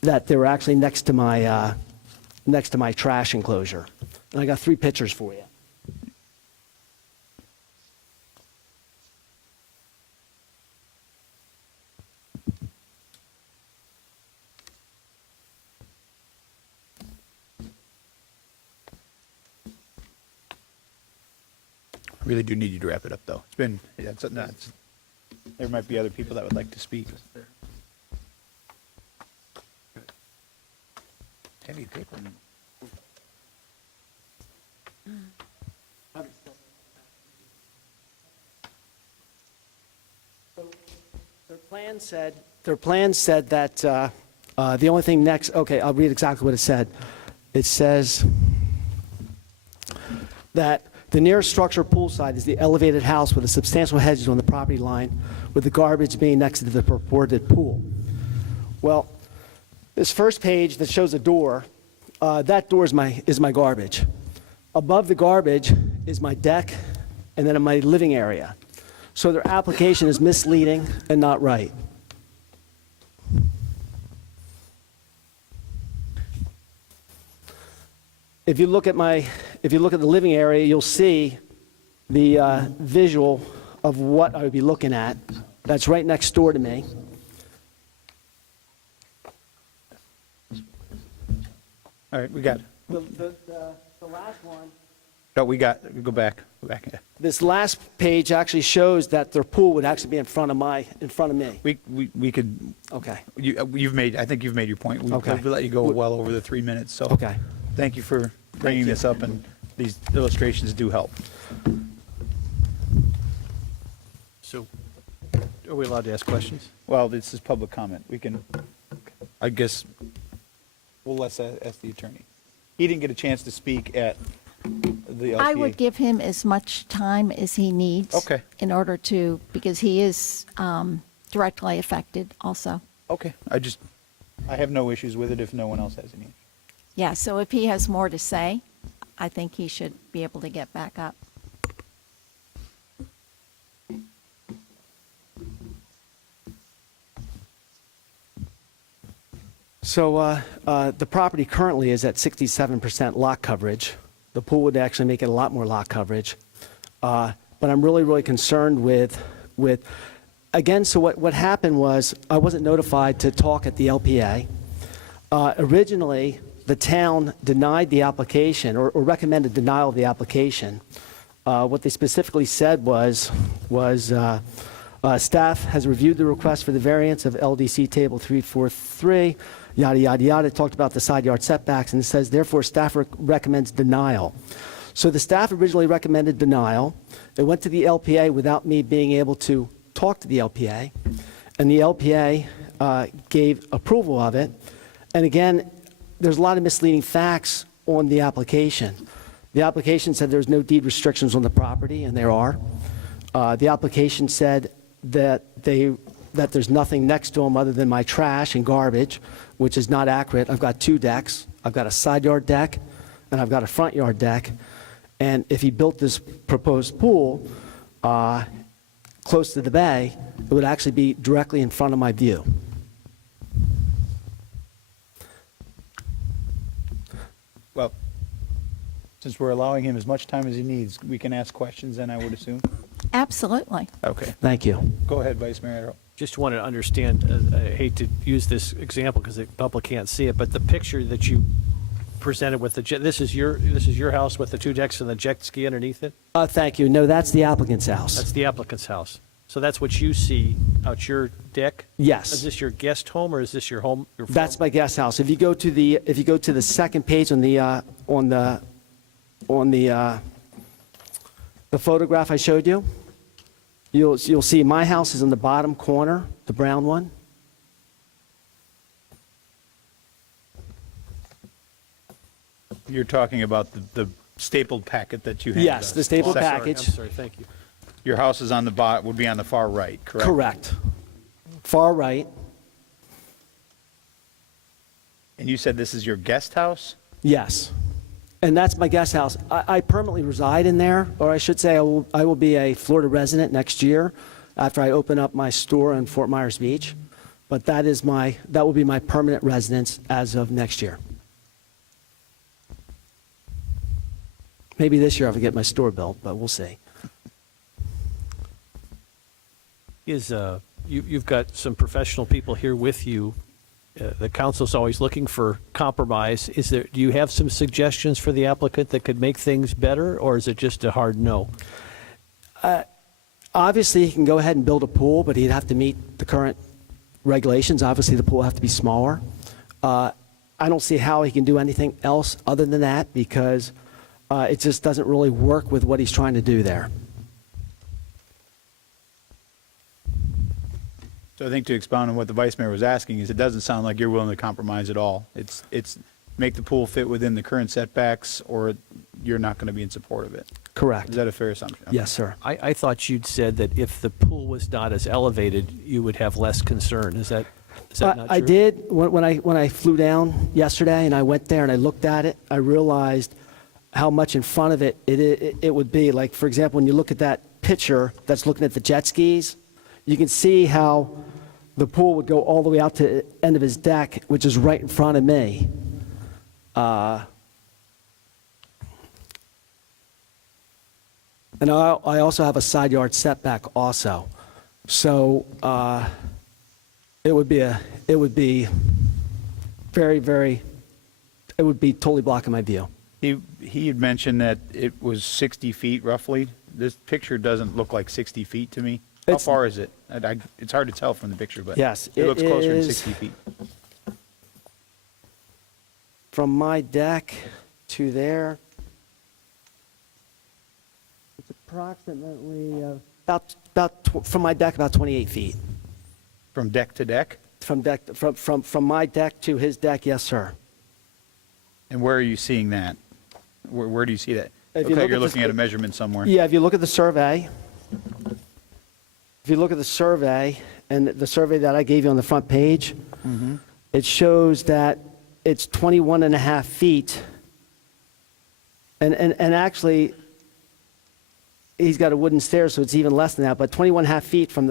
they were actually next to my trash enclosure. And I got 3 pictures for you. I really do need you to wrap it up, though. It's been, there might be other people that would like to speak. Heavy paper. Their plan said that the only thing next, okay, I'll read exactly what it said. It says that the nearest structure poolside is the elevated house with a substantial hedges on the property line, with the garbage being next to the purported pool. Well, This first page that shows a door, that door is my garbage. Above the garbage is my deck, and then my living area. So their application is misleading and not right. If you look at the living area, you'll see the visual of what I would be looking at. That's right next door to me. All right, we got it. The last one. No, we got, go back. This last page actually shows that their pool would actually be in front of me. We could, Okay. I think you've made your point. Okay. We've let you go well over the 3 minutes, so. Okay. Thank you for bringing this up, and these illustrations do help. So, are we allowed to ask questions? Well, this is public comment. We can, I guess, we'll ask the attorney. He didn't get a chance to speak at the LPA. I would give him as much time as he needs. Okay. In order to, because he is directly affected also. Okay, I have no issues with it if no one else has any. Yeah, so if he has more to say, I think he should be able to get back up. So the property currently is at 67% lot coverage. The pool would actually make it a lot more lot coverage. But I'm really, really concerned with again, so what happened was I wasn't notified to talk at the LPA. Originally, the town denied the application or recommended denial of the application. What they specifically said was staff has reviewed the request for the variance of LDC Table 343, yada, yada, yada. It talked about the side yard setbacks, and it says, therefore, staff recommends denial. So the staff originally recommended denial. It went to the LPA without me being able to talk to the LPA, and the LPA gave approval of it. And again, there's a lot of misleading facts on the application. The application said there's no deed restrictions on the property, and there are. The application said that there's nothing next to them other than my trash and garbage, which is not accurate. I've got 2 decks. I've got a side yard deck, and I've got a front yard deck. And if he built this proposed pool close to the bay, it would actually be directly in front of my view. Well, since we're allowing him as much time as he needs, we can ask questions then, I would assume? Absolutely. Okay. Thank you. Go ahead, Vice Mayor. Just want to understand, I hate to use this example because the public can't see it, but the picture that you presented with this is your house with the 2 decks and the jet ski underneath it? Thank you. No, that's the applicant's house. That's the applicant's house. So that's what you see out your deck? Yes. Is this your guest home or is this your home? Your That's my guest house. If you go to the second page on the photograph I showed you, you'll see my house is in the bottom corner, the brown one. You're talking about the stapled packet that you have. Yes, the stapled package. I'm sorry, thank you. Your house is would be on the far right, correct? Correct. Far right. And you said this is your guest house? Yes. And that's my guest house. I permanently reside in there, or I should say I will be a Florida resident next year after I open up my store in Fort Myers Beach. But that will be my permanent residence as of next year. Maybe this year I will get my store built, but we'll see. You've got some professional people here with you. The council's always looking for compromise. Do you have some suggestions for the applicant that could make things better, or is it just a hard no? Obviously, he can go ahead and build a pool, but he'd have to meet the current regulations. Obviously, the pool will have to be smaller. I don't see how he can do anything else other than that because it just doesn't really work with what he's trying to do there. So I think to expound on what the Vice Mayor was asking is it doesn't sound like you're willing to compromise at all. It's make the pool fit within the current setbacks or you're not going to be in support of it. Correct. Is that a fair assumption? Okay. Yes, sir. I thought you'd said that if the pool was not as elevated, you would have less concern. Is that? Is that not true? I did, when I flew down yesterday and I went there and I looked at it, I realized how much in front of it would be. Like, for example, when you look at that picture that's looking at the jet skis, you can see how the pool would go all the way out to the end of his deck, which is right in front of me. And I also have a side yard setback also. So it would be very, very, it would be totally blocking my view. He had mentioned that it was 60 feet roughly. This picture doesn't look like 60 feet to me. How far is it? It's hard to tell from the picture, but Yes, it looks closer than is 60 feet. From my deck to there, it's approximately from my deck about 28 feet. From deck to deck? From my deck to his deck, yes, sir. And where are you seeing that? Where do you see that? If Looks you like look you're at the- looking at a measurement somewhere. Yeah, if you look at the survey, and the survey that I gave you on the front page, it shows that it's 21 and a half feet. And actually, he's got a wooden stair, so it's even less than that, but 21 and a half feet from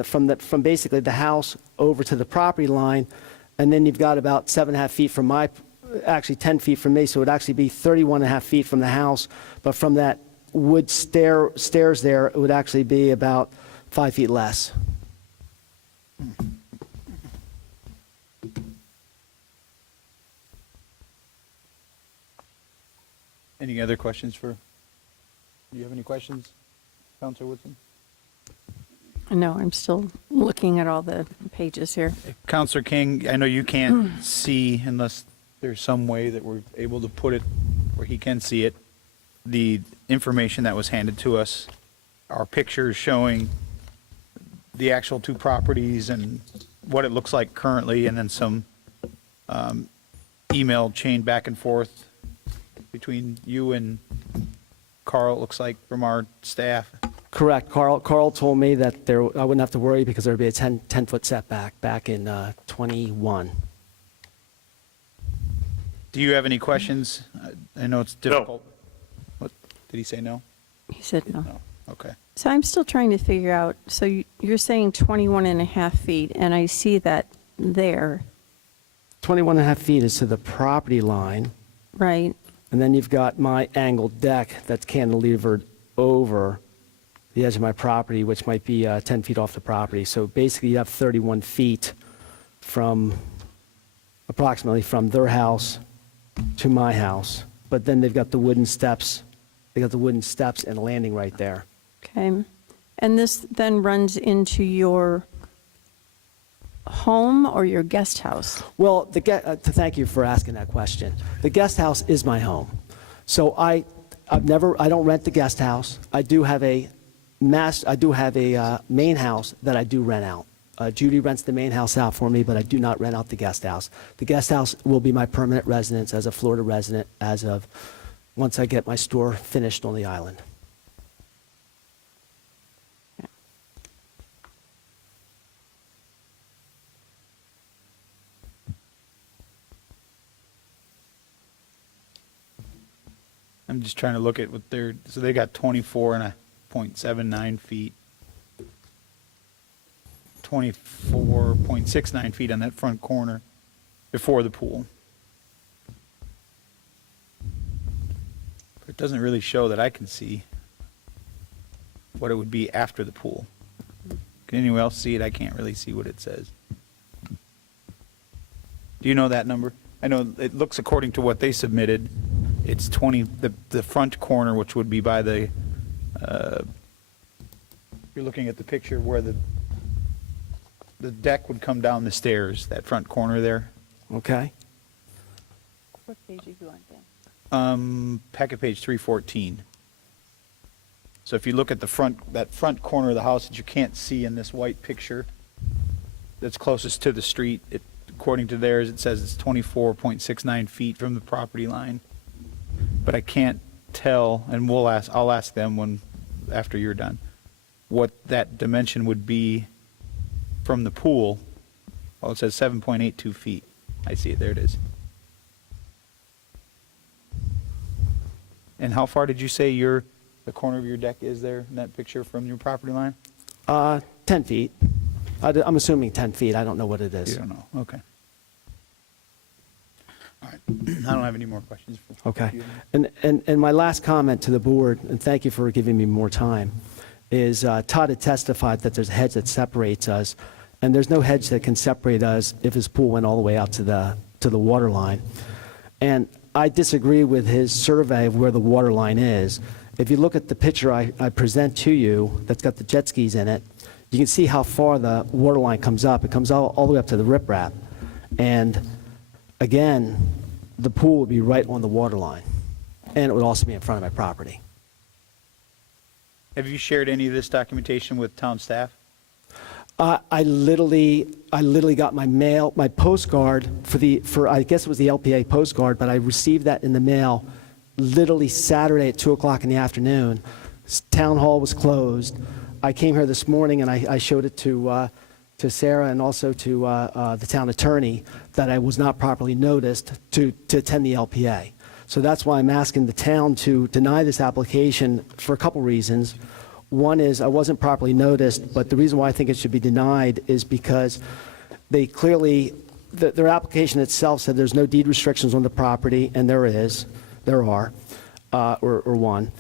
basically the house over to the property line, and then you've got about 7.5 feet from actually 10 feet from me, so it would actually be 31 and a half feet from the house, but from that wood stairs there, it would actually be about 5 feet less. Any other questions do you have any questions, Counselor Woodson? No, I'm still looking at all the pages here. Counselor King, I know you can't see unless there's some way that we're able to put it where he can see it. The information that was handed to us, our pictures showing the actual two properties and what it looks like currently, and then some email chain back and forth between you and Carl, it looks like, from our staff. Correct. Carl told me that I wouldn't have to worry because there would be a 10-foot setback back in 21. Do you have any questions? I know it's difficult. What, did he say no? He said no. No. Okay. So I'm still trying to figure out, so you're saying 21 and a half feet, and I see that there, 21 and a half feet is to the property line, right? and then you've got my angled deck that's cantilevered over the edge of my property, which might be 10 feet off the property. So basically, you have 31 feet approximately from their house to my house. But then they've got the wooden steps. They got the wooden steps and a landing right there. Okay. And this then runs into your home or your guest house? Well, thank you for asking that question. The guest house is my home. So I don't rent the guest house. I do have a main house that I do rent out. Judy rents the main house out for me, but I do not rent out the guest house. The guest house will be my permanent residence as a Florida resident as of once I get my store finished on the island. I'm just trying to look at what so they got 24.79 feet. 24.69 feet on that front corner before the pool. But it doesn't really show that I can see what it would be after the pool. Can anyone else see it? I can't really see what it says. Do you know that number? I know it looks, according to what they submitted, it's 20, the front corner, which would be by the, you're looking at the picture where the deck would come down the stairs, that front corner there. Okay. What page are you on, Dan? Packet page 314. So if you look at that front corner of the house that you can't see in this white picture that's closest to the street, according to theirs, it says it's 24.69 feet from the property line. But I can't tell, and I'll ask them after you're done, what that dimension would be from the pool Oh, it says 7.82 feet. I see it, there it is. And how far did you say the corner of your deck is there in that picture from your property line? 10 feet. I'm assuming 10 feet. I don't know what it is. You don't know, okay. All right, I don't have any more questions. Okay. And my last comment to the board, and thank you for giving me more time, is Todd had testified that there's a hedge that separates us, and there's no hedge that can separate us if his pool went all the way out to the water line. And I disagree with his survey of where the water line is. If you look at the picture I present to you that's got the jet skis in it, you can see how far the water line comes up. It comes all the way up to the riprap. And again, the pool would be right on the water line, and it would also be in front of my property. Have you shared any of this documentation with town staff? I literally got my postcard for I guess it was the LPA postcard, but I received that in the mail literally Saturday at 2 o'clock in the afternoon. Town hall was closed. I came here this morning and I showed it to Sarah and also to the town attorney that I was not properly noticed to attend the LPA. So that's why I'm asking the town to deny this application for a couple reasons. One is I wasn't properly noticed, but the reason why I think it should be denied is because they clearly, their application itself said there's no deed restrictions on the property, and there are, or one.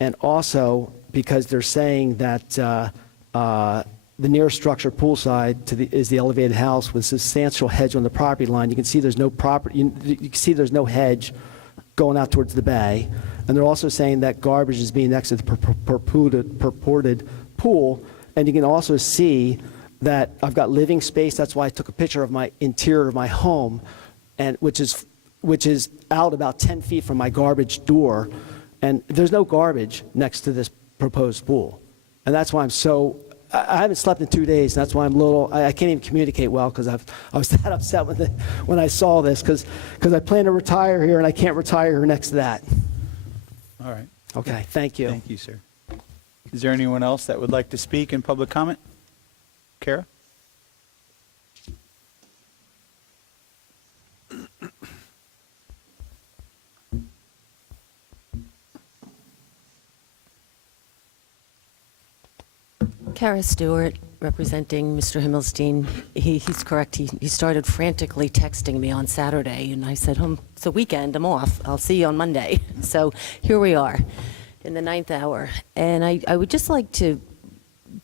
And also because they're saying that the nearest structure poolside is the elevated house with substantial hedge on the property line. You can see there's no you can see there's no hedge going out towards the bay. And they're also saying that garbage is being next to the purported pool. And you can also see that I've got living space. That's why I took a picture of my interior of my home, and which is out about 10 feet from my garbage door. And there's no garbage next to this proposed pool. And that's why I haven't slept in 2 days. And that's why I can't even communicate well, because I was that upset when I saw this, because I plan to retire here and I can't retire here next to that. All right. Okay, thank you. Thank you, sir. Is there anyone else that would like to speak in public comment? Kara? Kara Stewart, representing Mr. Himmelstein. He's correct. He started frantically texting me on Saturday, and I said, it's a weekend, I'm off. I'll see you on Monday. So here we are in the 9th hour. And I would just like to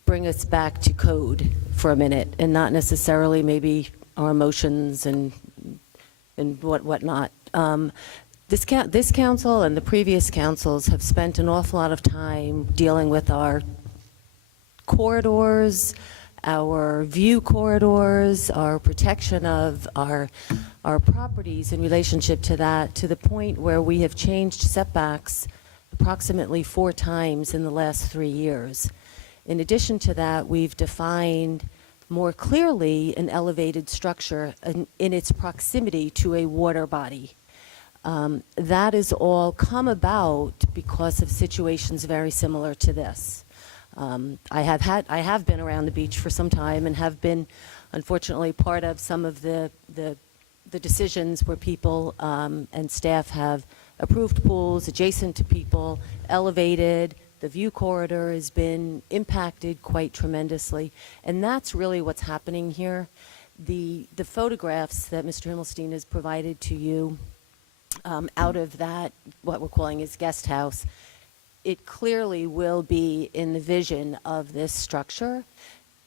bring us back to code for a minute, and not necessarily maybe our emotions and whatnot. This council and the previous councils have spent an awful lot of time dealing with our corridors, our view corridors, our protection of our properties in relationship to that, to the point where we have changed setbacks approximately 4 times in the last 3 years. In addition to that, we've defined more clearly an elevated structure in its proximity to a water body. That has all come about because of situations very similar to this. I have been around the beach for some time and have been, unfortunately, part of some of the decisions where people and staff have approved pools adjacent to people, elevated. The view corridor has been impacted quite tremendously, and that's really what's happening here. The photographs that Mr. Himmelstein has provided to you out of that, what we're calling his guest house, it clearly will be in the vision of this structure.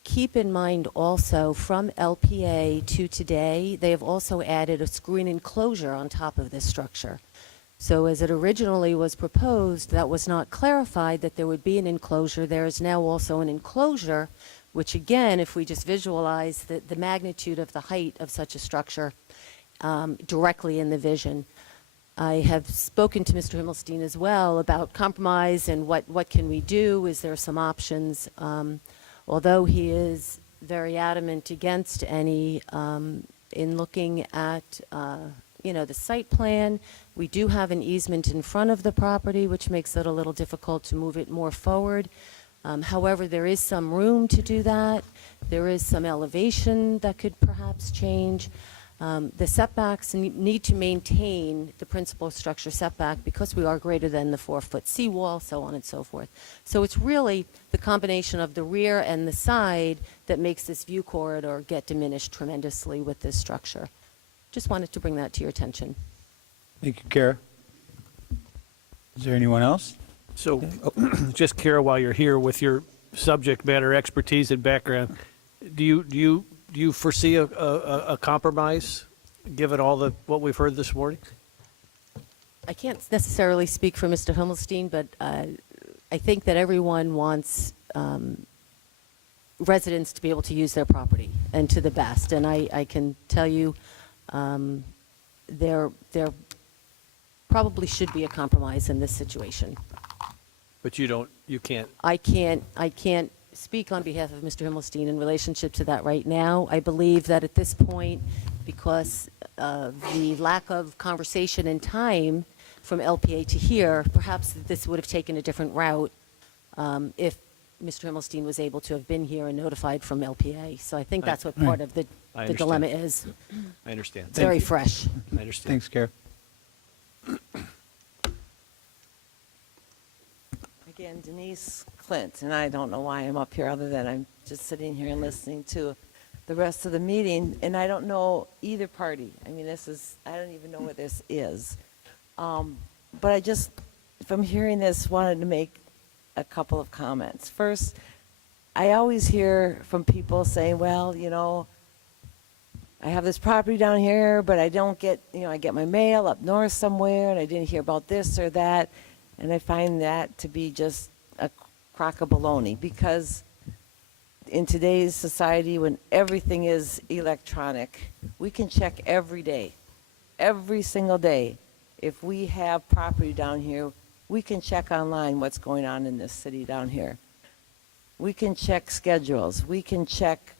Keep in mind also, from LPA to today, they have also added a screen enclosure on top of this structure. So as it originally was proposed, that was not clarified that there would be an enclosure. There is now also an enclosure, which again, if we just visualize the magnitude of the height of such a structure directly in the vision. I have spoken to Mr. Himmelstein as well about compromise and what can we do. Is there some options? Although he is very adamant against any in looking at the site plan, we do have an easement in front of the property, which makes it a little difficult to move it more forward. However, there is some room to do that. There is some elevation that could perhaps change. The setbacks need to maintain the principal structure setback because we are greater than the 4-foot seawall, so on and so forth. So it's really the combination of the rear and the side that makes this view corridor get diminished tremendously with this structure. Just wanted to bring that to your attention. Thank you, Kara. Is there anyone else? So, just Kara, while you're here with your subject matter expertise and background, do you foresee a compromise, given all what we've heard this morning? I can't necessarily speak for Mr. Himmelstein, but I think that everyone wants residents to be able to use their property and to the best. And I can tell you there probably should be a compromise in this situation. But you can't. I can't speak on behalf of Mr. Himmelstein in relationship to that right now. I believe that at this point, because of the lack of conversation and time from LPA to here, perhaps this would have taken a different route if Mr. Himmelstein was able to have been here and notified from LPA. So I think that's what part of the dilemma is. I understand. It's very fresh. I understand. Thanks, Kara. Again, Denise Clint, and I don't know why I'm up here other than I'm just sitting here and listening to the rest of the meeting, and I don't know either party. I mean, I don't even know what this is. But I just, from hearing this, wanted to make a couple of comments. First, I always hear from people saying, well, I have this property down here, but I don't get, I get my mail up north somewhere, and I didn't hear about this or that. And I find that to be just a crock of baloney, because in today's society, when everything is electronic, we can check every day, every single day. If we have property down here, we can check online what's going on in this city down here. We can check schedules. We can check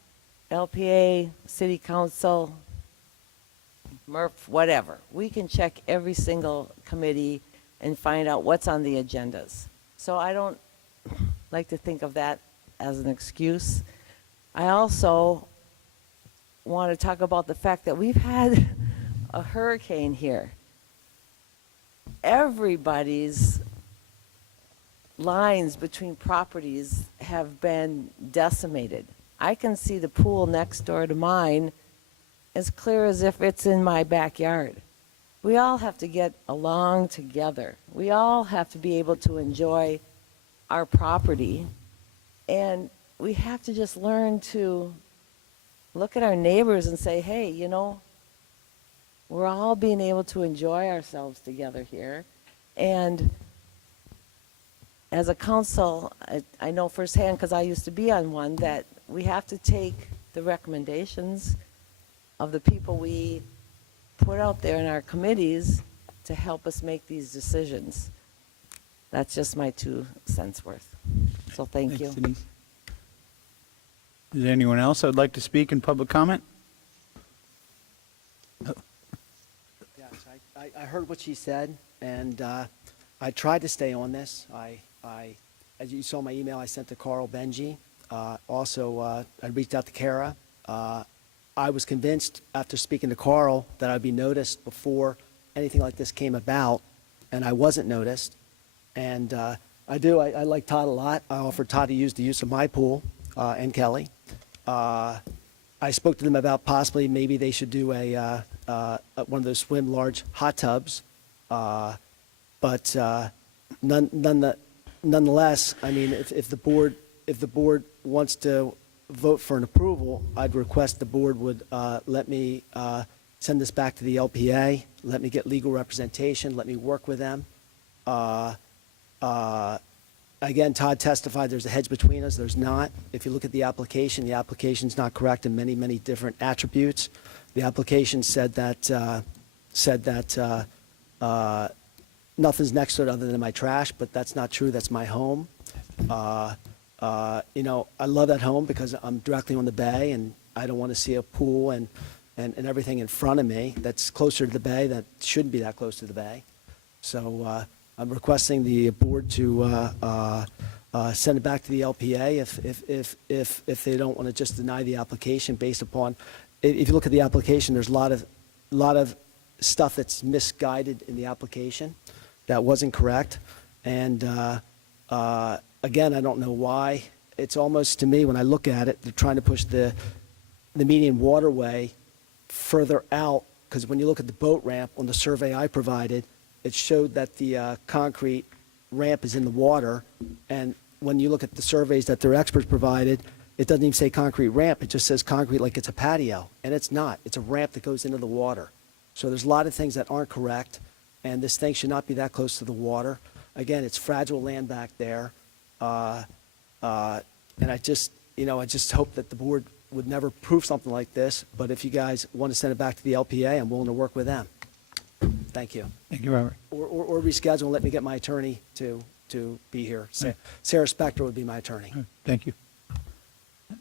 LPA, City Council, MRF, whatever. We can check every single committee and find out what's on the agendas. So I don't like to think of that as an excuse. I also want to talk about the fact that we've had a hurricane here. Everybody's lines between properties have been decimated. I can see the pool next door to mine as clear as if it's in my backyard. We all have to get along together. We all have to be able to enjoy our property. And we have to just learn to look at our neighbors and say, hey, we're all being able to enjoy ourselves together here. And as a council, I know firsthand, because I used to be on one, that we have to take the recommendations of the people we put out there in our committees to help us make these decisions. That's just my 2 cents worth. So thank you. Denise. Is there anyone else that would like to speak in public comment? Yes, I heard what she said, and I tried to stay on this. As you saw my email, I sent to Carl Benji. Also, I reached out to Kara. I was convinced after speaking to Carl that I'd be noticed before anything like this came about, and I wasn't noticed. And I like Todd a lot. I offered Todd to use the use of my pool and Kelly. I spoke to them about possibly maybe they should do one of those swim large hot tubs. But nonetheless, I mean, if the board wants to vote for an approval, I'd request the board would let me send this back to the LPA, let me get legal representation, let me work with them. Again, Todd testified there's a hedge between us. There's not. If you look at the application's not correct in many, many different attributes. The application said that nothing's next to it other than my trash, but that's not true. That's my home. I love that home because I'm directly on the bay, and I don't want to see a pool and everything in front of me that's closer to the bay that shouldn't be that close to the bay. So I'm requesting the board to send it back to the LPA if they don't want to just deny the application based upon, if you look at the application, there's a lot of stuff that's misguided in the application that wasn't correct. And again, I don't know why. It's almost, to me, when I look at it, they're trying to push the median waterway further out, because when you look at the boat ramp on the survey I provided, it showed that the concrete ramp is in the water, and when you look at the surveys that their experts provided, it doesn't even say concrete ramp, it just says concrete like it's a patio, and it's not. It's a ramp that goes into the water. So there's a lot of things that aren't correct, and this thing should not be that close to the water. Again, it's fragile land back there, and I just hope that the board would never approve something like this, but if you guys want to send it back to the LPA, I'm willing to work with them. Thank you. Thank you, Robert. Or reschedule and let me get my attorney to be here. Yeah. Sarah Spector would be my attorney. Thank you.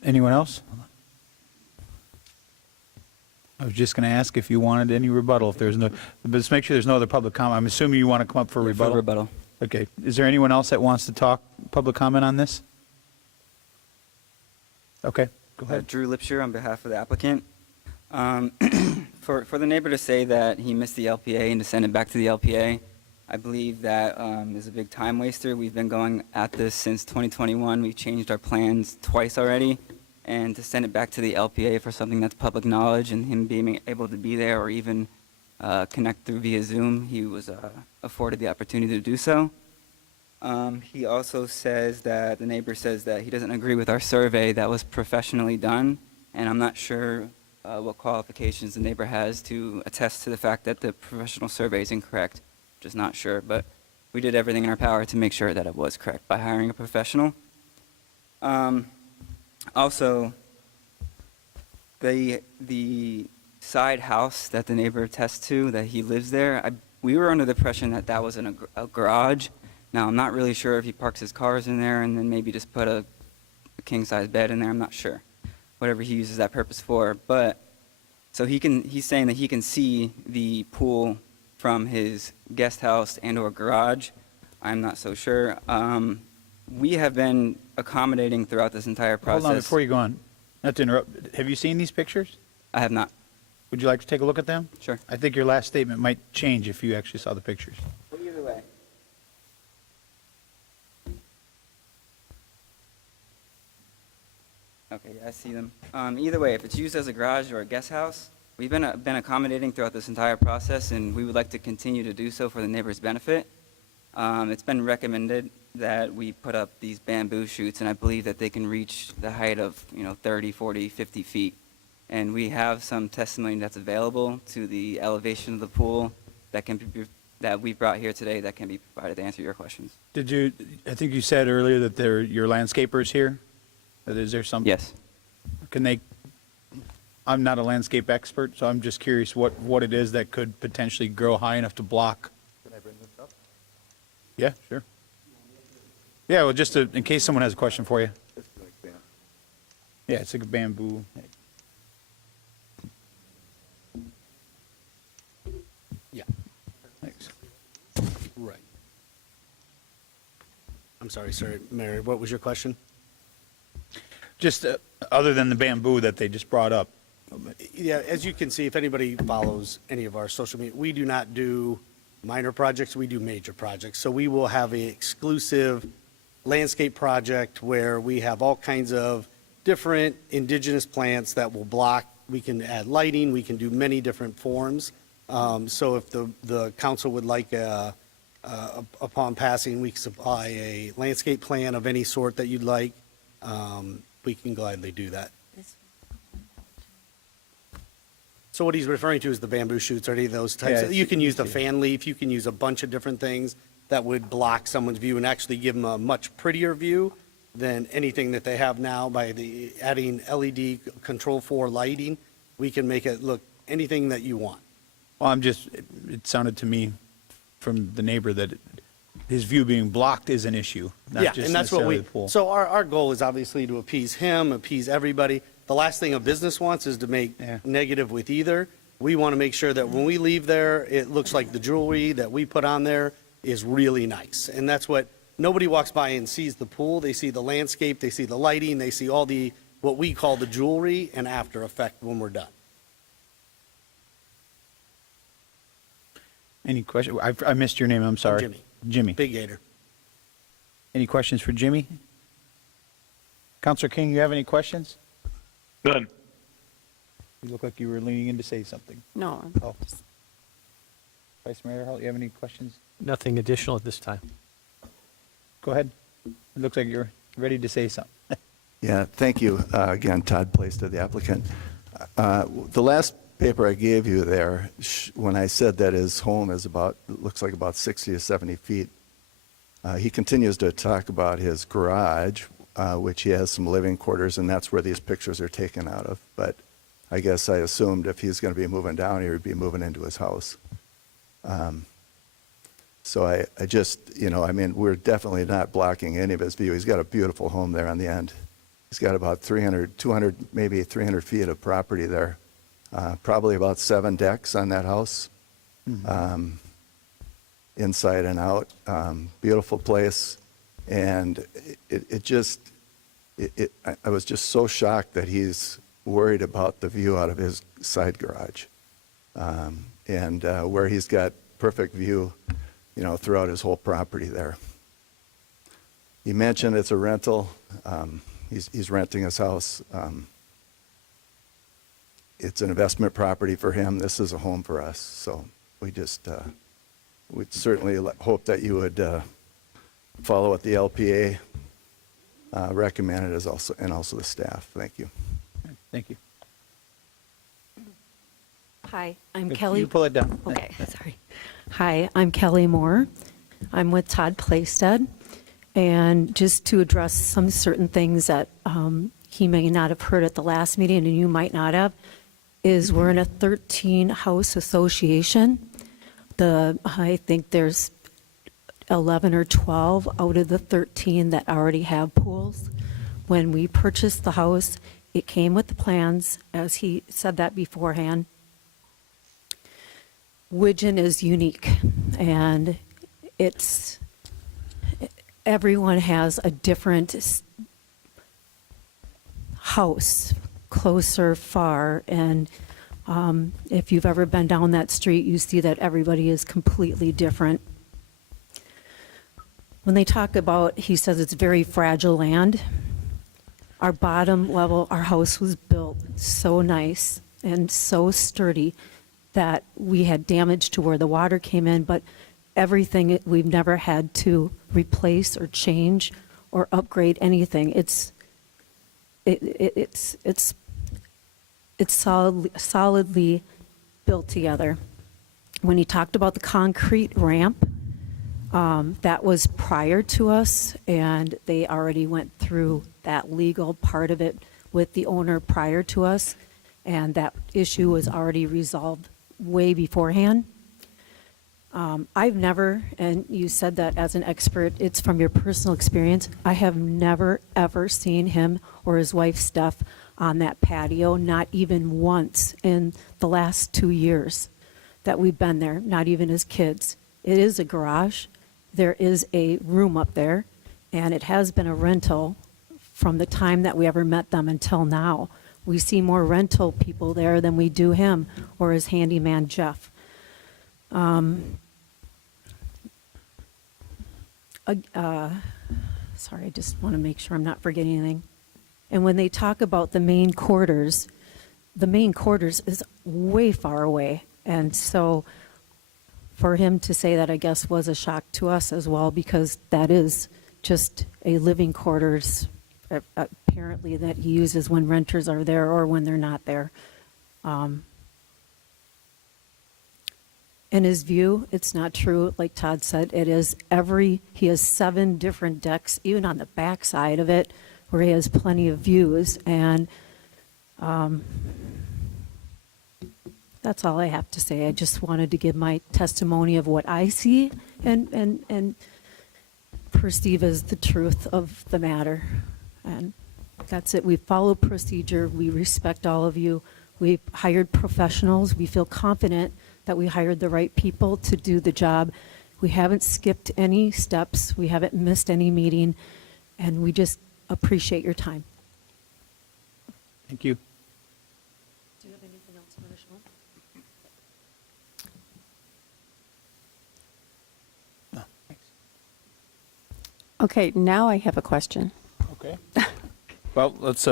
Anyone else? I was just going to ask if you wanted any rebuttal. If there's no, but let's make sure there's no other public comment. I'm assuming you want to come up for rebuttal. For rebuttal. Okay. Is there anyone else that wants to talk public comment on this? Okay. Go ahead. Drew Lipsher on behalf of the applicant. For the neighbor to say that he missed the LPA and to send it back to the LPA, I believe that is a big time waster. We've been going at this since 2021. We've changed our plans twice already. And to send it back to the LPA for something that's public knowledge and him being able to be there or even connect through via Zoom, he was afforded the opportunity to do so. He also says that, the neighbor says that he doesn't agree with our survey that was professionally done, and I'm not sure what qualifications the neighbor has to attest to the fact that the professional survey is incorrect. Just not sure, but we did everything in our power to make sure that it was correct by hiring a professional. Also, the side house that the neighbor attests to, that he lives there, we were under the impression that that was in a garage. Now, I'm not really sure if he parks his cars in there and then maybe just put a king-size bed in there. I'm not sure. Whatever he uses that purpose for. But, so he's saying that he can see the pool from his guest house and or garage. I'm not so sure. We have been accommodating throughout this entire process. Hold on, before you go on, not to interrupt, have you seen these pictures? I have not. Would you like to take a look at them? Sure. I think your last statement might change if you actually saw the pictures. Well, either way. Okay, yeah, I see them. Either way, if it's used as a garage or a guest house, we've been accommodating throughout this entire process, and we would like to continue to do so for the neighbor's benefit. It's been recommended that we put up these bamboo chutes, and I believe that they can reach the height of 30, 40, 50 feet. And we have some testimony that's available to the elevation of the pool that we brought here today that can be provided to answer your questions. I think you said earlier that your landscapers here? Is there some? Yes. I'm not a landscape expert, so I'm just curious what it is that could potentially grow high enough to block. Can I bring this up? Yeah, sure. Yeah, well, just in case someone has a question for you. It's like that. Yeah, it's like a bamboo. Yeah. Thanks. Right. I'm sorry, sir. Mary, what was your question? Just other than the bamboo that they just brought up. Yeah, as you can see, if anybody follows any of our social media, we do not do minor projects, we do major projects. So we will have an exclusive landscape project where we have all kinds of different indigenous plants that will block. We can add lighting, we can do many different forms. So if the council would like, upon passing, we can supply a landscape plan of any sort that you'd like. We can gladly do that. So what he's referring to is the bamboo shoots or any of those types. Yeah, You can use the fan leaf, you can use a bunch of different things that would block someone's view and actually give them a much prettier view than anything that they have now. By adding LED Control 4 lighting, we can make it look anything that you want. Well, it sounded to me from the neighbor that his view being blocked is an issue, not Yeah, just and that's what necessarily the pool. so our goal is obviously to appease him, appease everybody. The last thing a business wants is to make negative with either. We want to make sure that when we leave there, it looks like the jewelry that we put on there is really nice. And that's what nobody walks by and sees the pool. They see the landscape, they see the lighting, they see all the, what we call the jewelry and after effect when we're done. Any question? I missed your name, I'm sorry. Jimmy. Jimmy. Big Gator. Any questions for Jimmy? Counselor King, you have any questions? None. You look like you were leaning in to say something. No. Oh. Vice Mayor Holt, you have any questions? Nothing additional at this time. Go ahead. It looks like you're ready to say something. Yeah, thank you. Again, Todd Plaisted, the applicant. The last paper I gave you there, when I said that his home is about, looks like about 60 to 70 feet, he continues to talk about his garage, which he has some living quarters, and that's where these pictures are taken out of. But I guess I assumed if he's going to be moving down here, he'd be moving into his house. So I just, I mean, we're definitely not blocking any of his view. He's got a beautiful home there on the end. He's got about 200, maybe 300 feet of property there. Probably about 7 decks on that house, inside and out. Beautiful place. And I was just so shocked that he's worried about the view out of his side garage. And where he's got perfect view, throughout his whole property there. He mentioned it's a rental. He's renting his house. It's an investment property for him. This is a home for us. So we just, we'd certainly hope that you would follow what the LPA recommended and also the staff. Thank you. Thank you. Hi, I'm If Kelly. You pull it down. Okay, sorry. Hi, I'm Kelly Moore. I'm with Todd Plaisted. And just to address some certain things that he may not have heard at the last meeting and you might not have, is we're in a 13-house association. I think there's 11 or 12 out of the 13 that already have pools. When we purchased the house, it came with the plans, as he said that beforehand. Widgeon is unique, and everyone has a different house, closer, far, and if you've ever been down that street, you see that everybody is completely different. When they talk about, he says it's very fragile land. Our bottom level, our house was built so nice and so sturdy that we had damage to where the water came in, but everything, we've never had to replace or change or upgrade anything. It's solidly built together. When he talked about the concrete ramp, that was prior to us, and they already went through that legal part of it with the owner prior to us, and that issue was already resolved way beforehand. I've never, and you said that as an expert, it's from your personal experience, I have never, ever seen him or his wife Steph on that patio, not even once in the last 2 years that we've been there, not even as kids. It is a garage. There is a room up there, and it has been a rental from the time that we ever met them until now. We see more rental people there than we do him or his handyman, Jeff. Sorry, I just want to make sure I'm not forgetting anything. And when they talk about the main quarters is way far away. And so for him to say that, I guess, was a shock to us as well, because that is just a living quarters apparently that he uses when renters are there or when they're not there. In his view, it's not true. Like Todd said, he has 7 different decks, even on the back side of it, where he has plenty of views. And that's all I have to say. I just wanted to give my testimony of what I see and perceive as the truth of the matter. And that's it. We follow procedure. We respect all of you. We've hired professionals. We feel confident that we hired the right people to do the job. We haven't skipped any steps, we haven't missed any meeting, and we just appreciate your time. Thank you. Do you have anything else you want to show? Okay, now I have a question. Okay. Well, let's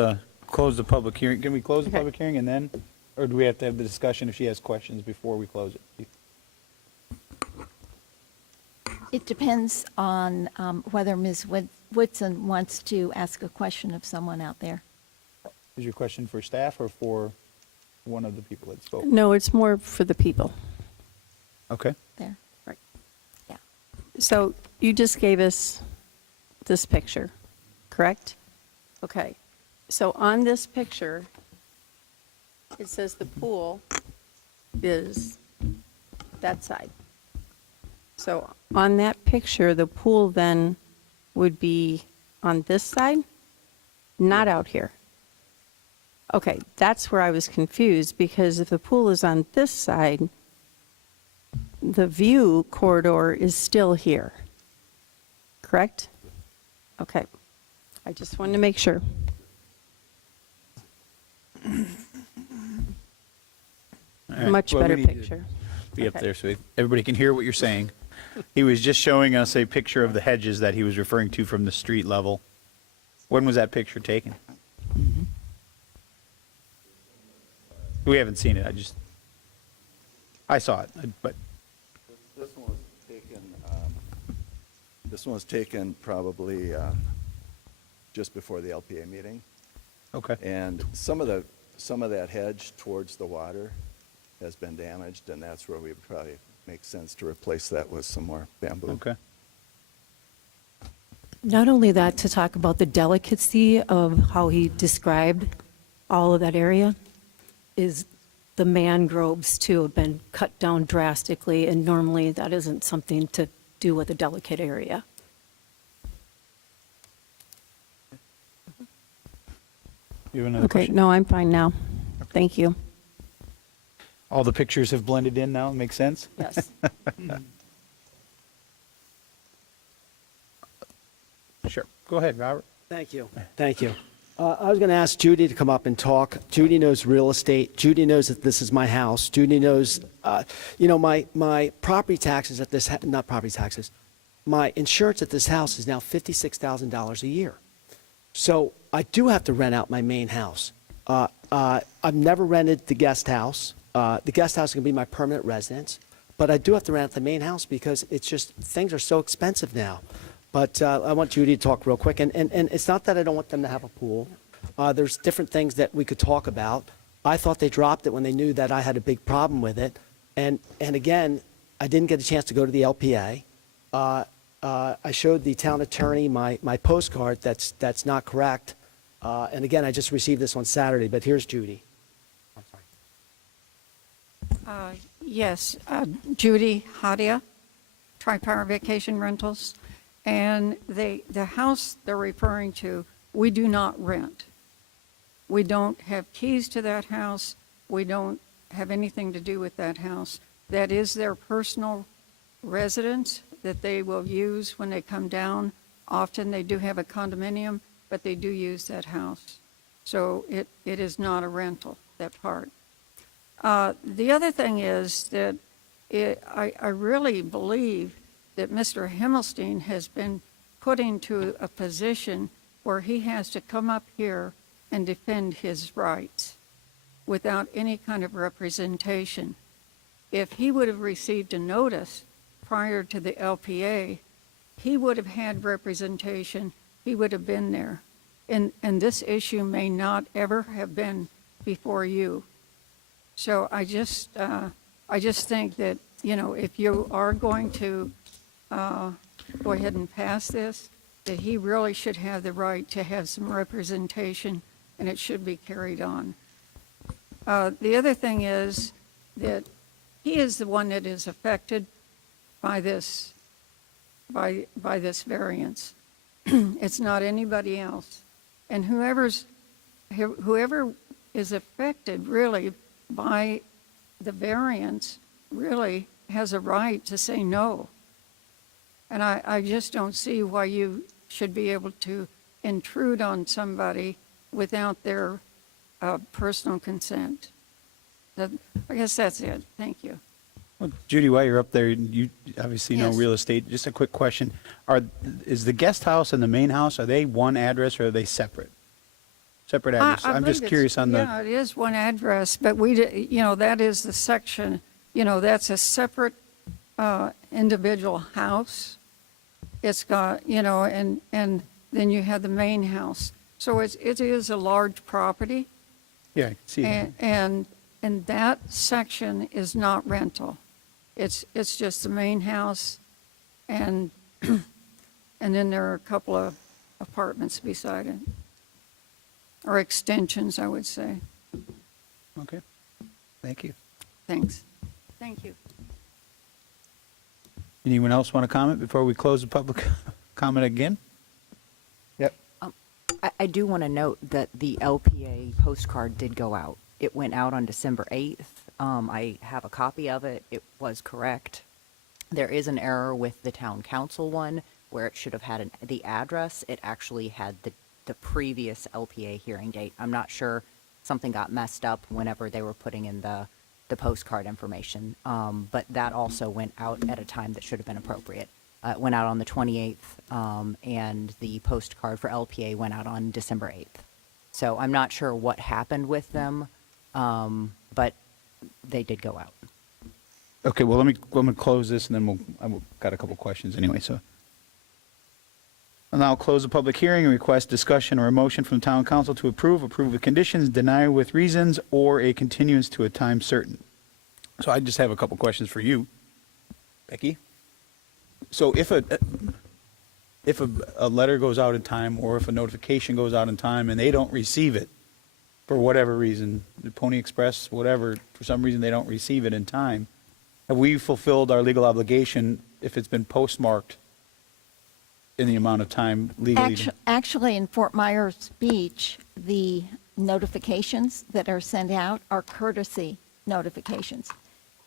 close the public hearing. Can we close the Okay. public hearing and then, or do we have to have the discussion if she has questions before we close it? It depends on whether Ms. Whitson wants to ask a question of someone out there. Is your question for staff or for one of the people that spoke? No, it's more for the people. Okay. There. Right. Yeah. So you just gave us this picture, correct? Okay. So on this picture, it says the pool is that side. So on that picture, the pool then would be on this side, not out here. Okay, that's where I was confused, because if the pool is on this side, the view corridor is still here, correct? Okay, I just wanted to make sure. All right. Much Well, we better need to picture. Be up Okay. there so everybody can hear what you're saying. He was just showing us a picture of the hedges that he was referring to from the street level. When was that picture taken? We haven't seen it. I saw it, but This one was taken probably just before the LPA meeting. okay. And some of that hedge towards the water has been damaged, and that's where we would probably make sense to replace that with some more bamboo. Okay. Not only that, to talk about the delicacy of how he described all of that area, is the mangroves too have been cut down drastically, and normally that isn't something to do with a delicate area. You have another Okay, question? no, I'm fine now. Thank you. All the pictures have blended in now. Makes sense? Yes. Sure. Go ahead, Robert. Thank you. Thank you. I was going to ask Judy to come up and talk. Judy knows real estate. Judy knows that this is my house. Judy knows, my property taxes at this, not property taxes, my insurance at this house is now $56,000 a year. So I do have to rent out my main house. I've never rented the guest house. The guest house is going to be my permanent residence. But I do have to rent out the main house because it's just, things are so expensive now. But I want Judy to talk real quick. And it's not that I don't want them to have a pool. There's different things that we could talk about. I thought they dropped it when they knew that I had a big problem with it. And again, I didn't get a chance to go to the LPA. I showed the town attorney my postcard. That's not correct. And again, I just received this on Saturday, but here's Judy. Yes, Judy Hadia, Tri-Power Vacation Rentals. And the house they're referring to, we do not rent. We don't have keys to that house. We don't have anything to do with that house. That is their personal residence that they will use when they come down. Often they do have a condominium, but they do use that house. So it is not a rental, that part. The other thing is that I really believe that Mr. Himmelstein has been put into a position where he has to come up here and defend his rights without any kind of representation. If he would have received a notice prior to the LPA, he would have had representation, he would have been there. And this issue may not ever have been before you. So I just think that, if you are going to go ahead and pass this, that he really should have the right to have some representation, and it should be carried on. The other thing is that he is the one that is affected by this, by this variance. It's not anybody else. And whoever is affected really by the variance really has a right to say no. And I just don't see why you should be able to intrude on somebody without their personal consent. I guess that's it. Thank you. Well, Judy, while you're up there, you obviously know Yes. real estate. Just a quick question. Is the guest house and the main house, are they one address or are they separate? Separate address? I I'm believe just it's- curious on the, Yeah, it is one address, but that is the section, that's a separate individual house. It's got, and then you have the main house. So it is a large property, yeah, I can see that. and that section is not rental. It's just the main house, and and then there are a couple of apartments beside it, or extensions, I would say. Okay. Thank you. Thanks. Thank you. Anyone else want to comment before we close the public comment again? Yep. I do want to note that the LPA postcard did go out. It went out on December 8th. I have a copy of it. It was correct. There is an error with the town council one where it should have had the address. It actually had the previous LPA hearing date. I'm not sure, something got messed up whenever they were putting in the postcard information. But that also went out at a time that should have been appropriate. It went out on the 28th, and the postcard for LPA went out on December 8th. So I'm not sure what happened with them, but they did go out. Okay, well, let me close this, and then I've got a couple questions anyway, so. I'll now close the public hearing and request discussion or a motion from town council to approve with conditions, deny with reasons, or a continuance to a time certain. So I just have a couple questions for you, Becky. So if a letter goes out in time, or if a notification goes out in time and they don't receive it, for whatever reason, the Pony Express, whatever, for some reason they don't receive it in time, have we fulfilled our legal obligation if it's been postmarked in the amount of time legally? Actually, in Fort Myers Beach, the notifications that are sent out are courtesy notifications.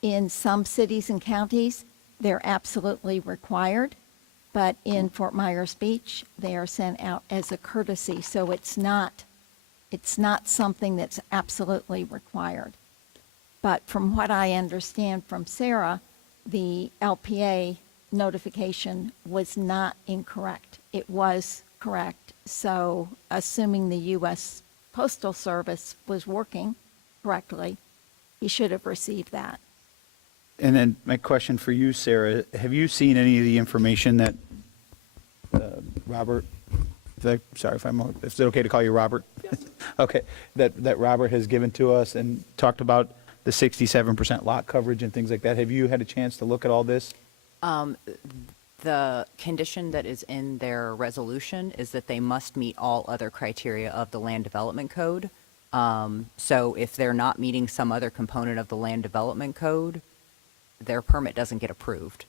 In some cities and counties, they're absolutely required, but in Fort Myers Beach, they are sent out as a courtesy, so it's not something that's absolutely required. But from what I understand from Sarah, the LPA notification was not incorrect. It was correct. So assuming the U.S. Postal Service was working correctly, he should have received that. And then my question for you, Sarah, have you seen any of the information that Robert, sorry if it's okay to call you Robert? Yes. Okay, that Robert has given to us and talked about the 67% lot coverage and things like that. Have you had a chance to look at all this? The condition that is in their resolution is that they must meet all other criteria of the Land Development Code. So if they're not meeting some other component of the Land Development Code, their permit doesn't get approved.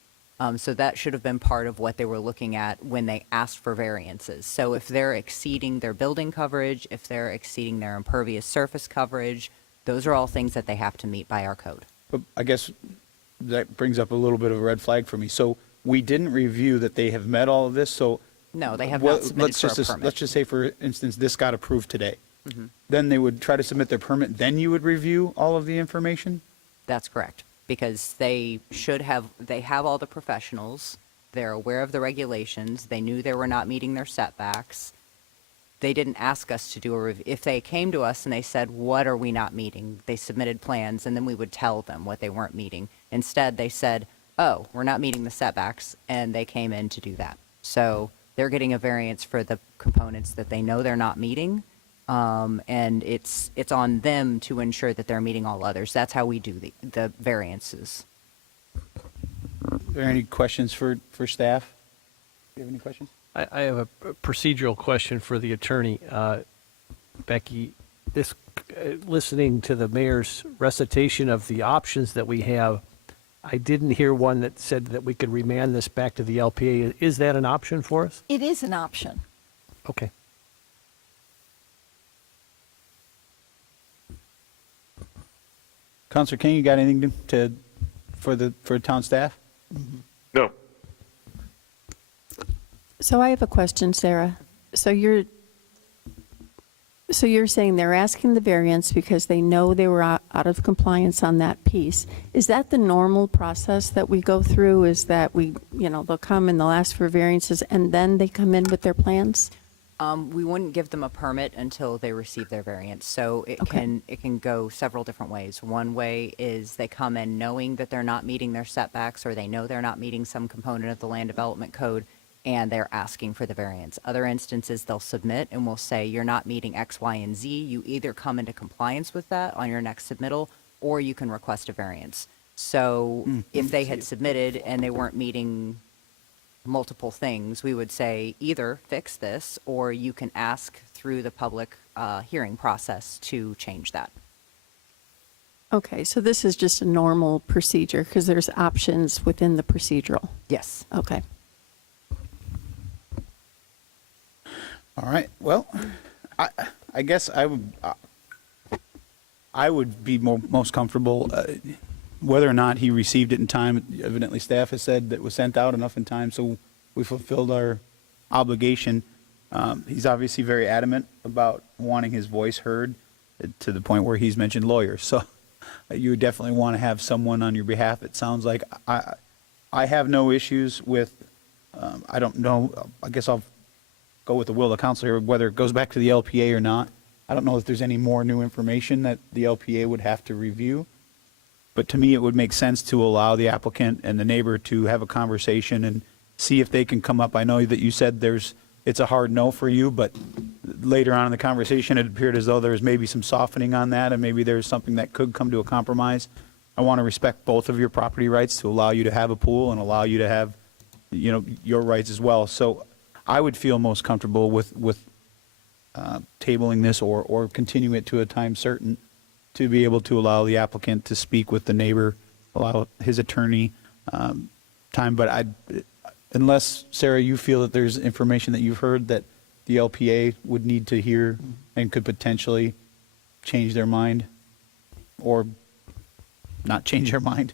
So that should have been part of what they were looking at when they asked for variances. So if they're exceeding their building coverage, if they're exceeding their impervious surface coverage, those are all things that they have to meet by our code. But I guess that brings up a little bit of a red flag for me. So we didn't review that they have met all of this, so. No, they have not submitted for a permit. Let's just say, for instance, this got approved today. Then they would try to submit their permit, then you would review all of the information? That's correct, because they have all the professionals, they're aware of the regulations, they knew they were not meeting their setbacks. They didn't ask us to do a review. If they came to us and they said, what are we not meeting? They submitted plans, and then we would tell them what they weren't meeting. Instead, they said, oh, we're not meeting the setbacks, and they came in to do that. So they're getting a variance for the components that they know they're not meeting, and it's on them to ensure that they're meeting all others. That's how we do the variances. Are there any questions for staff? Do you have any questions? I have a procedural question for the attorney. Becky, listening to the mayor's recitation of the options that we have, I didn't hear one that said that we could remand this back to the LPA. Is that an option for us? It is an option. Okay. Counselor King, you got anything for town staff? No. So I have a question, Sarah. So you're saying they're asking the variance because they know they were out of compliance on that piece. Is that the normal process that we go through? Is that they'll come and they'll ask for variances and then they come in with their plans? We wouldn't give them a permit until they receive their variance. So it can go several different ways. One way is they come in knowing that they're not meeting their setbacks, or they know they're not meeting some component of the land development code, and they're asking for the variance. Other instances, they'll submit and we'll say, you're not meeting X, Y, and Z. You either come into compliance with that on your next submittal, or you can request a variance. So if they had submitted and they weren't meeting multiple things, we would say either fix this, or you can ask through the public hearing process to change that. Okay, so this is just a normal procedure because there's options within the procedural. Yes. Okay. All right. Well, I guess I would be most comfortable whether or not he received it in time. Evidently, staff has said that it was sent out enough in time, so we fulfilled our obligation. He's obviously very adamant about wanting his voice heard, to the point where he's mentioned lawyers. So you definitely want to have someone on your behalf. It sounds like I have no issues with. I don't know. I guess I'll go with the will of the council here, whether it goes back to the LPA or not. I don't know if there's any more new information that the LPA would have to review. But to me, it would make sense to allow the applicant and the neighbor to have a conversation and see if they can come up. I know that you said it's a hard no for you, but later on in the conversation, it appeared as though there was maybe some softening on that, and maybe there's something that could come to a compromise. I want to respect both of your property rights to allow you to have a pool and allow you to have, your rights as well. So I would feel most comfortable with tabling this or continuing it to a time certain, to be able to allow the applicant to speak with the neighbor, allow his attorney time. But unless, Sarah, you feel that there's information that you've heard that the LPA would need to hear and could potentially change their mind or not change their mind.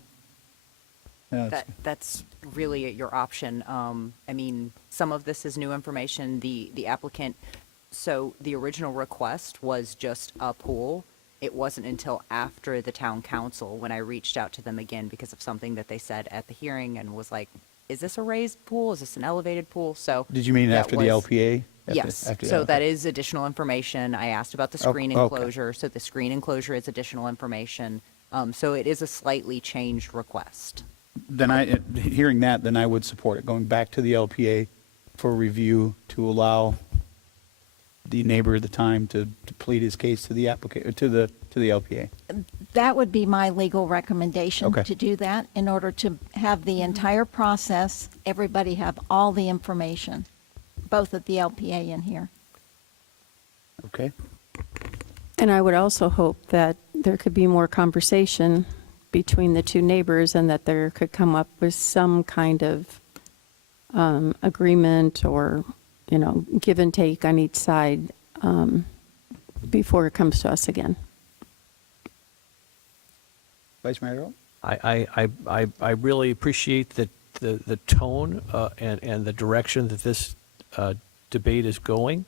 That's really your option. I mean, some of this is new information. The applicant, so the original request was just a pool. It wasn't until after the town council when I reached out to them again because of something that they said at the hearing and was like, is this a raised pool? Is this an elevated pool? So did you mean that after the was- LPA? Yes, After the so LPA. that is additional information. I asked about the screen okay. enclosure, so the screen enclosure is additional information. So it is a slightly changed request. Then hearing that, then I would support it, going back to the LPA for review to allow the neighbor the time to plead his case to the applicant, to the LPA. That would be my legal recommendation, Okay. to do that in order to have the entire process, everybody have all the information, both at the LPA and here. Okay. And I would also hope that there could be more conversation between the two neighbors and that there could come up with some kind of agreement or, give and take on each side before it comes to us again. Vice Mayor Earl? I really appreciate the tone and the direction that this debate is going.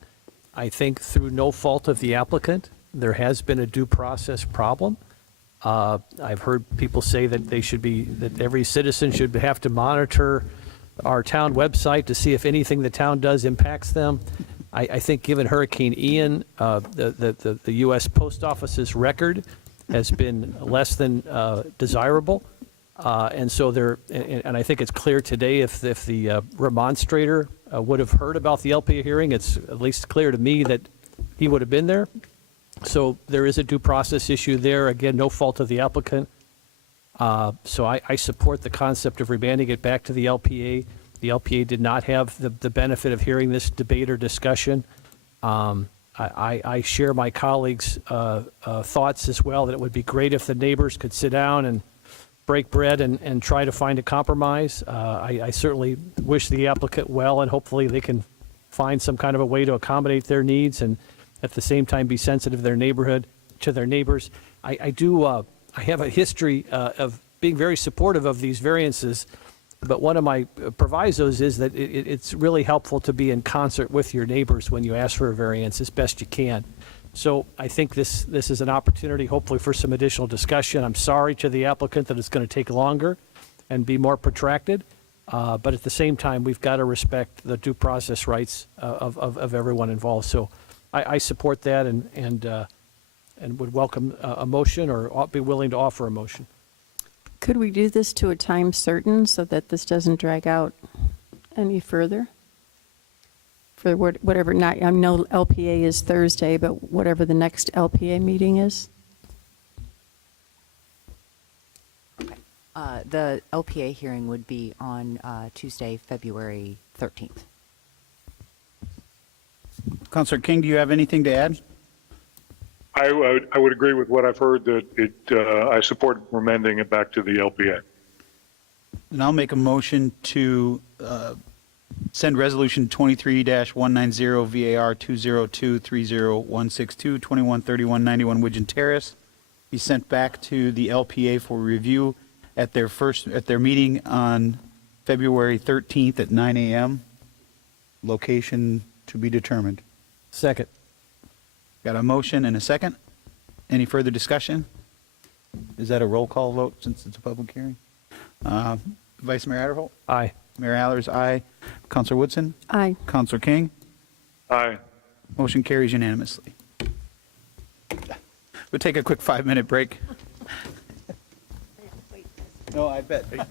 I think through no fault of the applicant, there has been a due process problem. I've heard people say that that every citizen should have to monitor our town website to see if anything the town does impacts them. I think given Hurricane Ian, the U.S. Post Office's record has been less than desirable. And so and I think it's clear today if the remonstrator would have heard about the LPA hearing, it's at least clear to me that he would have been there. So there is a due process issue there. Again, no fault of the applicant. So I support the concept of remanding it back to the LPA. The LPA did not have the benefit of hearing this debate or discussion. I share my colleagues' thoughts as well, that it would be great if the neighbors could sit down and break bread and try to find a compromise. I certainly wish the applicant well, and hopefully they can find some kind of a way to accommodate their needs and at the same time be sensitive to their neighborhood, to their neighbors. I have a history of being very supportive of these variances But one of my provisos is that it's really helpful to be in concert with your neighbors when you ask for a variance as best you can. So I think this is an opportunity, hopefully, for some additional discussion. I'm sorry to the applicant that it's going to take longer and be more protracted, but at the same time, we've got to respect the due process rights of everyone involved. So I support that and would welcome a motion or be willing to offer a motion. Could we do this to a time certain so that this doesn't drag out any further? For whatever night, I know LPA is Thursday, but whatever the next LPA meeting is? The LPA hearing would be on Tuesday, February 13th. Councilor King, do you have anything to add? I would agree with what I've heard, that I support remanding it back to the LPA. And I'll make a motion to send Resolution 23-190 VAR 202-30162 213191 Widgeon Terrace be sent back to the LPA for review at their meeting on February 13th at 9 a.m. Location to be determined. Second. Got a motion and a second. Any further discussion? Is that a roll call vote since it's a public hearing? Vice Mayor Adderholt? Aye. Mayor Allers, aye. Councilor Woodson? Aye. Councilor King? Aye. Motion carries unanimously. We'll take a quick 5-minute break. No, I bet, yeah.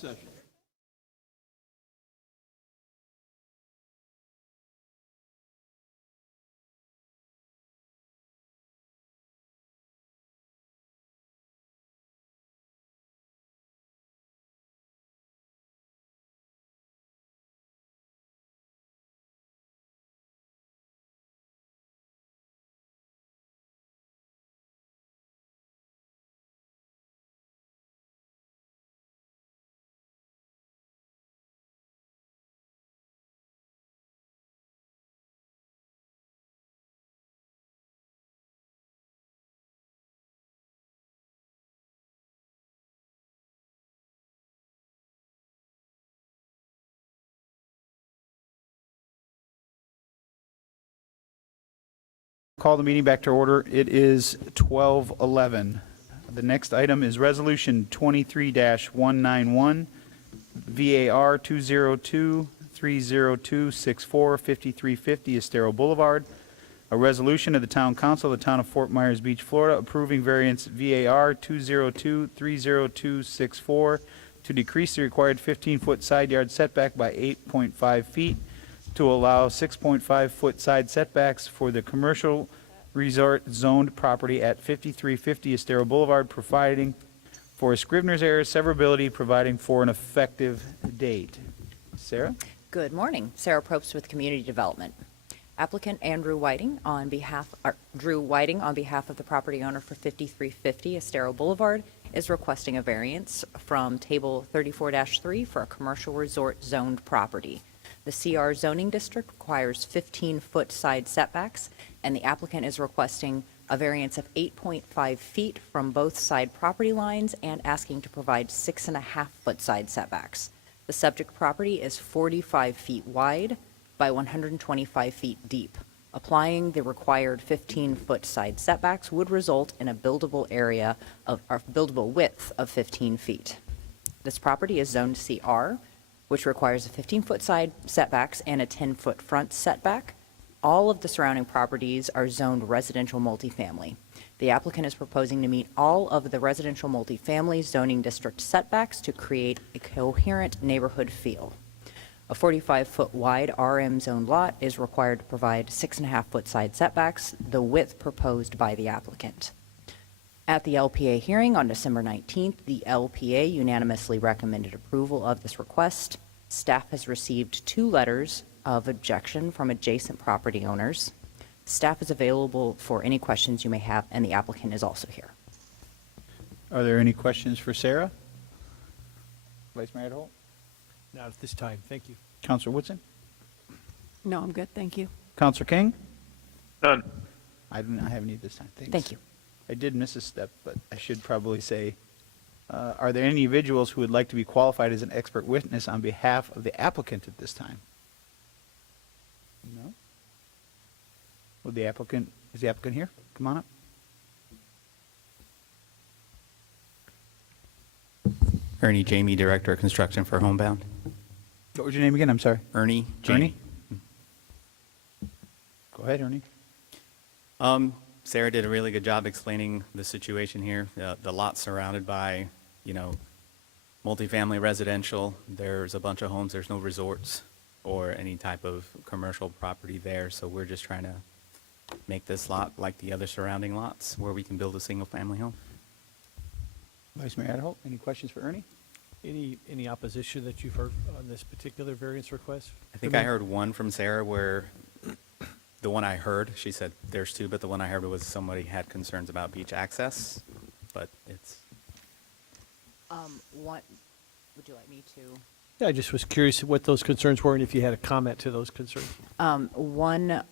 session. Call the meeting back to order. It is 12:11. The next item is Resolution 23-191, VAR 202-30264-5350 Estero Boulevard. A resolution of the Town Council of the Town of Fort Myers Beach, Florida, approving variance VAR 202-30264 to decrease the required 15-foot side yard setback by 8.5 feet to allow 6.5-foot side setbacks for the commercial resort zoned property at 5350 Estero Boulevard, providing for a Scrivener's error severability, providing for an effective date. Sarah? Good morning. Sarah Probst with Community Development. Applicant Andrew Whiting on behalf, Drew Whiting on behalf of the property owner for 5350 Estero Boulevard is requesting a variance from Table 34-3 for a commercial resort zoned property. The CR zoning district requires 15-foot side setbacks, and the applicant is requesting a variance of 8.5 feet from both side property lines and asking to provide 6.5-foot side setbacks. The subject property is 45 feet wide by 125 feet deep. Applying the required 15-foot side setbacks would result in a buildable area of, or buildable width of 15 feet. This property is zoned CR, which requires a 15-foot side setbacks and a 10-foot front setback. All of the surrounding properties are zoned residential multifamily. The applicant is proposing to meet all of the residential multifamily zoning district setbacks to create a coherent neighborhood feel. A 45-foot wide RM zone lot is required to provide 6.5-foot side setbacks, the width proposed by the applicant. At the LPA hearing on December 19th, the LPA unanimously recommended approval of this request. Staff has received 2 letters of objection from adjacent property owners. Staff is available for any questions you may have, and the applicant is also here. Are there any questions for Sarah? Vice Mayor Holt? Not at this time. Thank you. Counselor Woodson? No, I'm good, thank you. Counselor King? None. I do not have any this time. Thanks. Thank you. I did miss a step, but I should probably say, are there any individuals who would like to be qualified as an expert witness on behalf of the applicant at this time? No? Would the applicant, is the applicant here? Come on up. Ernie Jamie, Director of Construction for Homebound. What was your name again? I'm sorry. Ernie Jamie. Go ahead, Ernie. Sarah did a really good job explaining the situation here. The lot's surrounded by, multifamily residential. There's a bunch of homes. There's no resorts or any type of commercial property there. So we're just trying to make this lot like the other surrounding lots where we can build a single-family home. Vice Mayor Adderholt, any questions for Ernie? Any opposition that you've heard on this particular variance request? I think I heard one from Sarah where the one I heard, she said there's 2, but the one I heard was somebody had concerns about beach access, but it's. What would you like me to? Yeah, I just was curious what those concerns were and if you had a comment to those concerns. One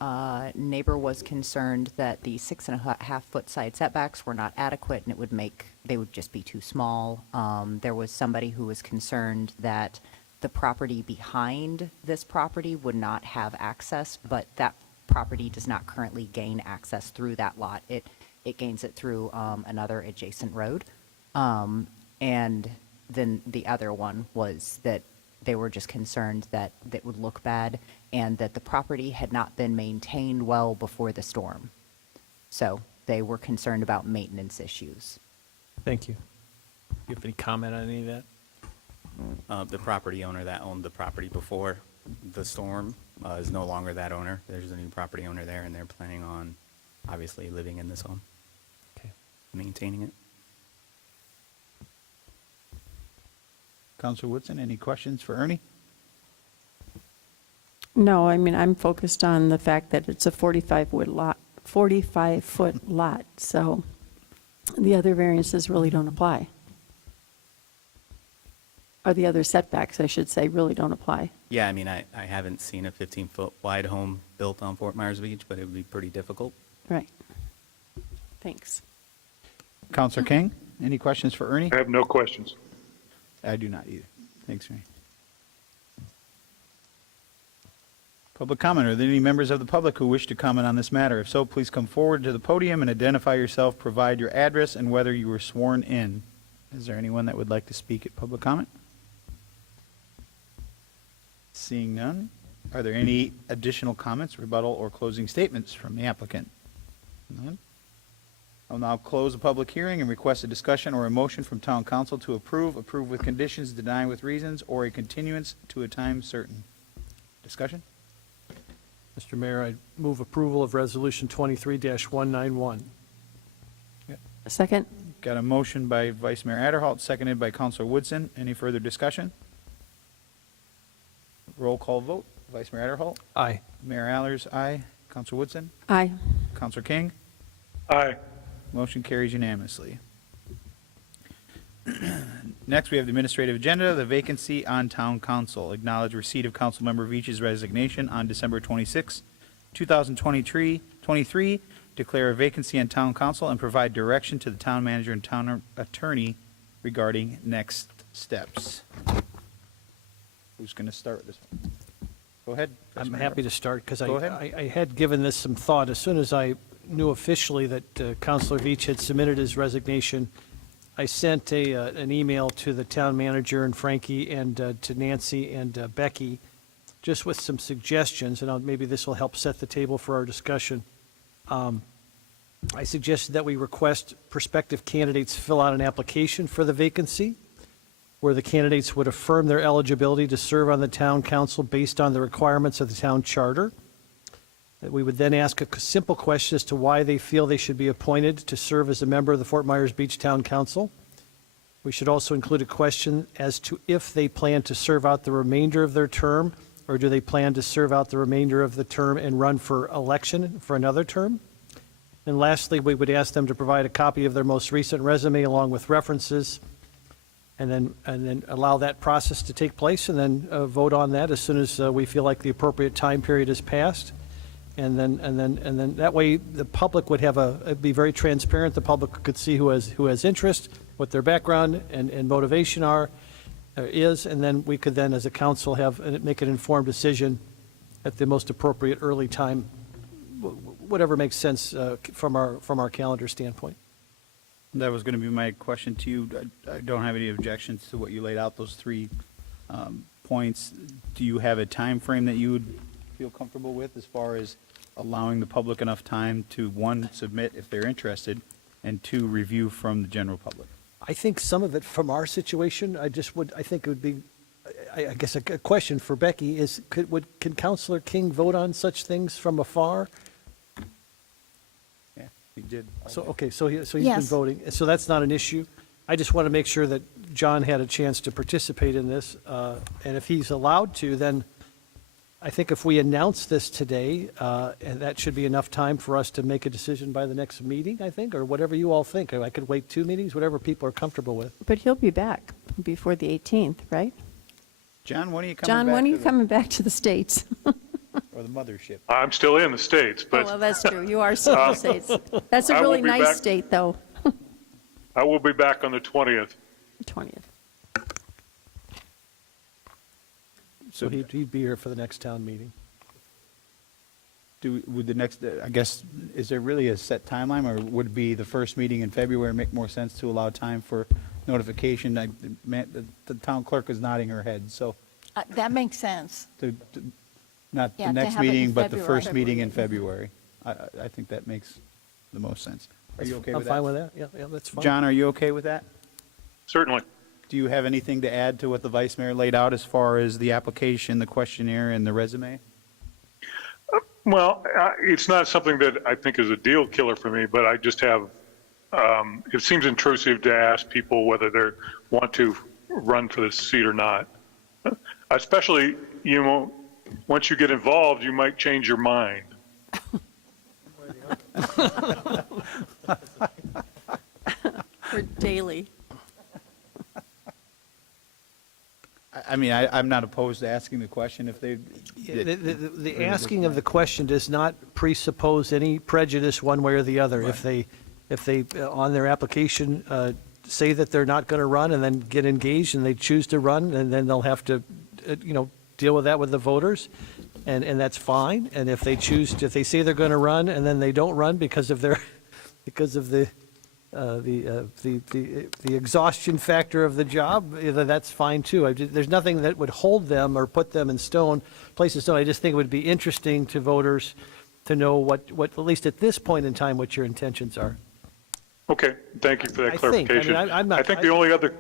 neighbor was concerned that the 6.5-foot side setbacks were not adequate and they would just be too small. There was somebody who was concerned that the property behind this property would not have access, but that property does not currently gain access through that lot. It gains it through another adjacent road. And then the other one was that they were just concerned that it would look bad and that the property had not been maintained well before the storm. So they were concerned about maintenance issues. Thank you. Do you have any comment on any of that? The property owner that owned the property before the storm is no longer that owner. There's a new property owner there, and they're planning on obviously living in this home. Okay. Maintaining it. Counselor Woodson, any questions for Ernie? No, I mean, I'm focused on the fact that it's a 45-foot lot, so the other variances really don't apply. Or the other setbacks, I should say, really don't apply. Yeah, I mean, I haven't seen a 15-foot wide home built on Fort Myers Beach, but it would be pretty difficult. Right. Thanks. Counselor King, any questions for Ernie? I have no questions. I do not either. Thanks, Ernie. Public comment. Are there any members of the public who wish to comment on this matter? If so, please come forward to the podium and identify yourself, provide your address, and whether you were sworn in. Is there anyone that would like to speak at public comment? Seeing none, are there any additional comments, rebuttal, or closing statements from the applicant? None. I'll now close the public hearing and request a discussion or a motion from town council to approve with conditions, deny with reasons, or a continuance to a time certain. Discussion? Mr. Mayor, I move approval of Resolution 23-191. A second? Got a motion by Vice Mayor Adderholt, seconded by Councilor Woodson. Any further discussion? Roll call vote. Vice Mayor Adderholt? Aye. Mayor Allers, aye. Councilor Woodson? Aye. Councilor King? Aye. Motion carries unanimously. Next, we have the administrative agenda, the vacancy on town council. Acknowledge receipt of Councilmember Veach's resignation on December 26, 2023. Declare a vacancy on town council and provide direction to the town manager and town attorney regarding next steps. Who's going to start this one? Go ahead. Vice I'm Mayor. happy to start because Go ahead. I had given this some thought. As soon as I knew officially that Councilor Veach had submitted his resignation, I sent an email to the town manager and Frankie and to Nancy and Becky, just with some suggestions, and maybe this will help set the table for our discussion. I suggested that we request prospective candidates fill out an application for the vacancy, where the candidates would affirm their eligibility to serve on the town council based on the requirements of the town charter. That we would then ask a simple question as to why they feel they should be appointed to serve as a member of the Fort Myers Beach Town Council. We should also include a question as to if they plan to serve out the remainder of their term, or do they plan to serve out the remainder of the term and run for election for another term. And lastly, we would ask them to provide a copy of their most recent resume along with references, and then allow that process to take place, and then vote on that as soon as we feel like the appropriate time period has passed. And then that way the public would it'd be very transparent. The public could see who has interest, what their background and motivation is, and then we could then as a council make an informed decision at the most appropriate early time, whatever makes sense from our calendar standpoint. That was going to be my question to you. I don't have any objections to what you laid out, those 3 points. Do you have a time frame that you would feel comfortable with as far as allowing the public enough time to, 1, submit if they're interested, and 2, review from the general public? I think some of it from our situation, I think it would be, I guess a question for Becky is, can Councilor King vote on such things from afar? Yeah, he did. So, okay, so he's been Yes. voting, so that's not an issue. I just want to make sure that John had a chance to participate in this, and if he's allowed to, then I think if we announce this today, and that should be enough time for us to make a decision by the next meeting, I think, or whatever you all think. I could wait 2 meetings, whatever people are comfortable with. But he'll be back before the 18th, right? John, when are you coming back? John, when are you to coming back to the States? or the mothership? I'm still in the States, Oh, but well, that's true. You are still in the States. That's a I will really be nice back. state, though. I will be back on the 20th. 20th. So he'd be here for the next town meeting. Would the next, I guess, is there really a set timeline, or would it be the first meeting in February make more sense to allow time for notification? The town clerk is nodding her head, so That makes sense. not Yeah, the to next have it in meeting, but the February. first meeting in February. I think that makes the most sense. Are you okay with that? I'm fine with that. Yeah, that's fine. John, are you okay with that? Certainly. do you have anything to add to what the vice mayor laid out as far as the application, the questionnaire, and the resume? Well, it's not something that I think is a deal killer for me, but I just have, it seems intrusive to ask people whether they want to run for the seat or not. Especially, you know, once you get involved, you might change your mind. For daily. I mean, I'm not opposed to asking the question if they. The asking of the question does not presuppose any prejudice one way or the other. If they, on their application, say that they're not going to run and then get engaged and they choose to run, and then they'll have to, deal with that with the voters, and that's fine. And if they say they're going to run and then they don't run because of the exhaustion factor of the job, that's fine too. There's nothing that would hold them or put them in place in stone. I just think it would be interesting to voters to know what at least at this point in time, what your intentions are. Okay, thank you for that clarification. I'm not. I think the only other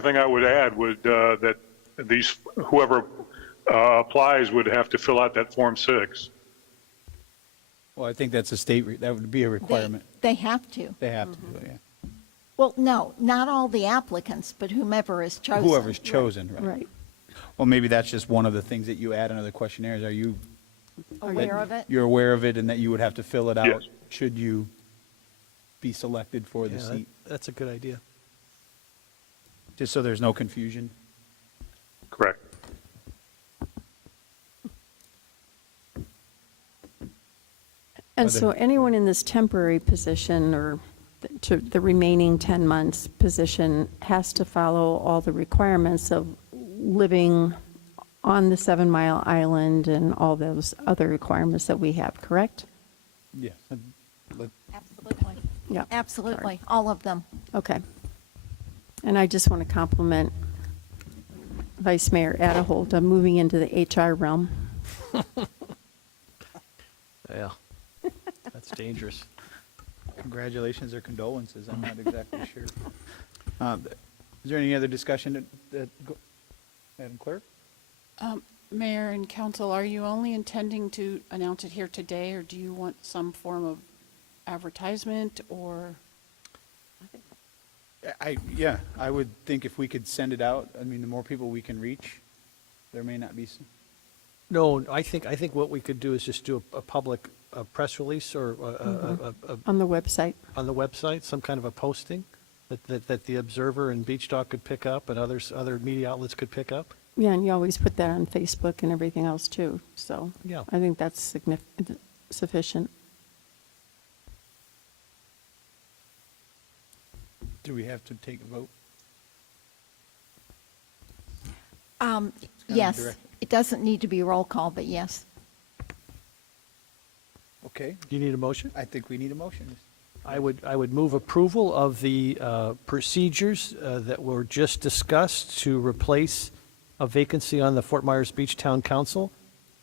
thing I would add would that whoever applies would have to fill out that Form 6. Well, I think that's that would be a requirement. They have to. They have to, yeah. Well, no, not all the applicants, but whomever is chosen. Whoever's chosen, right? Right. Well, maybe that's just one of the things that you add into the questionnaires. Are you Aware of it? You're aware of it and that you would have to fill it out Yes. should you be selected for the Yeah, seat? that's a good idea. Just so there's no confusion. Correct. And so anyone in this temporary position or to the remaining 10 months position has to follow all the requirements of living on the 7 Mile Island and all those other requirements that we have, correct? Yes. Absolutely. Yeah. Absolutely, all of them. Okay. And I just want to compliment Vice Mayor Adeholt on moving into the HR realm. Yeah. That's dangerous. Congratulations or condolences, I'm not exactly sure. Is there any other discussion Madam Clerk? Mayor and council, are you only intending to announce it here today, or do you want some form of advertisement or? Yeah, I would think if we could send it out, I mean, the more people we can reach, there may not be. No, I think what we could do is just do a public press release or On the website. on the website, some kind of a posting that the Observer and Beach Talk could pick up and other media outlets could pick up. Yeah, and you always put that on Facebook and everything else too, so. Yeah. I think that's sufficient. Do we have to take a vote? Yes, direct. it doesn't need to be roll call, but yes. Okay, Do you need a motion? I think we need a motion. I would move approval of the procedures that were just discussed to replace a vacancy on the Fort Myers Beach Town Council.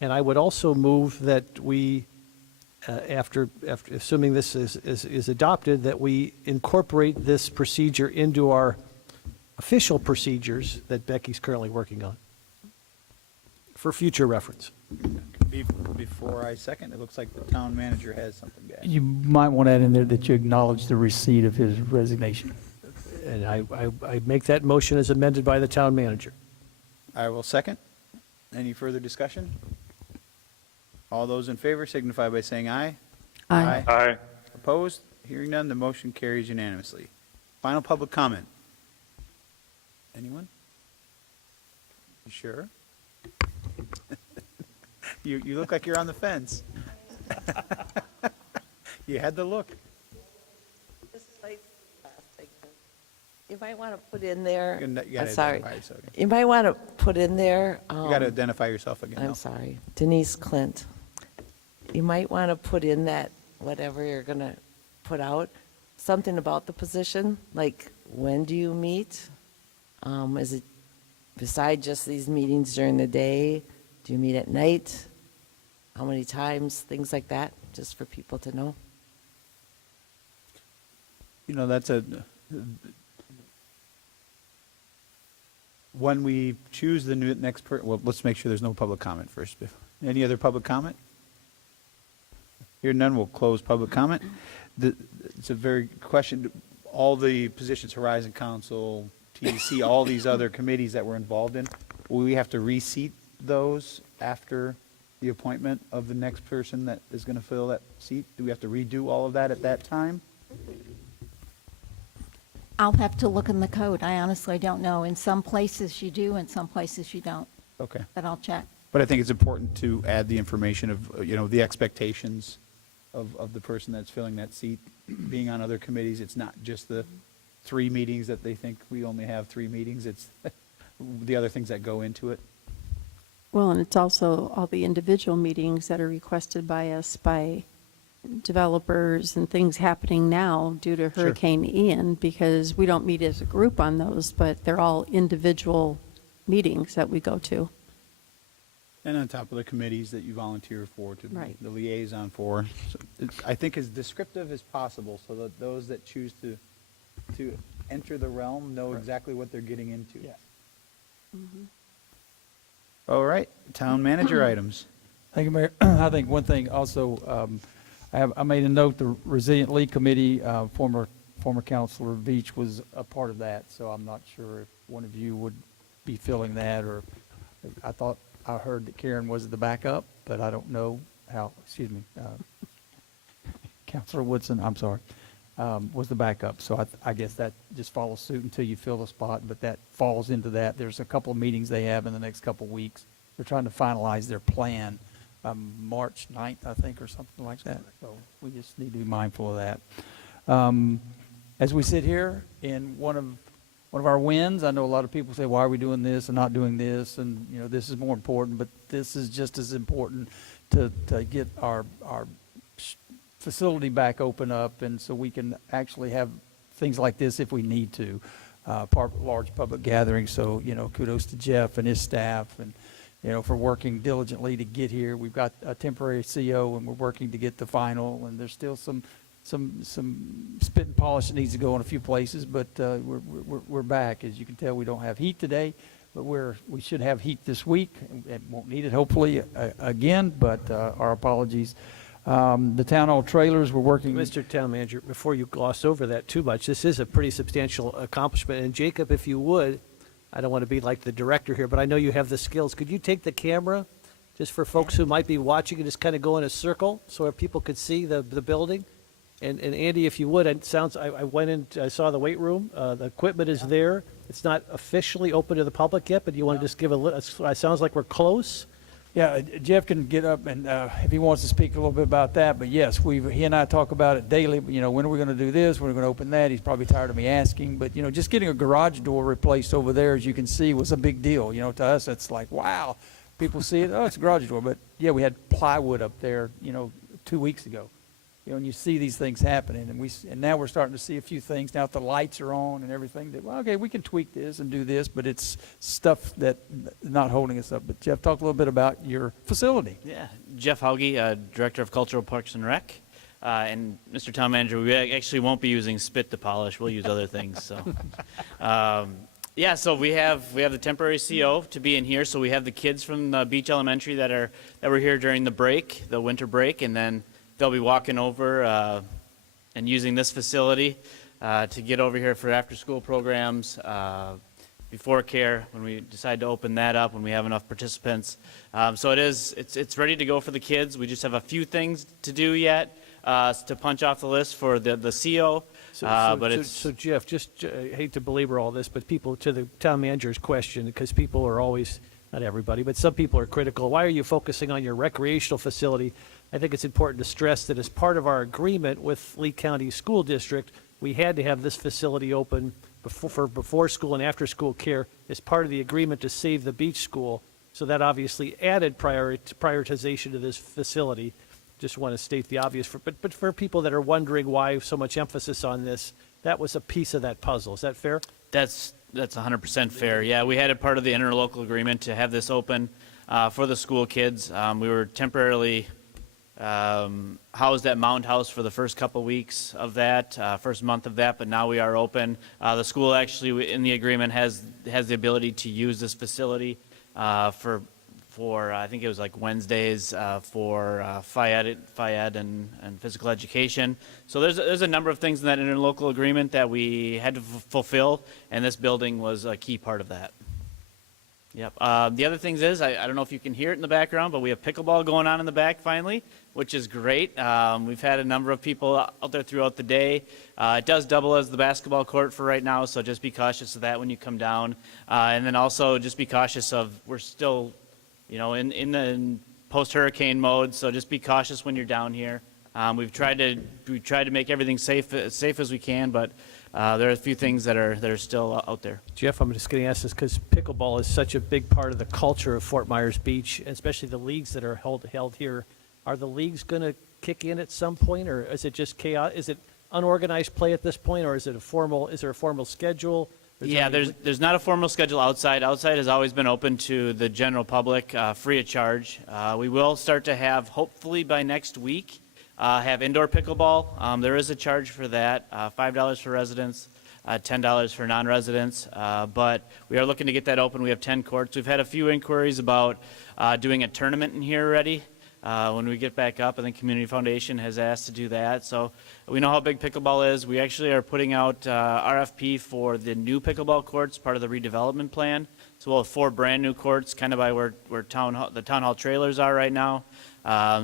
And I would also move that we, after assuming this is adopted, that we incorporate this procedure into our official procedures that Becky's currently working on for future reference. Before I second, it looks like the town manager has something to add. You might want to add in there that you acknowledge the receipt of his resignation. And I make that motion as amended by the town manager. I will second. Any further discussion? All those in favor signify by saying aye. Aye. Aye. Opposed? Hearing none, the motion carries unanimously. Final public comment. Anyone? You sure? You look like you're on the fence. You had the look. You might want to put in there, You gotta I'm sorry. identify yourself again. You might want to put in there. You got to identify yourself again. I'm though. sorry, Denise Clint. You might want to put in that, whatever you're going to put out, something about the position, like when do you meet? Is it beside just these meetings during the day? Do you meet at night? How many times? Things like that, just for people to know. You know, that's When we choose the next well, let's make sure there's no public comment first. Any other public comment? Here none, we'll close public comment. It's a very question, all the positions, Horizon Council, TDC, all these other committees that we're involved in, will we have to reseat those after the appointment of the next person that is going to fill that seat? Do we have to redo all of that at that time? I'll have to look in the code. I honestly don't know. In some places you do, in some places you don't. Okay. But I'll check. But I think it's important to add the information of, the expectations of the person that's filling that seat, being on other committees. It's not just the 3 meetings that they think we only have 3 meetings. It's the other things that go into it. Well, and it's also all the individual meetings that are requested by us by developers and things happening now due to Hurricane Ian, because we don't meet as a group on those, but they're all individual meetings that we go to. And on top of the committees that you volunteer for, to Right. the liaison for. So I think as descriptive as possible so that those that choose to enter the realm know exactly what they're getting into. Yeah. All right, town manager items. Thank you, Mayor. I think one thing also, I made a note, the Resilient League Committee, former Councilor Veach was a part of that, so I'm not sure if one of you would be filling that, or I heard that Karen was the backup, but I don't know how, Councilor Woodson, I'm sorry, was the backup. So I guess that just follows suit until you fill the spot, but that falls into that. There's a couple of meetings they have in the next couple of weeks. They're trying to finalize their plan March 9th, I think, or something like that. So we just need to be mindful of that. As we sit here in one of our wins, I know a lot of people say, why are we doing this and not doing this? And, this is more important, but this is just as important to get our facility back open up, and so we can actually have things like this if we need to, large public gatherings. So, kudos to Jeff and his staff and, for working diligently to get here. We've got a temporary CO, and we're working to get the final, and there's still some spit and polish that needs to go in a few places, but we're back. As you can tell, we don't have heat today, but we should have heat this week, and won't need it hopefully again, but our apologies. The town hall trailers, we're working. Mr. Town Manager, before you gloss over that too much, this is a pretty substantial accomplishment. And Jacob, if you would, I don't want to be like the director here, but I know you have the skills. Could you take the camera, just for folks who might be watching, and just kind of go in a circle so that people could see the building? And Andy, if you would, I went in, I saw the weight room. The equipment is there. It's not officially open to the public yet, but you want to just give it sounds like we're close. Yeah, Jeff can get up and if he wants to speak a little bit about that. But yes, he and I talk about it daily. When are we going to do this? When are we going to open that? He's probably tired of me asking. But just getting a garage door replaced over there, as you can see, was a big deal. To us, it's like, wow. People see it. Oh, it's a garage door. But yeah, we had plywood up there, 2 weeks ago. And you see these things happening, and now we're starting to see a few things. Now that the lights are on and everything, that, well, okay, we can tweak this and do this, but it's stuff that not holding us up. But Jeff, talk a little bit about your facility. Yeah, Jeff Hauge, Director of Cultural Parks and Rec. And Mr. Town Manager, we actually won't be using spit to polish. We'll use other things. So, yeah, so we have the temporary CO to be in here. So we have the kids from Beach Elementary that were here during the winter break, and then they'll be walking over and using this facility to get over here for after-school programs, before care, when we decide to open that up, when we have enough participants. So it's ready to go for the kids. We just have a few things to do yet to punch off the list for the CO. So Jeff, just I hate to belabor all this, but people, to the town manager's question, because people are always, not everybody, but some people are critical. Why are you focusing on your recreational facility? I think it's important to stress that as part of our agreement with Lee County School District, we had to have this facility open for before school and after school care as part of the agreement to save the beach school. So that obviously added prioritization to this facility. Just want to state the obvious, but for people that are wondering why so much emphasis on this, that was a piece of that puzzle. Is that fair? That's 100% fair. Yeah, we had a part of the interlocal agreement to have this open for the school kids. We were temporarily housed at Mound House for the first couple weeks of that, first month of that, but now we are open. The school actually, in the agreement, has the ability to use this facility for I think it was like Wednesdays for FIED and physical education. So there's a number of things in that interlocal agreement that we had to fulfill, and this building was a key part of that. Yep. The other things is, I don't know if you can hear it in the background, but we have pickleball going on in the back finally, which is great. We've had a number of people out there throughout the day. It does double as the basketball court for right now, so just be cautious of that when you come down. And then also just be cautious of, we're still, in the post-hurricane mode, so just be cautious when you're down here. We've tried to make everything safe as we can, but there are a few things that are still out there. Jeff, I'm just going to ask this because pickleball is such a big part of the culture of Fort Myers Beach, especially the leagues that are held here. Are the leagues going to kick in at some point, or is it just chaos? Is it unorganized play at this point, or is there a formal schedule? There's not a formal schedule outside. Outside has always been open to the general public, free of charge. We will start to have, hopefully by next week, have indoor pickleball. There is a charge for that, $5 for residents, $10 for non-residents, but we are looking to get that open. We have 10 courts. We've had a few inquiries about doing a tournament in here already. When we get back up, I think Community Foundation has asked to do that. So we know how big pickleball is. We actually are putting out RFP for the new pickleball courts, part of the redevelopment plan. So we'll have 4 brand new courts, kind of by where the town hall trailers are right now.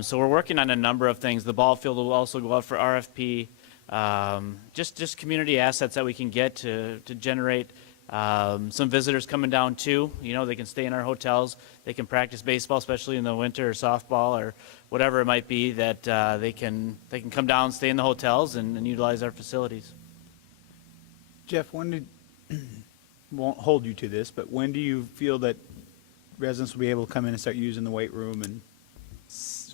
So we're working on a number of things. The ball field will also go out for RFP. Just community assets that we can get to generate some visitors coming down too. They can stay in our hotels. They can practice baseball, especially in the winter, or softball, or whatever it might be. That they can come down, stay in the hotels, and utilize our facilities. Jeff, won't hold you to this, but when do you feel that residents will be able to come in and start using the weight room? And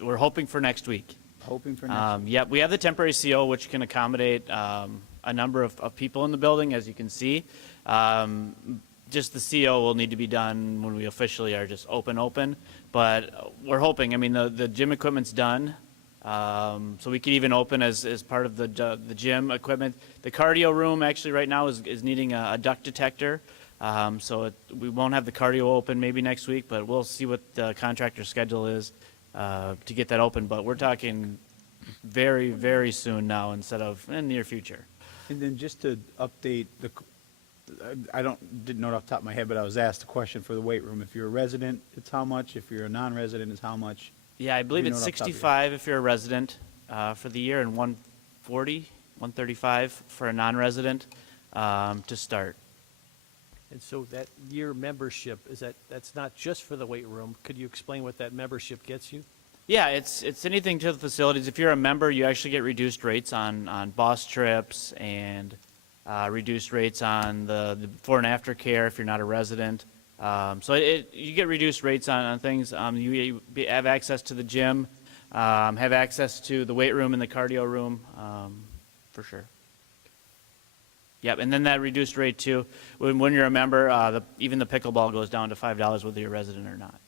we're hoping for next week. Hoping for next week. Yep, we have the temporary CO, which can accommodate a number of people in the building, as you can see. Just the CO will need to be done when we officially are just open. But we're hoping. I mean, the gym equipment's done, so we could even open as part of the gym equipment. The cardio room actually right now is needing a duct detector. So we won't have the cardio open maybe next week, but we'll see what the contractor's schedule is to get that open. But we're talking very, very soon now instead of in the near future. And then just to update didn't know it off the top of my head, but I was asked a question for the weight room. If you're a resident, it's how much? If you're a non-resident, it's how much? Yeah, I believe it's $65 if you're a resident for the year, and $140, $135 for a non-resident to start. And so that year membership, that's not just for the weight room. Could you explain what that membership gets you? Yeah, it's anything to the facilities. If you're a member, you actually get reduced rates on bus trips and reduced rates on the before and after care if you're not a resident. So you get reduced rates on things. You have access to the gym, have access to the weight room and the cardio room, for sure. Yep, and then that reduced rate too, when you're a member, even the pickleball goes down to $5 whether you're a resident or not.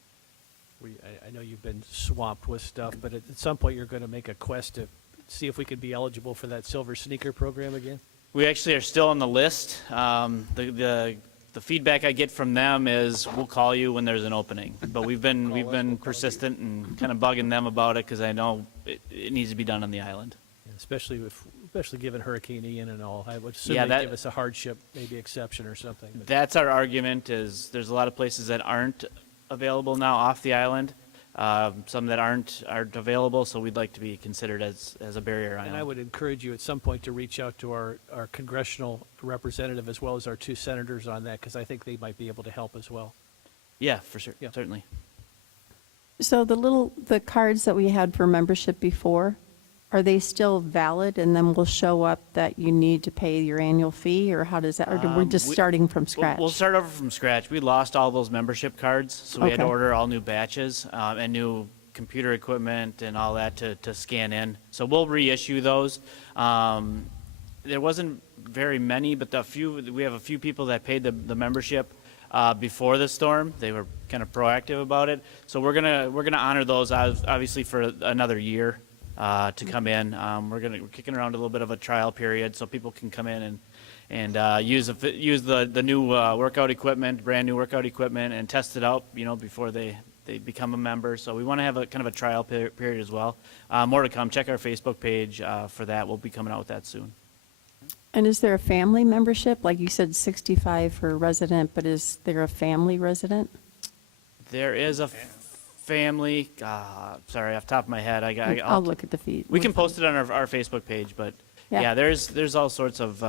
I know you've been swamped with stuff, but at some point you're going to make a quest to see if we could be eligible for that silver sneaker program again? We actually are still on the list. The feedback I get from them is we'll call you when there's an opening. But we've been persistent and kind of bugging them about it because I know it needs to be done on the island. Yeah, especially given Hurricane Ian and all. I would assume Yeah, they'd give us a hardship, maybe exception or something. But That's our argument. Is there's a lot of places that aren't available now off the island. Some that aren't available, so we'd like to be considered as a barrier island. And I would encourage you at some point to reach out to our congressional representative as well as our 2 senators on that, because I think they might be able to help as well. Yeah, for sure. Yeah. Certainly. So the cards that we had for membership before, are they still valid? And then we'll show up that you need to pay your annual fee, or how does that, or we're just starting from scratch? We'll start over from scratch. We lost all those membership cards, so we had to Okay. order all new batches and new computer equipment and all that to scan in. So we'll reissue those. There wasn't very many, but we have a few people that paid the membership before the storm. They were kind of proactive about it. So we're gonna honor those obviously for another year. to come in. We're kicking around a little bit of a trial period so people can come in and use the new workout equipment, brand new workout equipment, and test it out, before they become a member. So we want to have a kind of a trial period as well. More to come. Check our Facebook page for that. We'll be coming out with that soon. And is there a family membership? Like you said, 65 for a resident, but is there a family resident? There is a family. Sorry, off the top of my head, I'll look at the feed. We can post it on our Facebook page, but yeah, there's all sorts of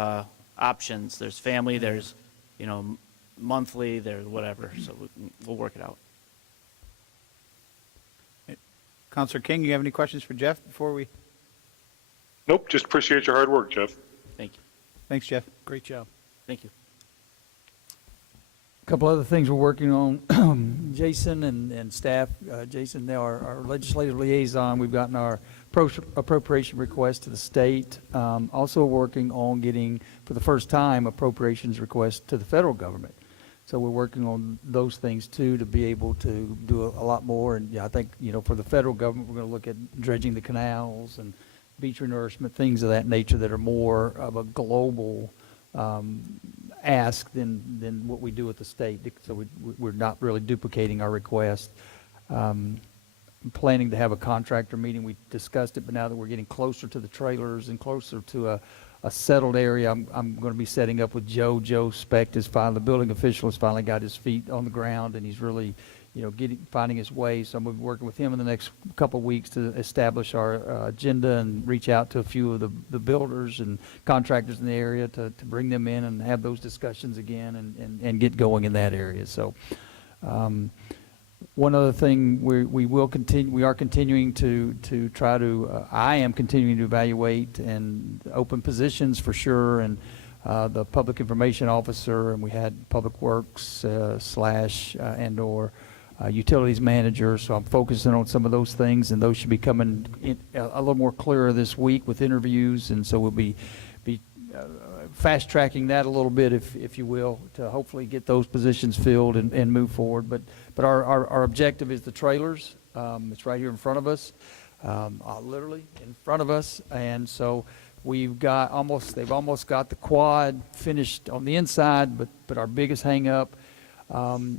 options. There's family. There's monthly. There's whatever. So we'll work it out. Counselor King, you have any questions for Jeff before we? Nope, just appreciate your hard work, Jeff. Thank you. Thanks, Jeff. Great job. Thank you. A couple other things we're working on. Jason and staff, Jason, now our legislative liaison, we've gotten our appropriation request to the state. Also working on getting, for the first time, appropriations request to the federal government. So we're working on those things too to be able to do a lot more. And yeah, I think, for the federal government, we're going to look at dredging the canals and beach renourishment, things of that nature that are more of a global ask than what we do at the state. So we're not really duplicating our request. I'm planning to have a contractor meeting. We discussed it, but now that we're getting closer to the trailers and closer to a settled area, I'm going to be setting up with Joe. Joe Specht the building official has finally got his feet on the ground, and he's really, finding his way. So I'm going to be working with him in the next couple of weeks to establish our agenda and reach out to a few of the builders and contractors in the area to bring them in and have those discussions again and get going in that area. So one other thing we are continuing to try to, I am continuing to evaluate and open positions for sure, and the public information officer, and we had public works / utilities manager. So I'm focusing on some of those things, and those should be coming in a little more clearer this week with interviews, and so we'll be fast tracking that a little bit, if you will, to hopefully get those positions filled and move forward. But our objective is the trailers. It's right here in front of us, literally in front of us, and so they've almost got the quad finished on the inside, but our biggest hang up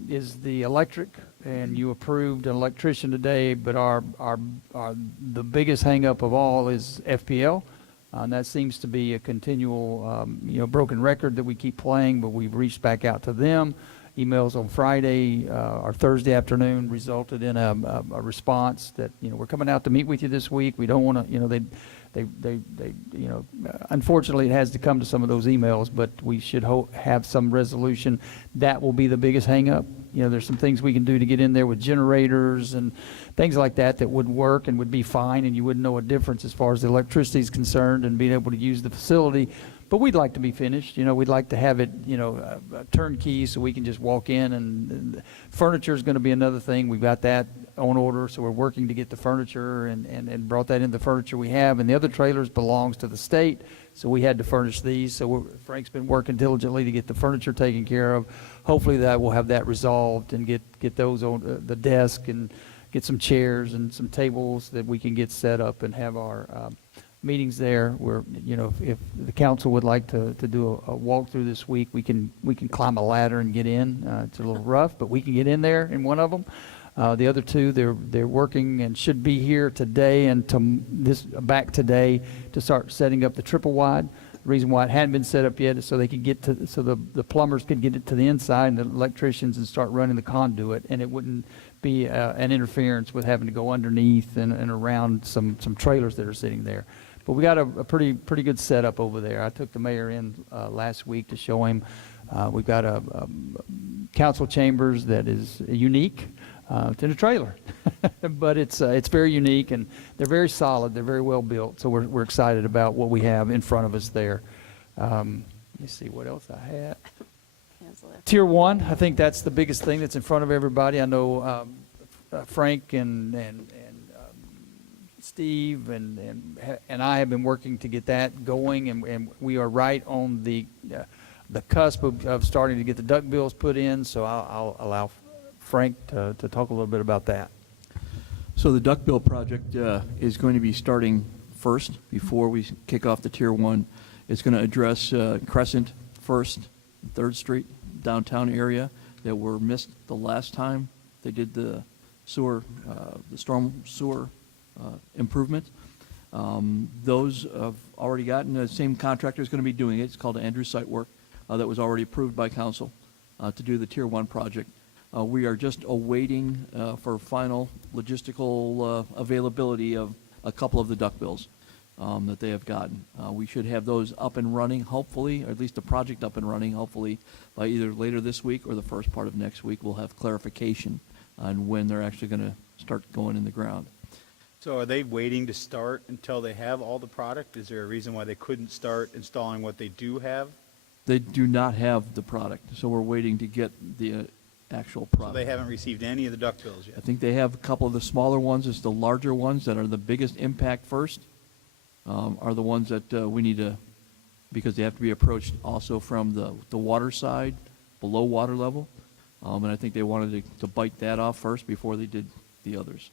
is the electric, and you approved an electrician today, but the biggest hang up of all is FPL. And that seems to be a continual, broken record that we keep playing, but we've reached back out to them. Emails on Friday or Thursday afternoon resulted in a response that, we're coming out to meet with you this week. We don't want to, unfortunately it has to come to some of those emails, but we should have some resolution. That will be the biggest hang up. There's some things we can do to get in there with generators and things like that would work and would be fine, and you wouldn't know a difference as far as the electricity is concerned and being able to use the facility. But we'd like to be finished. We'd like to have it, turnkey so we can just walk in, and furniture is going to be another thing. We've got that on order, so we're working to get the furniture and brought that in the furniture we have. And the other trailers belongs to the state, so we had to furnish these. So Frank's been working diligently to get the furniture taken care of. Hopefully that we'll have that resolved and get those on the desk and get some chairs and some tables that we can get set up and have our meetings there. Where if the council would like to do a walkthrough this week, we can climb a ladder and get in. It's a little rough, but we can get in there in one of them. The other two, they're working and should be here today and back today to start setting up the triple wide. The reason why it hadn't been set up yet is so they could the plumbers could get it to the inside and the electricians and start running the conduit, and it wouldn't be an interference with having to go underneath and around some trailers that are sitting there. But we got a pretty good setup over there. I took the mayor in last week to show him. We've got a council chambers that is unique. It's in a trailer, but it's very unique, and they're very solid. They're very well built. So we're excited about what we have in front of us there. Let me see what else I had. Tier 1, I think that's the biggest thing that's in front of everybody. I know Frank and Steve and I have been working to get that going, and we are right on the cusp of starting to get the duck bills put in. So I'll allow Frank to talk a little bit about that. So the duckbill project is going to be starting first before we kick off the Tier 1. It's going to address Crescent, 1st, 3rd Street, downtown area that were missed the last time they did the sewer, the storm sewer improvement. Those have already gotten, the same contractor is going to be doing it. It's called Andrews Site Work that was already approved by council to do the Tier 1 project. We are just awaiting for final logistical availability of a couple of the duckbills that they have gotten. We should have those up and running, hopefully, or at least the project up and running, hopefully, by either later this week or the first part of next week. We'll have clarification on when they're actually going to start going in the ground. So are they waiting to start until they have all the product? Is there a reason why they couldn't start installing what they do have? They do not have the product, so we're waiting to get the actual So product. they haven't received any of the duckbills yet? I think they have a couple of the smaller ones. It's the larger ones that are the biggest impact first, are the ones that we need to, because they have to be approached also from the water side, below water level. And I think they wanted to bite that off first before they did the others.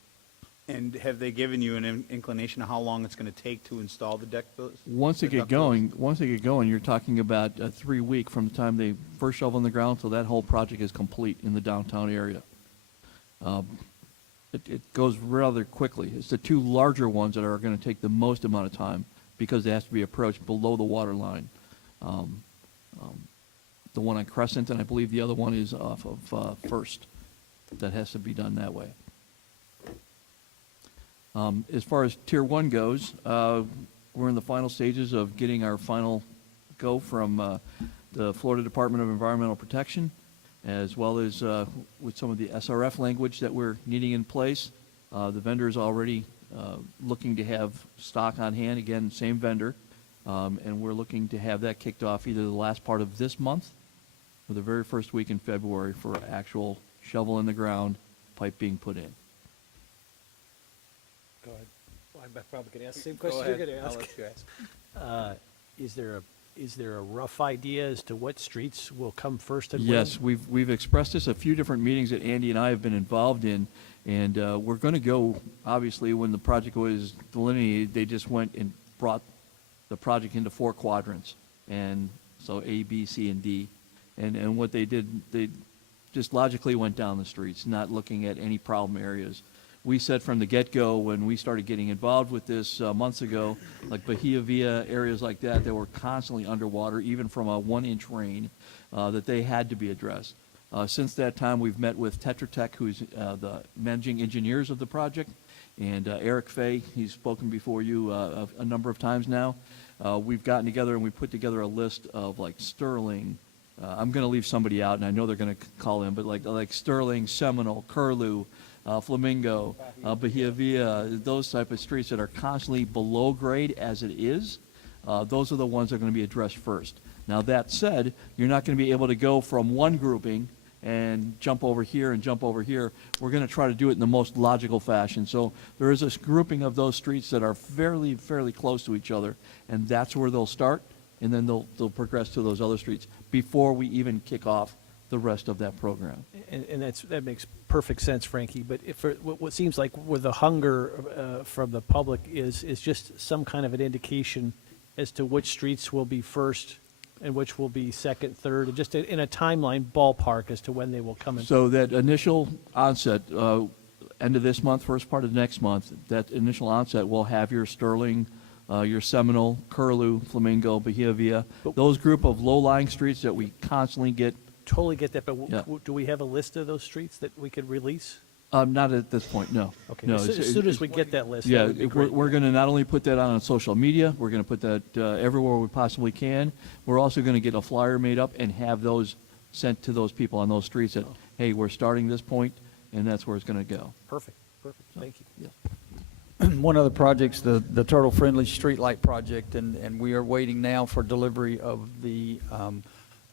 And have they given you an inclination of how long it's going to take to install the duckbills? Once they get going, you're talking about 3 weeks from the time they first shovel in the ground till that whole project is complete in the downtown area. It goes rather quickly. It's the two larger ones that are going to take the most amount of time because they have to be approached below the water line. The one on Crescent, and I believe the other one is off of First. That has to be done that way. As far as Tier 1 goes, we're in the final stages of getting our final go from the Florida Department of Environmental Protection, as well as with some of the SRF language that we're needing in place. The vendor is already looking to have stock on hand, again, same vendor, and we're looking to have that kicked off either the last part of this month or the very first week in February for actual shovel in the ground, pipe being put in. Go ahead. Well, I'm probably going to ask the same question you're going to ask. I'll let you ask. Is there a rough idea as to what streets will come first and when? Yes, we've expressed this a few different meetings that Andy and I have been involved in, and we're going to go, obviously, when the project was delineated, they just went and brought the project into 4 quadrants, and so A, B, C, and D. And what they did, they just logically went down the streets, not looking at any problem areas. We said from the get-go, when we started getting involved with this months ago, like Bahia Villa, areas like that were constantly underwater, even from a 1-inch rain, that they had to be addressed. Since that time, we've met with Tetra Tech, who's the managing engineers of the project, and Eric Fay, he's spoken before you a number of times now. We've gotten together and we put together a list of like Sterling, I'm going to leave somebody out, and I know they're going to call in, but like Sterling, Seminole, Curlew, Flamingo, Bahia Villa, those type of streets that are constantly below grade as it is, those are the ones that are going to be addressed first. Now, that said, you're not going to be able to go from one grouping and jump over here and jump over here. We're going to try to do it in the most logical fashion. So there is a grouping of those streets that are fairly close to each other, and that's where they'll start, and then they'll progress to those other streets before we even kick off the rest of that program. And that makes perfect sense, Frankie. But what seems like with the hunger from the public is just some kind of an indication as to which streets will be first and which will be second, third, and just in a timeline ballpark as to when they will come in. So that initial onset, end of this month, first part of next month, that initial onset will have your Sterling, your Seminole, Curlew, Flamingo, Bahia Villa, those group of low-lying streets that we constantly get. Totally get that, but Yeah. do we have a list of those streets that we could release? Not at this point, no. Okay, No, as soon as we get that list, Yeah, that would be great. we're going to not only put that on social media, we're going to put that everywhere we possibly can. We're also going to get a flyer made up and have those sent to those people on those streets that, hey, we're starting this point, and that's where it's going to go. Perfect, thank you. Yeah. One of the projects, the turtle-friendly streetlight project, and we are waiting now for delivery of the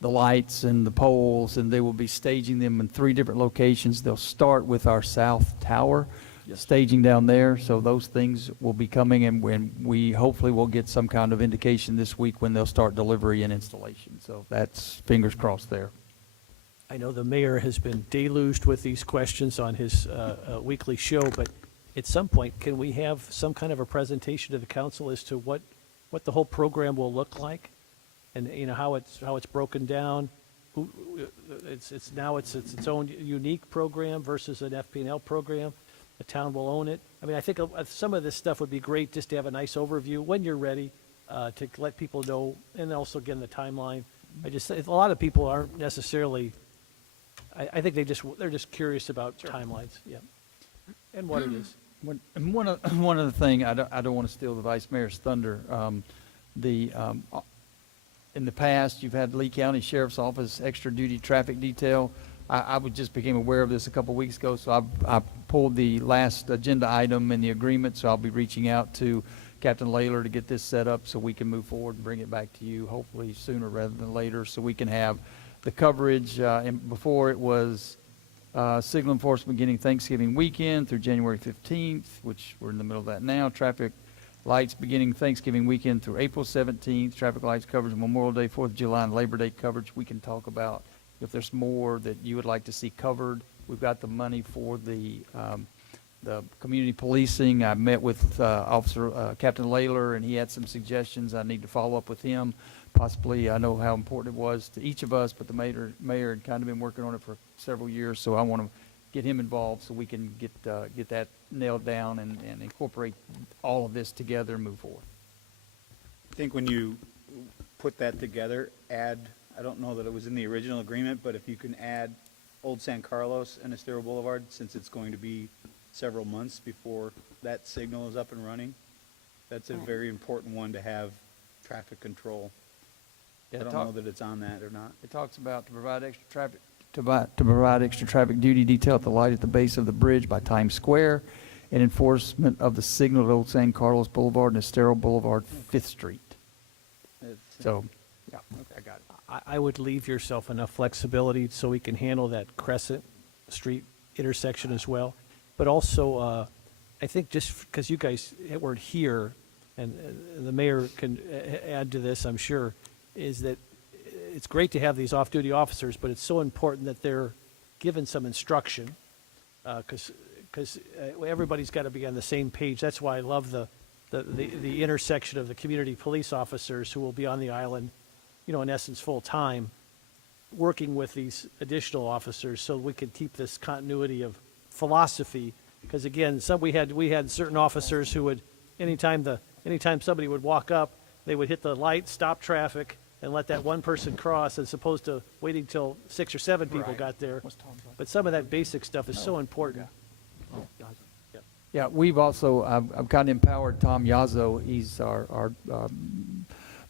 lights and the poles, and they will be staging them in 3 different locations. They'll start with our south tower, staging down there, so those things will be coming, and when we hopefully will get some kind of indication this week when they'll start delivery and installation. So that's fingers crossed there. I know the mayor has been deluged with these questions on his weekly show, but at some point, can we have some kind of a presentation to the council as to what the whole program will look like? And, you know, how it's broken down? It's its own unique program versus an FP&L program. The town will own it. I mean, I think some of this stuff would be great just to have a nice overview when you're ready, to let people know, and also again, the timeline. A lot of people aren't necessarily, I think they're just curious about timelines, yeah, and what it is. One other thing, I don't want to steal the vice mayor's thunder. In the past, you've had Lee County Sheriff's Office extra duty traffic detail. I just became aware of this a couple weeks ago, so I pulled the last agenda item in the agreement, so I'll be reaching out to Captain Layler to get this set up so we can move forward and bring it back to you, hopefully sooner rather than later, so we can have the coverage. And before it was signal enforcement beginning Thanksgiving weekend through January 15th, which we're in the middle of that now. Traffic lights beginning Thanksgiving weekend through April 17th. Traffic lights coverage Memorial Day, 4th of July, and Labor Day coverage. We can talk about if there's more that you would like to see covered. We've got the money for the community policing. I met with Captain Layler, and he had some suggestions. I need to follow up with him. Possibly, I know how important it was to each of us, but the mayor had kind of been working on it for several years, so I want to get him involved so we can get that nailed down and incorporate all of this together and move forward. I think when you put that together, I don't know that it was in the original agreement, but if you can add Old San Carlos and Estero Boulevard, since it's going to be several months before that signal is up and running, that's a very important one to have traffic control. Yeah, I don't know that it's on that or not. It talks about to provide extra traffic duty detail at the light at the base of the bridge by Times Square and enforcement of the signal at Old San Carlos Boulevard and Estero Boulevard, 5th Street. So, yeah, okay, I got it. I would leave yourself enough flexibility so we can handle that Crescent Street intersection as well. But also, I think just because you guys weren't here, and the mayor can add to this, I'm sure, is that it's great to have these off-duty officers, but it's so important that they're given some instruction, because everybody's got to be on the same page. That's why I love the intersection of the community police officers who will be on the island, you know, in essence, full-time, working with these additional officers so we can keep this continuity of philosophy. Because again, we had certain officers who would, anytime somebody would walk up, they would hit the light, stop traffic, and let that one person cross, as opposed to waiting till 6 or 7 people got there. But some of that basic stuff is so important. Yeah, we've also, I've kind of empowered Tom Yazzo. He's our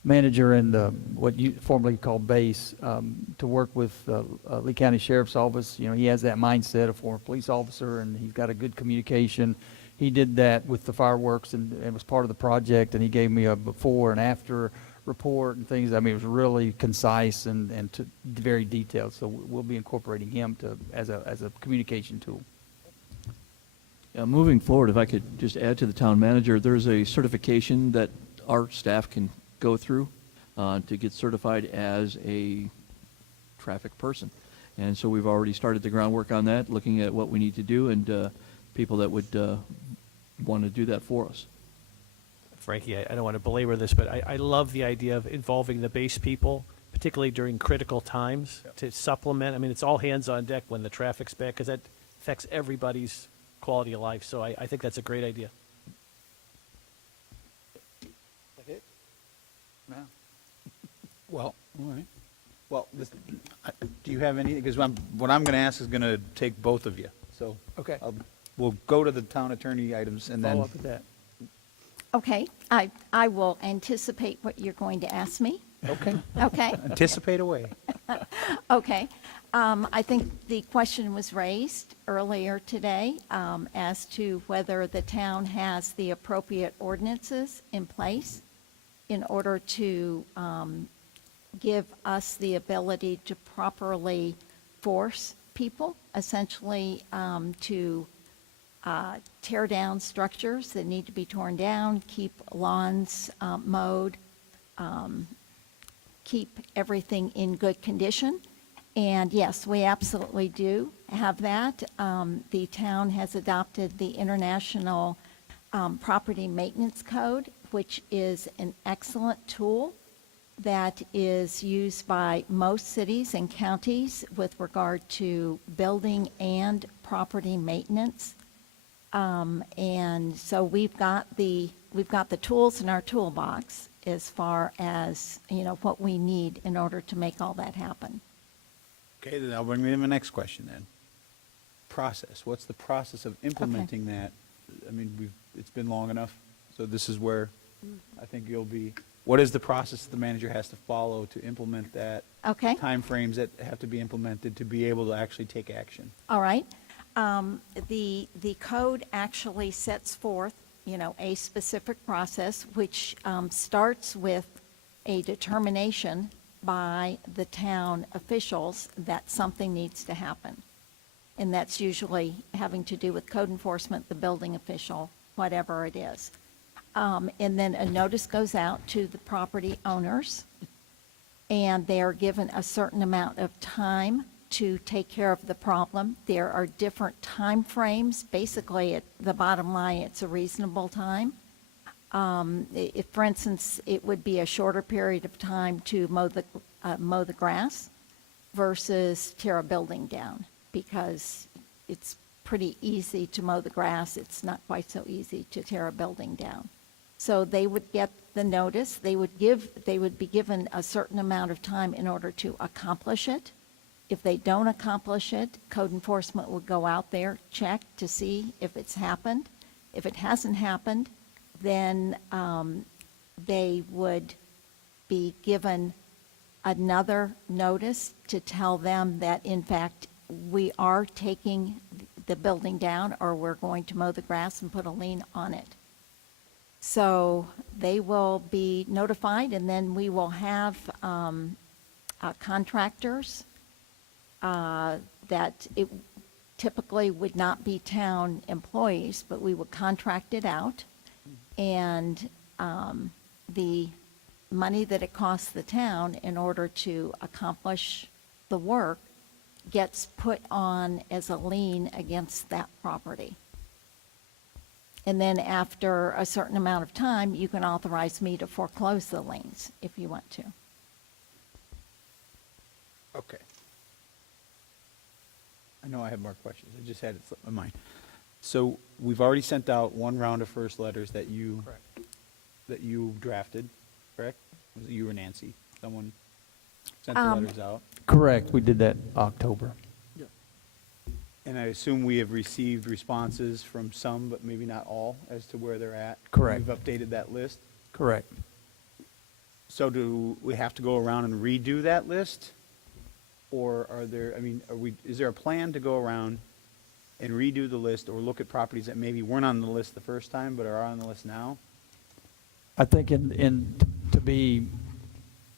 manager in what you formerly called base, to work with Lee County Sheriff's Office. You know, he has that mindset of former police officer, and he's got a good communication. He did that with the fireworks and was part of the project, and he gave me a before and after report and things. I mean, it was really concise and very detailed. So we'll be incorporating him as a communication tool. Moving forward, if I could just add to the town manager, there's a certification that our staff can go through to get certified as a traffic person. And so we've already started the groundwork on that, looking at what we need to do and people that would want to do that for us. Frankie, I don't want to belabor this, but I love the idea of involving the base people, particularly during critical times, to supplement. I mean, it's all hands on deck when the traffic's bad, because that affects everybody's quality of life. So I think that's a great idea. No. Well, all right. Well, do you have any, because what I'm going to ask is going to take both of you. So Okay. We'll go to the town attorney items and then. Follow up with that. Okay, I will anticipate what you're going to ask me. Okay. Okay? Anticipate away. Okay. I think the question was raised earlier today as to whether the town has the appropriate ordinances in place in order to give us the ability to properly force people, essentially to tear down structures that need to be torn down, keep lawns mowed, keep everything in good condition. And yes, we absolutely do have that. The town has adopted the International Property Maintenance Code, which is an excellent tool that is used by most cities and counties with regard to building and property maintenance. And so we've got the tools in our toolbox as far as, what we need in order to make all that happen. Okay, then I'll bring me to my next question then. Process, what's the process of implementing that? I mean, it's been long enough, so this is where I think you'll be, what is the process the manager has to follow to implement that? Okay. Timeframes that have to be implemented to be able to actually take action? All right. The code actually sets forth, a specific process, which starts with a determination by the town officials that something needs to happen. And that's usually having to do with code enforcement, the building official, whatever it is. And then a notice goes out to the property owners, and they are given a certain amount of time to take care of the problem. There are different time frames. Basically, at the bottom line, it's a reasonable time. If, for instance, it would be a shorter period of time to mow the grass versus tear a building down, because it's pretty easy to mow the grass. It's not quite so easy to tear a building down. So they would get the notice. They would be given a certain amount of time in order to accomplish it. If they don't accomplish it, code enforcement would go out there, check to see if it's happened. If it hasn't happened, then they would be given another notice to tell them that, in fact, we are taking the building down, or we're going to mow the grass and put a lien on it. So they will be notified, and then we will have contractors that it typically would not be town employees, but we would contract it out. And the money that it costs the town in order to accomplish the work gets put on as a lien against that property. And then after a certain amount of time, you can authorize me to foreclose the liens if you want to. Okay. I know I have more questions. I just had it slip my mind. So we've already sent out one round of first letters that you drafted, correct? Was it you or Nancy? Someone sent the letters out? Correct, we did that October. And I assume we have received responses from some, but maybe not all, as to where they're at? Correct. We've updated that list? Correct. So do we have to go around and redo that list? Or is there a plan to go around and redo the list, or look at properties that maybe weren't on the list the first time but are on the list now? I think to be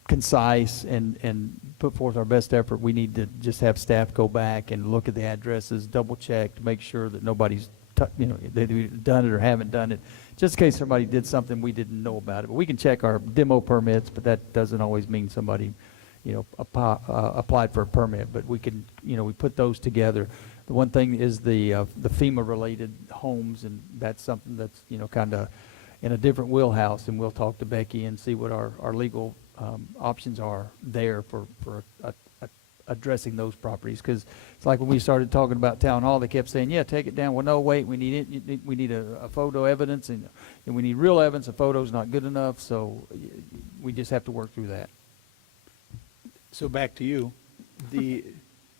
concise and put forth our best effort, we need to just have staff go back and look at the addresses, double check to make sure that nobody's, they've done it or haven't done it, just in case somebody did something we didn't know about it. But we can check our demo permits, but that doesn't always mean somebody, applied for a permit. But we can, we put those together. The one thing is the FEMA-related homes, and that's something that's, kind of in a different wheelhouse, and we'll talk to Becky and see what our legal options are there for addressing those properties. Because it's like when we started talking about Town Hall, they kept saying, yeah, take it down. Well, no, wait, we need it. We need a photo evidence, and we need real evidence. A photo's not good enough, so we just have to work through that. So back to you.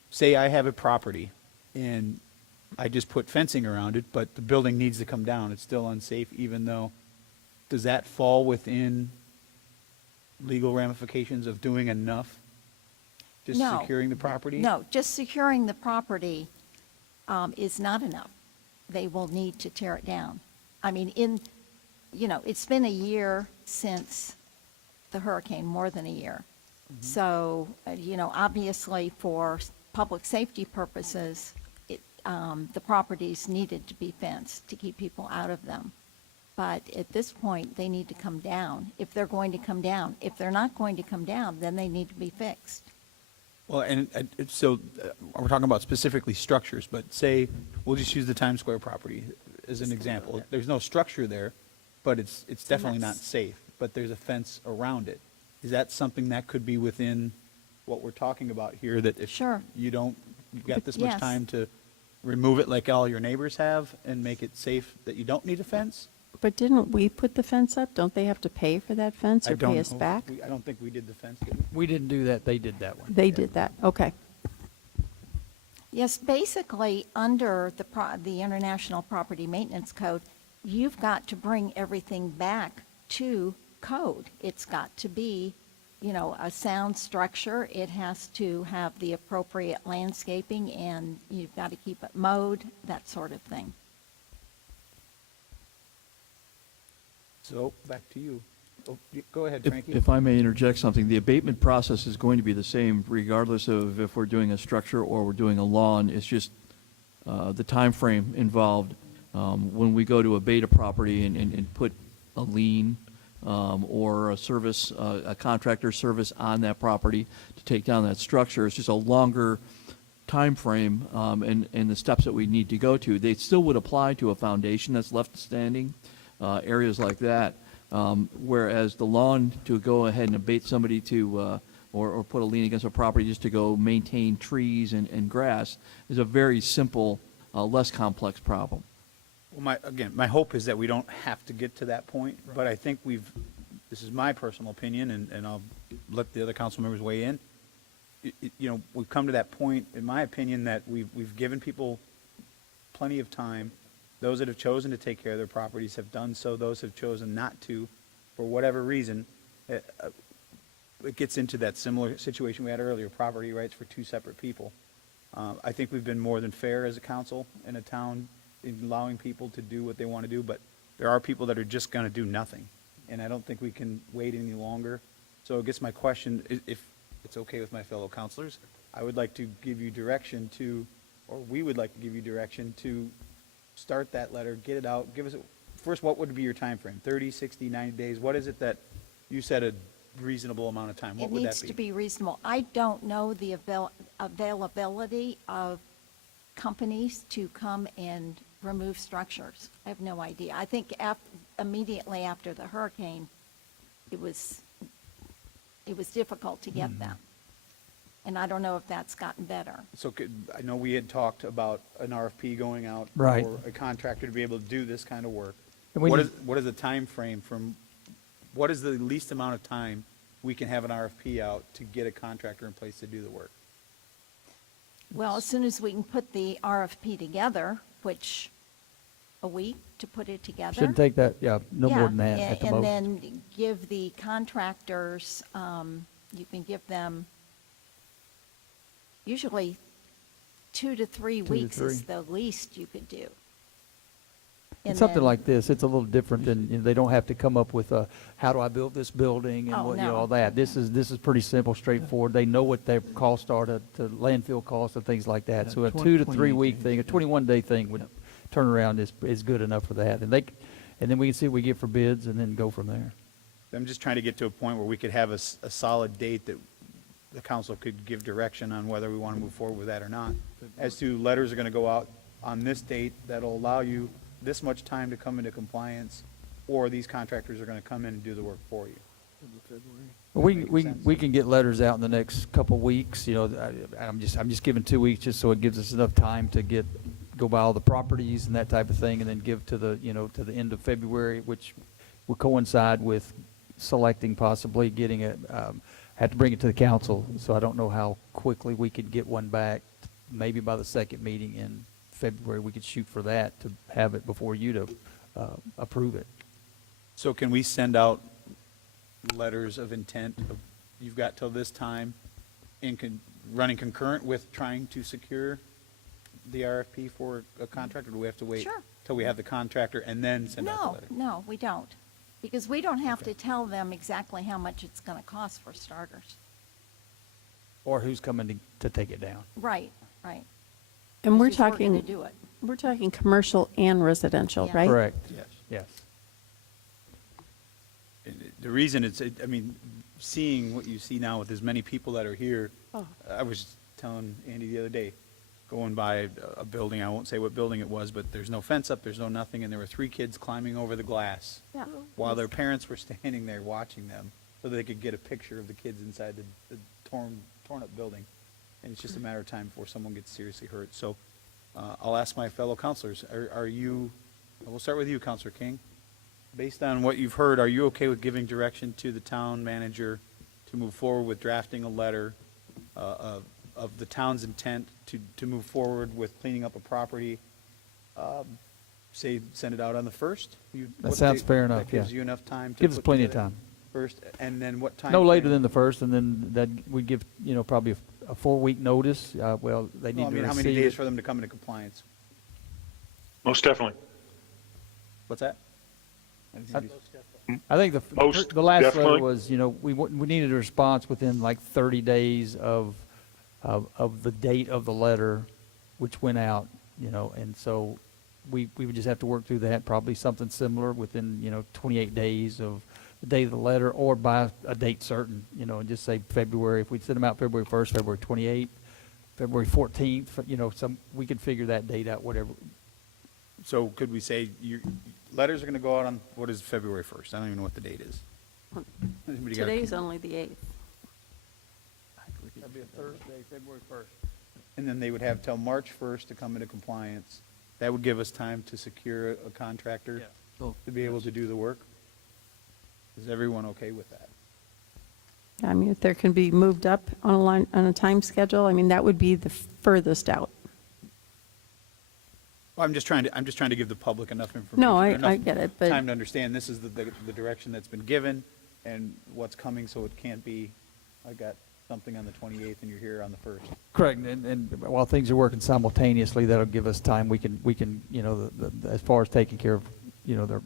Say I have a property and I just put fencing around it, but the building needs to come down. It's still unsafe, even though, does that fall within legal ramifications of doing enough? Just No. securing the property? No, just securing the property is not enough. They will need to tear it down. I mean, it's been a year since the hurricane, more than a year. So, obviously for public safety purposes, the properties needed to be fenced to keep people out of them. But at this point, they need to come down if they're going to come down. If they're not going to come down, then they need to be fixed. Well, and we're talking about specifically structures, but say, we'll just use the Times Square property as an example. There's no structure there, but it's definitely not safe, but there's a fence around it. Is that something that could be within what we're talking about here, that if Sure. you've got this much Yes. time to remove it like all your neighbors have and make it safe, that you don't need a fence? But didn't we put the fence up? Don't they have to pay for that fence I or don't pay us know. back? I don't think we did the fence, did we? We didn't do that, they did that one. They did that, okay. Yes, basically, under the International Property Maintenance Code, you've got to bring everything back to code. It's got to be, a sound structure. It has to have the appropriate landscaping, and you've got to keep it mowed, that sort of thing. So, back to you. Oh, go ahead, If- Frankie. If I may interject something, the abatement process is going to be the same regardless of if we're doing a structure or we're doing a lawn. It's just the time frame involved. When we go to abate a property and put a lien or a service, a contractor service on that property to take down that structure, it's just a longer time frame and the steps that we need to go to. They still would apply to a foundation that's left standing, areas like that. Whereas the lawn, to go ahead and abate somebody to, or put a lien against a property just to go maintain trees and grass, is a very simple, less complex problem. Well, my hope is that we don't have to get to that point, but I think this is my personal opinion, and I'll let the other council members weigh in. We've come to that point, in my opinion, that we've given people plenty of time. Those that have chosen to take care of their properties have done so. Those who have chosen not to, for whatever reason, it gets into that similar situation we had earlier, property rights for two separate people. I think we've been more than fair as a council in a town in allowing people to do what they want to do, but there are people that are just going to do nothing, and I don't think we can wait any longer. So I guess my question, if it's okay with my fellow councilors, I would like to give you direction to, or we would like to give you direction to start that letter, get it out, give us, first, what would be your time frame? 30, 60, 90 days? What is it that you said a reasonable amount of time? What would that be? It needs to be reasonable. I don't know the availability of companies to come and remove structures. I have no idea. I think immediately after the hurricane, it was difficult to get them. And I don't know if that's gotten better. So I know we had talked about an RFP going out Right. for a contractor to be able to do this kind of work. And we What need- is the time frame from, what is the least amount of time we can have an RFP out to get a contractor in place to do the work? Well, as soon as we can put the RFP together, which, a week to put it together. Shouldn't take that, no more than that Yeah, at the and most. then give the contractors, you can give them usually 2 to 3 2 to weeks is 3. the least you could do. And And something then- like this, it's a little different than, they don't have to come up with how do I build this building and Oh, what, no. all that. This is pretty simple, straightforward. They know what their costs are to landfill costs and things like that. So a 2 to 3 week thing, a 21-day thing would turn around is good enough for that. And then we can see what we get for bids and then go from there. I'm just trying to get to a point where we could have a solid date that the council could give direction on whether we want to move forward with that or not. As to letters are going to go out on this date that'll allow you this much time to come into compliance, or these contractors are going to come in and do the work for you. We can get letters out in the next couple weeks, I'm just giving 2 weeks just so it gives us enough time to go by all the properties and that type of thing, and then give to the end of February, which will coincide with selecting, possibly getting it, had to bring it to the council, so I don't know how quickly we could get one back. Maybe by the second meeting in February, we could shoot for that to have it before you to approve it. So can we send out letters of intent, you've got till this time, running concurrent with trying to secure the RFP for a contractor? Do we have to wait Sure. till we have the contractor and then send out the letter? No, we don't. Because we don't have to tell them exactly how much it's going to cost for starters. Or who's coming to take it down. Right, right. And we're It's just talking, gonna do it. we're talking commercial and residential, Yeah. right? Correct. Yes. Yes. The reason seeing what you see now with as many people that are here. Oh. I was telling Andy the other day, going by a building, I won't say what building it was, but there's no fence up, there's no nothing, and there were 3 kids climbing over the glass Yeah. while their parents were standing there watching them so they could get a picture of the kids inside the torn up building. And it's just a matter of time before someone gets seriously hurt. So I'll ask my fellow counselors, are you, we'll start with you, Counselor King. Based on what you've heard, are you okay with giving direction to the town manager to move forward with drafting a letter of the town's intent to move forward with cleaning up a property? Say, send it out on the 1st? That sounds fair enough, That gives yeah. you enough time to Gives us put plenty of together time. First, and then what time? No later frame? than the 1st, and then that we give, probably a 4-week notice. Well, they need No, I to mean, how many receive days it. for them to come into compliance? Most definitely. What's that? I think Most the last letter definitely. was, we needed a response within like 30 days of the date of the letter, which went out, and so we would just have to work through that, probably something similar within, 28 days of the date of the letter, or by a date certain, and just say February, if we send them out February 1st, February 28th, February 14th, we could figure that date out, whatever. So could we say your letters are going to go out on, what is February 1st? I don't even know what the date is. Anybody got a- Today's only the 8th. That'd be a Thursday, February 1st. And then they would have till March 1st to come into compliance. That would give us time to secure a contractor to be able to do the work. Is everyone okay with that? I mean, if there can be moved up on a time schedule, I mean, that would be the furthest out. Well, I'm just trying to give the public enough information. No, I enough get it, but- Time to understand this is the direction that's been given and what's coming, so it can't be, I got something on the 28th and you're here on the 1st. Correct, and while things are working simultaneously, that'll give us time. We can, as far as taking care of,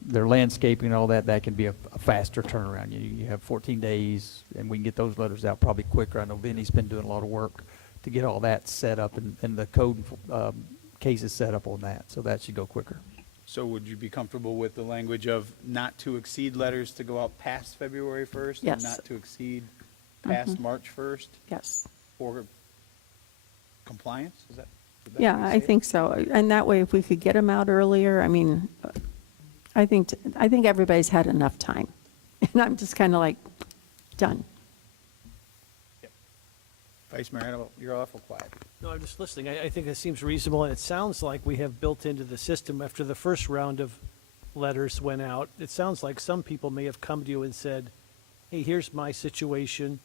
their landscaping and all that, that can be a faster turnaround. You have 14 days, and we can get those letters out probably quicker. I know Vinny's been doing a lot of work to get all that set up and the code cases set up on that, so that should go quicker. So would you be comfortable with the language of not to exceed letters to go out past February 1st? Yes. And not to exceed past March 1st? Yes. For compliance? Is that? the best Yeah, way to I say it? think so. And that way, if we could get them out earlier, I mean, I think everybody's had enough time. And I'm just kind of like, done. Vice Mayor, you're awful quiet. No, I'm just listening. I think that seems reasonable, and it sounds like we have built into the system after the first round of letters went out. It sounds like some people may have come to you and said, hey, here's my situation.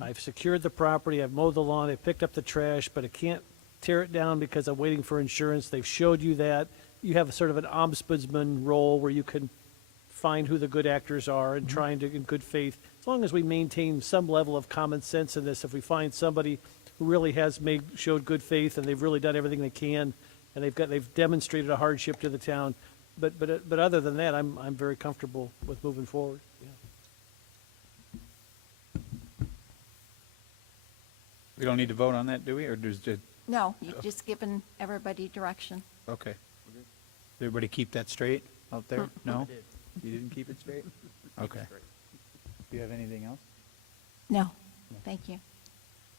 I've secured the property, I've mowed the lawn, I picked up the trash, but I can't tear it down because I'm waiting for insurance. They've showed you that. You have a sort of an ombudsman role where you can find who the good actors are and trying to, in good faith, as long as we maintain some level of common sense in this, if we find somebody who really has showed good faith and they've really done everything they can and they've demonstrated a hardship to the town, but other than that, I'm very comfortable with moving forward. We don't need to vote on that, do we? Or does just, No, you've just given everybody direction. okay. Did everybody keep that straight out there? No? You didn't keep it straight? Okay. Do you have anything else? No, thank you.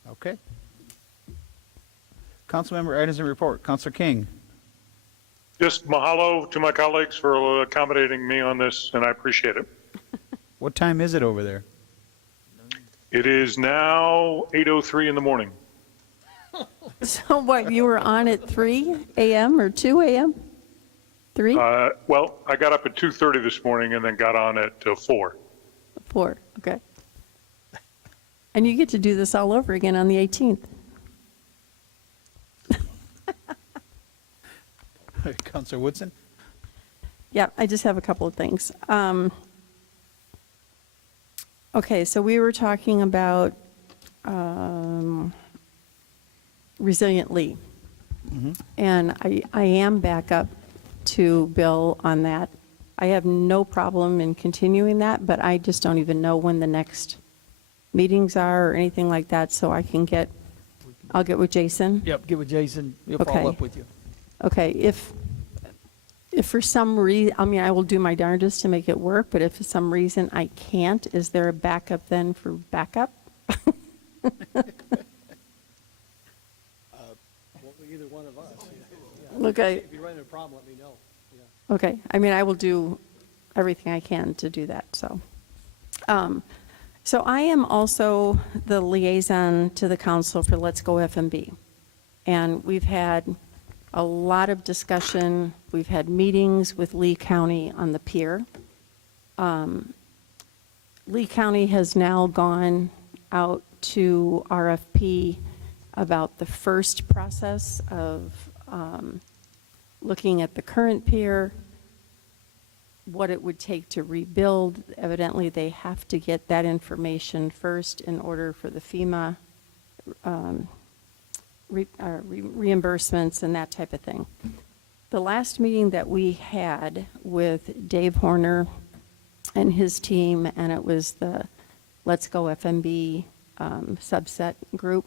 Okay. Councilmember items and report. Councilor King. Just mahalo to my colleagues for accommodating me on this, and I appreciate it. What time is it over there? It is now 8:03 in the morning. So what, you were on at 3 a.m. or 2 a.m.? 3? Well, I got up at 2:30 this morning and then got on at 4. 4, okay. And you get to do this all over again on the 18th. Councilor Woodson? Yeah, I just have a couple of things. Okay, so we were talking about Resilient Lee. And I am back up to Bill on that. I have no problem in continuing that, but I just don't even know when the next meetings are or anything like that, so I'll get with Jason. Yep, get with Jason. He'll Okay. follow up with you. Okay, if, If for some reason, I mean, I will do my darndest to make it work, but if for some reason I can't, is there a backup then for backup? Either one of us. Look, If you run into a problem, let me know. Yeah. okay, I mean, I will do everything I can to do that, so. So I am also the liaison to the council for Let's Go FMB. And we've had a lot of discussion. We've had meetings with Lee County on the pier. Lee County has now gone out to RFP about the first process of looking at the current pier, what it would take to rebuild. Evidently, they have to get that information first in order for the FEMA reimbursements and that type of thing. The last meeting that we had with Dave Horner and his team, and it was the Let's Go FMB subset group,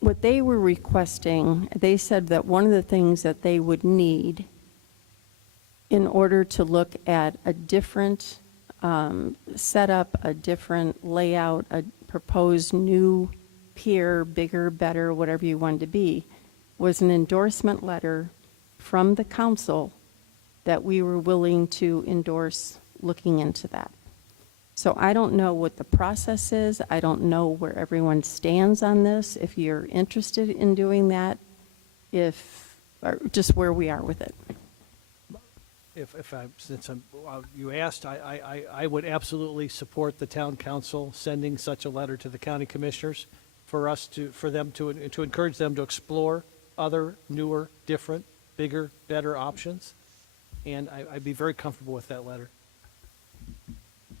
what they were requesting, they said that one of the things that they would need in order to look at a different setup, a different layout, a proposed new pier, bigger, better, whatever you wanted to be, was an endorsement letter from the council that we were willing to endorse looking into that. So I don't know what the process is. I don't know where everyone stands on this. If you're interested in doing that, or just where we are with it. Since you asked, I would absolutely support the town council sending such a letter to the county commissioners for them to encourage them to explore other, newer, different, bigger, better options. And I'd be very comfortable with that letter.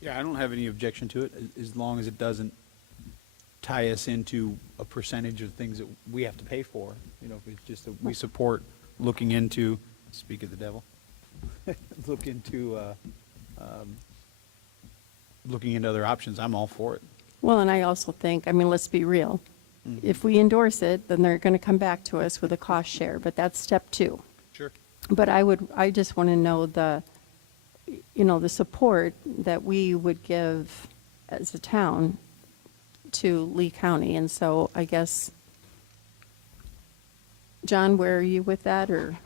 Yeah, I don't have any objection to it, as long as it doesn't tie us into a percentage of things that we have to pay for. You know, if it's just that we support looking into, speak of the devil, looking into other options, I'm all for it. Well, and I also think, I mean, let's be real. If we endorse it, then they're going to come back to us with a cost share, but that's step 2. Sure. But I just want to know the support that we would give as a town to Lee County. And so I guess, John, where are you with that, or?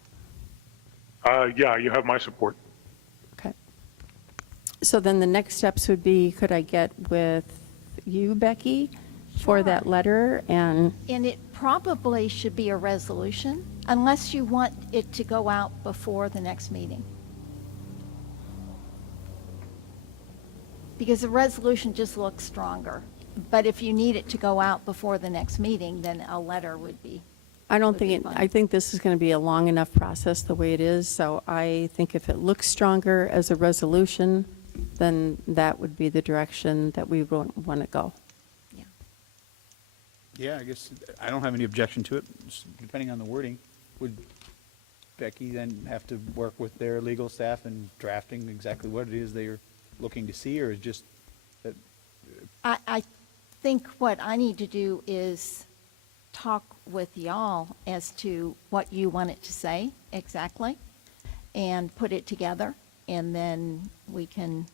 Yeah, you have my support. Okay. So then the next steps would be, could I get with you, Becky, for that letter? And it probably should be a resolution, unless you want it to go out before the next meeting. Because a resolution just looks stronger. But if you need it to go out before the next meeting, then a letter would be. I don't think I think this is going to be a long enough process the way it is. So I think if it looks stronger as a resolution, then that would be the direction that we want to go. Yeah, I guess I don't have any objection to it, depending on the wording. Would Becky then have to work with their legal staff in drafting exactly what it is they're looking to see, or is just that? I think what I need to do is talk with y'all as to what you want it to say exactly, and put it together, and then we can,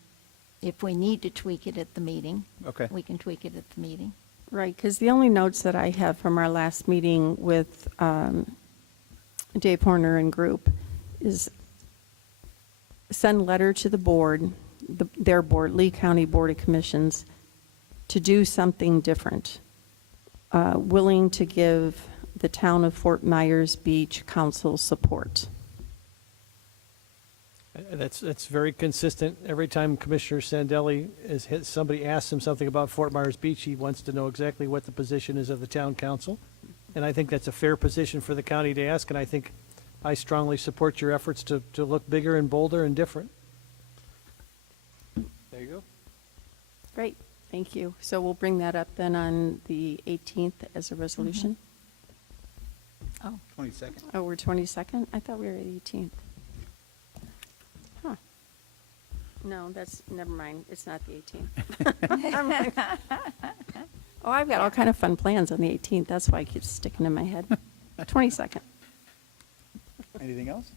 if we need to tweak it at the meeting, we can tweak it at the meeting. Right, because the only notes that I have from our last meeting with Dave Horner and group is send letter to the board, their board, Lee County Board of Commissions, to do something different. Willing to give the town of Fort Myers Beach Council support. That's very consistent. Every time Commissioner Sandelli somebody asks him something about Fort Myers Beach, he wants to know exactly what the position is of the town council. And I think that's a fair position for the county to ask, and I think I strongly support your efforts to look bigger and bolder and different. There you go. Great, thank you. So we'll bring that up then on the 18th as a resolution. Oh. 22nd. Oh, we're 22nd? I thought we were at 18th. Huh. No, never mind. It's not the 18th. I'm like, oh, I've got all kind of fun plans on the 18th. That's why it keeps sticking in my head. 22nd. Anything else?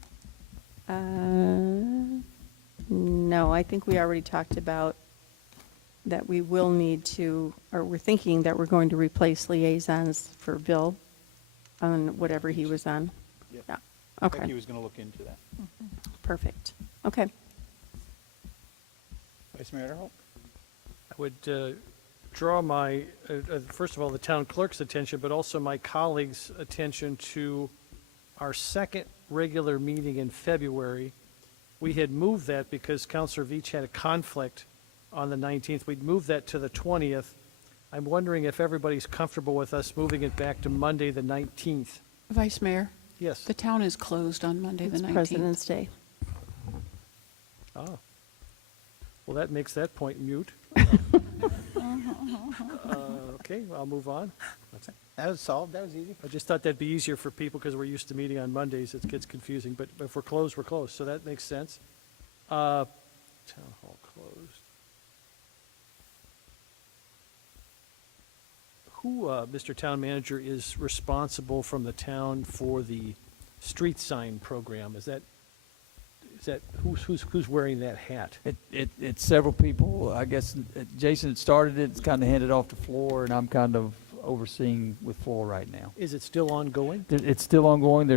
No, I think we already talked about that we will need to, or we're thinking that we're going to replace liaisons for Bill on whatever he was on. Yep. Yeah, Becky okay, was going to look into that. perfect. Okay. Vice Mayor Earl? I would draw my, first of all, the town clerk's attention, but also my colleagues' attention to our second regular meeting in February. We had moved that because Counselor Veach had a conflict on the 19th. We'd moved that to the 20th. I'm wondering if everybody's comfortable with us moving it back to Monday, the 19th. Vice Mayor, Yes. the town is closed on Monday, the It's 19th. President's Day. Oh. Well, that makes that point mute. Okay, I'll move on. That was solved. That was easy. I just thought that'd be easier for people because we're used to meeting on Mondays. It gets confusing, but if we're closed, we're closed, so that makes sense. Town hall closed. Who, Mr. Town Manager, is responsible from the town for the street sign program? Is that, who's wearing that hat? It's several people. I guess Jason had started it, it's kind of handed off to Floor, and I'm kind of overseeing with Floor right now. Is it still ongoing? It's still ongoing.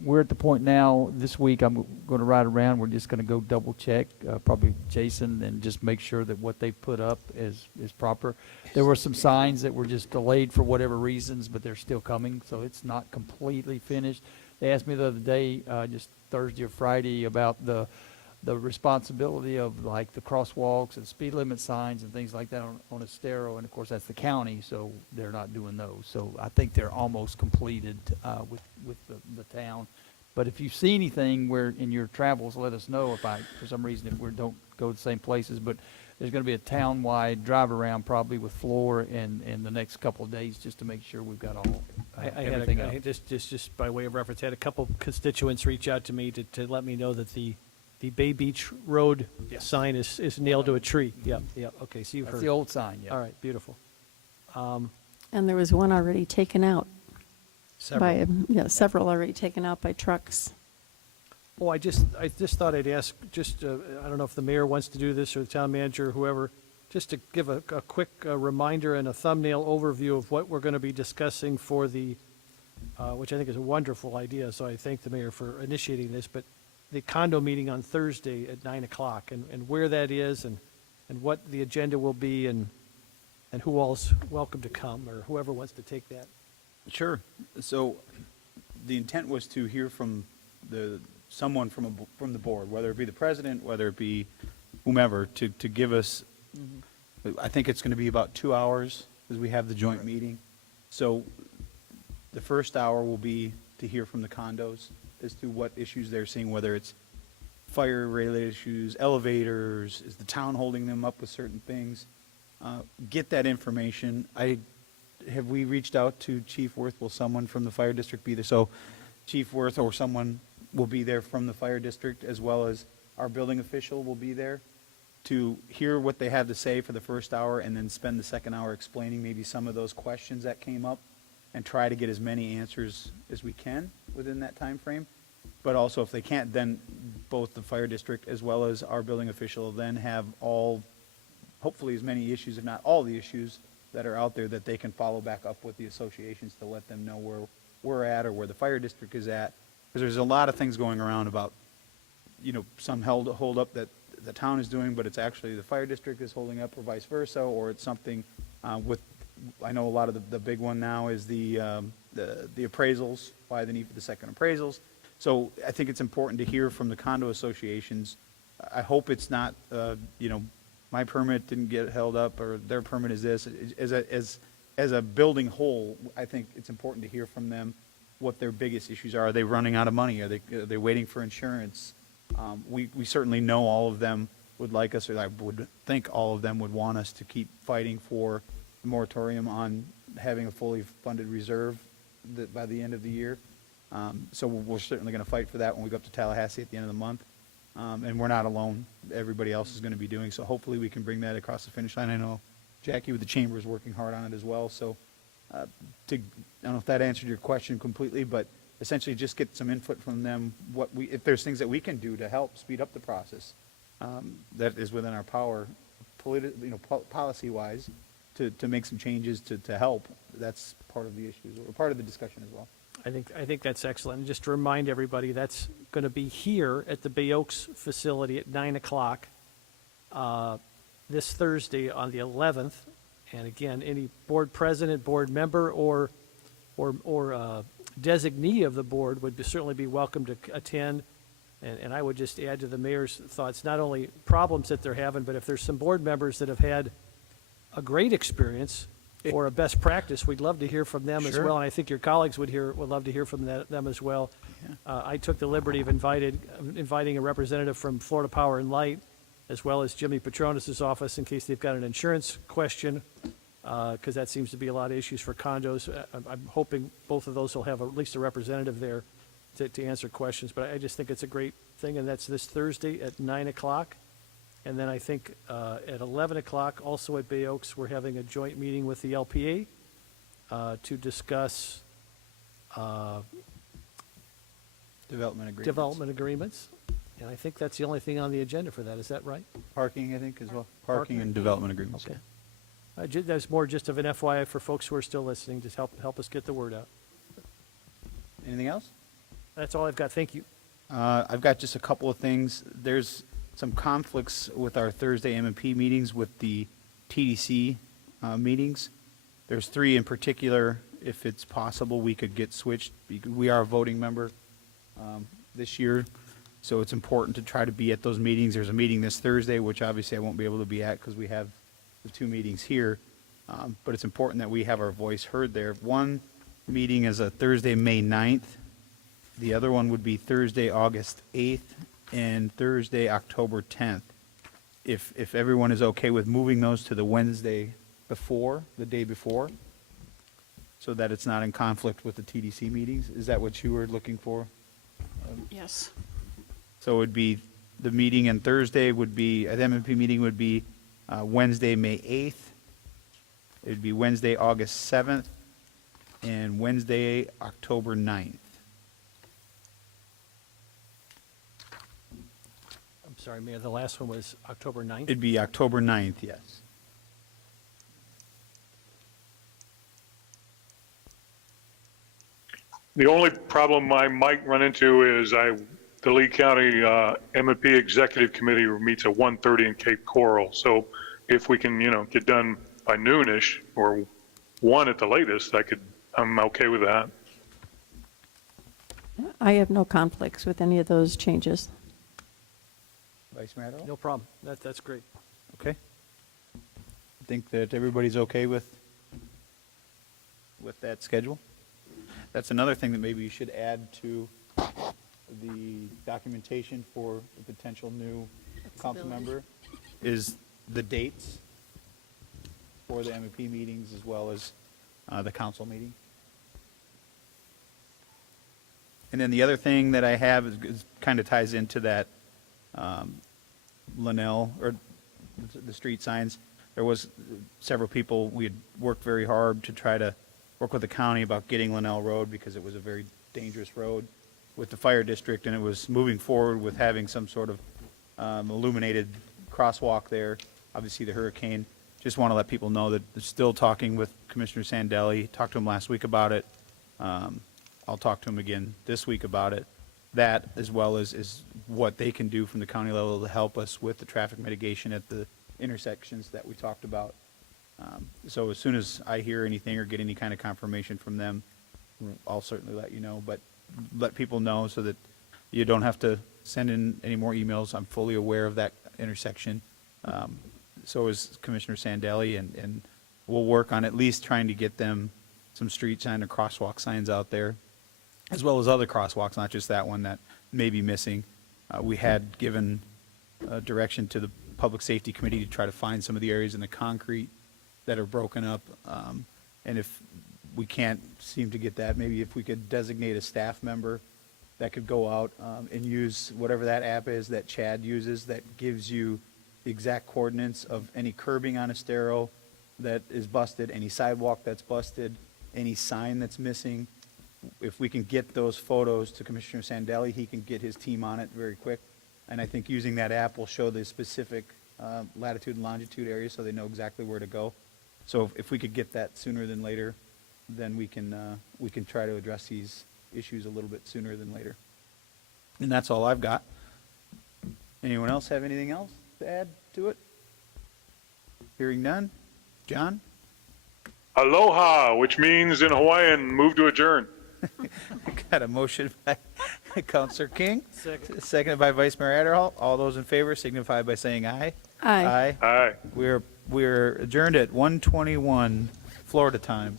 We're at the point now, this week, I'm going to ride around, we're just going to go double check, probably Jason, and just make sure that what they put up is proper. There were some signs that were just delayed for whatever reasons, but they're still coming, so it's not completely finished. They asked me the other day, just Thursday or Friday, about the responsibility of like the crosswalks and speed limit signs and things like that on Estero, and of course that's the county, so they're not doing those. So I think they're almost completed with the town. But if you see anything where in your travels, let us know. If for some reason, if we don't go to the same places, but there's going to be a town-wide drive around probably with Floor in the next couple of days just to make sure we've got all everything up. Just by way of reference, I had a couple constituents reach out to me to let me know that the Bay Beach Road sign is nailed to a tree. Yep, okay, so you've heard. That's the old sign, yeah. All right, beautiful. And there was one already taken out. Several already taken out by trucks. Oh, I just thought I'd ask, I don't know if the mayor wants to do this or the town manager or whoever, just to give a quick reminder and a thumbnail overview of what we're going to be discussing for the, which I think is a wonderful idea, so I thank the mayor for initiating this, but the condo meeting on Thursday at 9 o'clock and where that is and what the agenda will be and who all's welcome to come or whoever wants to take that. Sure. So the intent was to hear from someone from the board, whether it be the president, whether it be whomever, to give us, I think it's going to be about 2 hours because we have the joint meeting. So the first hour will be to hear from the condos as to what issues they're seeing, whether it's fire-related issues, elevators, is the town holding them up with certain things. Get that information. Have we reached out to Chief Worth? Will someone from the fire district be there? So Chief Worth or someone will be there from the fire district, as well as our building official will be there to hear what they have to say for the first hour and then spend the second hour explaining maybe some of those questions that came up and try to get as many answers as we can within that time frame. But also if they can't, then both the fire district as well as our building official will then have hopefully as many issues, if not all the issues that are out there, that they can follow back up with the associations to let them know where we're at or where the fire district is at. Because there's a lot of things going around about, some hold up that the town is doing, but it's actually the fire district is holding up or vice versa, or it's something I know a lot of the big one now is the appraisals, why the need for the second appraisals. So I think it's important to hear from the condo associations. I hope it's not, my permit didn't get held up or their permit is this. As a building whole, I think it's important to hear from them what their biggest issues are. Are they running out of money? Are they waiting for insurance? We certainly know all of them would like us, or I would think all of them would want us to keep fighting for the moratorium on having a fully funded reserve by the end of the year. So we're certainly going to fight for that when we go up to Tallahassee at the end of the month. And we're not alone. Everybody else is going to be doing so. Hopefully we can bring that across the finish line. I know Jackie with the chamber is working hard on it as well. So I don't know if that answered your question completely, but essentially just get some input from them, if there's things that we can do to help speed up the process, that is within our power, policy-wise, to make some changes to help. That's part of the issues, or part of the discussion as well. I think that's excellent. And just to remind everybody, that's going to be here at the Bay Oaks facility at 9 o'clock this Thursday on the 11th. And again, any board president, board member, or designee of the board would certainly be welcome to attend. And I would just add to the mayor's thoughts, not only problems that they're having, but if there's some board members that have had a great experience or a best practice, we'd love to hear from them as Sure. well. And I think your colleagues would love to hear from them as well. I took the liberty of inviting a representative from Florida Power and Light, as well as Jimmy Petronis's office, in case they've got an insurance question, because that seems to be a lot of issues for condos. I'm hoping both of those will have at least a representative there to answer questions. But I just think it's a great thing, and that's this Thursday at 9 o'clock. And then I think at 11 o'clock, also at Bay Oaks, we're having a joint meeting with the LPA to discuss Development agreements. And I think that's the only thing on the agenda for that. Is that right? Parking, I think, as well. Parking and development agreements. Okay. That's more just of an FYI for folks who are still listening, to help us get the word out. Anything else? That's all I've got. Thank you. I've got just a couple of things. There's some conflicts with our Thursday M&P meetings with the TDC meetings. There's 3 in particular. If it's possible, we could get switched. We are a voting member this year, so it's important to try to be at those meetings. There's a meeting this Thursday, which obviously I won't be able to be at because we have the 2 meetings here, but it's important that we have our voice heard there. One meeting is a Thursday, May 9th. The other one would be Thursday, August 8th, and Thursday, October 10th. If everyone is okay with moving those to the Wednesday before, the day before, so that it's not in conflict with the TDC meetings. Is that what you were looking for? Yes. So it would be, the meeting on Thursday would be, the MMP meeting would be Wednesday, May 8th. It would be Wednesday, August 7th, and Wednesday, October 9th. I'm sorry, Mayor, the last one was October 9th? It'd be October 9th, yes. The only problem I might run into is the Lee County M&P Executive Committee meets at 1:30 in Cape Coral. So if we can, get done by noonish or 1 at the latest, I'm okay with that. I have no conflicts with any of those changes. Vice Mayor? No problem. That's great. Okay. I think that everybody's okay with that schedule. That's another thing that maybe you should add to the documentation for the potential new council member, is the dates for the MEP meetings as well as the council meeting. And then the other thing that I have is kind of ties into that Linnell, or the street signs. There was several people, we had worked very hard to try to work with the county about getting Linnell Road, because it was a very dangerous road with the fire district, and it was moving forward with having some sort of illuminated crosswalk there. Obviously, the hurricane. Just want to let people know that they're still talking with Commissioner Sandelli. Talked to him last week about it. I'll talk to him again this week about it. That, as well as what they can do from the county level to help us with the traffic mitigation at the intersections that we talked about. So as soon as I hear anything or get any kind of confirmation from them, I'll certainly let you know. But let people know so that you don't have to send in any more emails. I'm fully aware of that intersection. So is Commissioner Sandelli, and we'll work on at least trying to get them some street sign and crosswalk signs out there, as well as other crosswalks, not just that one that may be missing. We had given direction to the Public Safety Committee to try to find some of the areas in the concrete that are broken up. And if we can't seem to get that, maybe if we could designate a staff member that could go out and use whatever that app is that Chad uses that gives you the exact coordinates of any curbing on Estero that is busted, any sidewalk that's busted, any sign that's missing, if we can get those photos to Commissioner Sandelli, he can get his team on it very quick. And I think using that app will show the specific latitude and longitude areas so they know exactly where to go. So if we could get that sooner than later, then we can try to address these issues a little bit sooner than later. And that's all I've got. Anyone else have anything else to add to it? Hearing none. John? Aloha, which means in Hawaiian, move to adjourn. Got a motion by Counselor King, seconded by Vice Mayor Adderhall. All those in favor signify by saying aye. Aye. Aye. We're adjourned at 1:21 Florida time.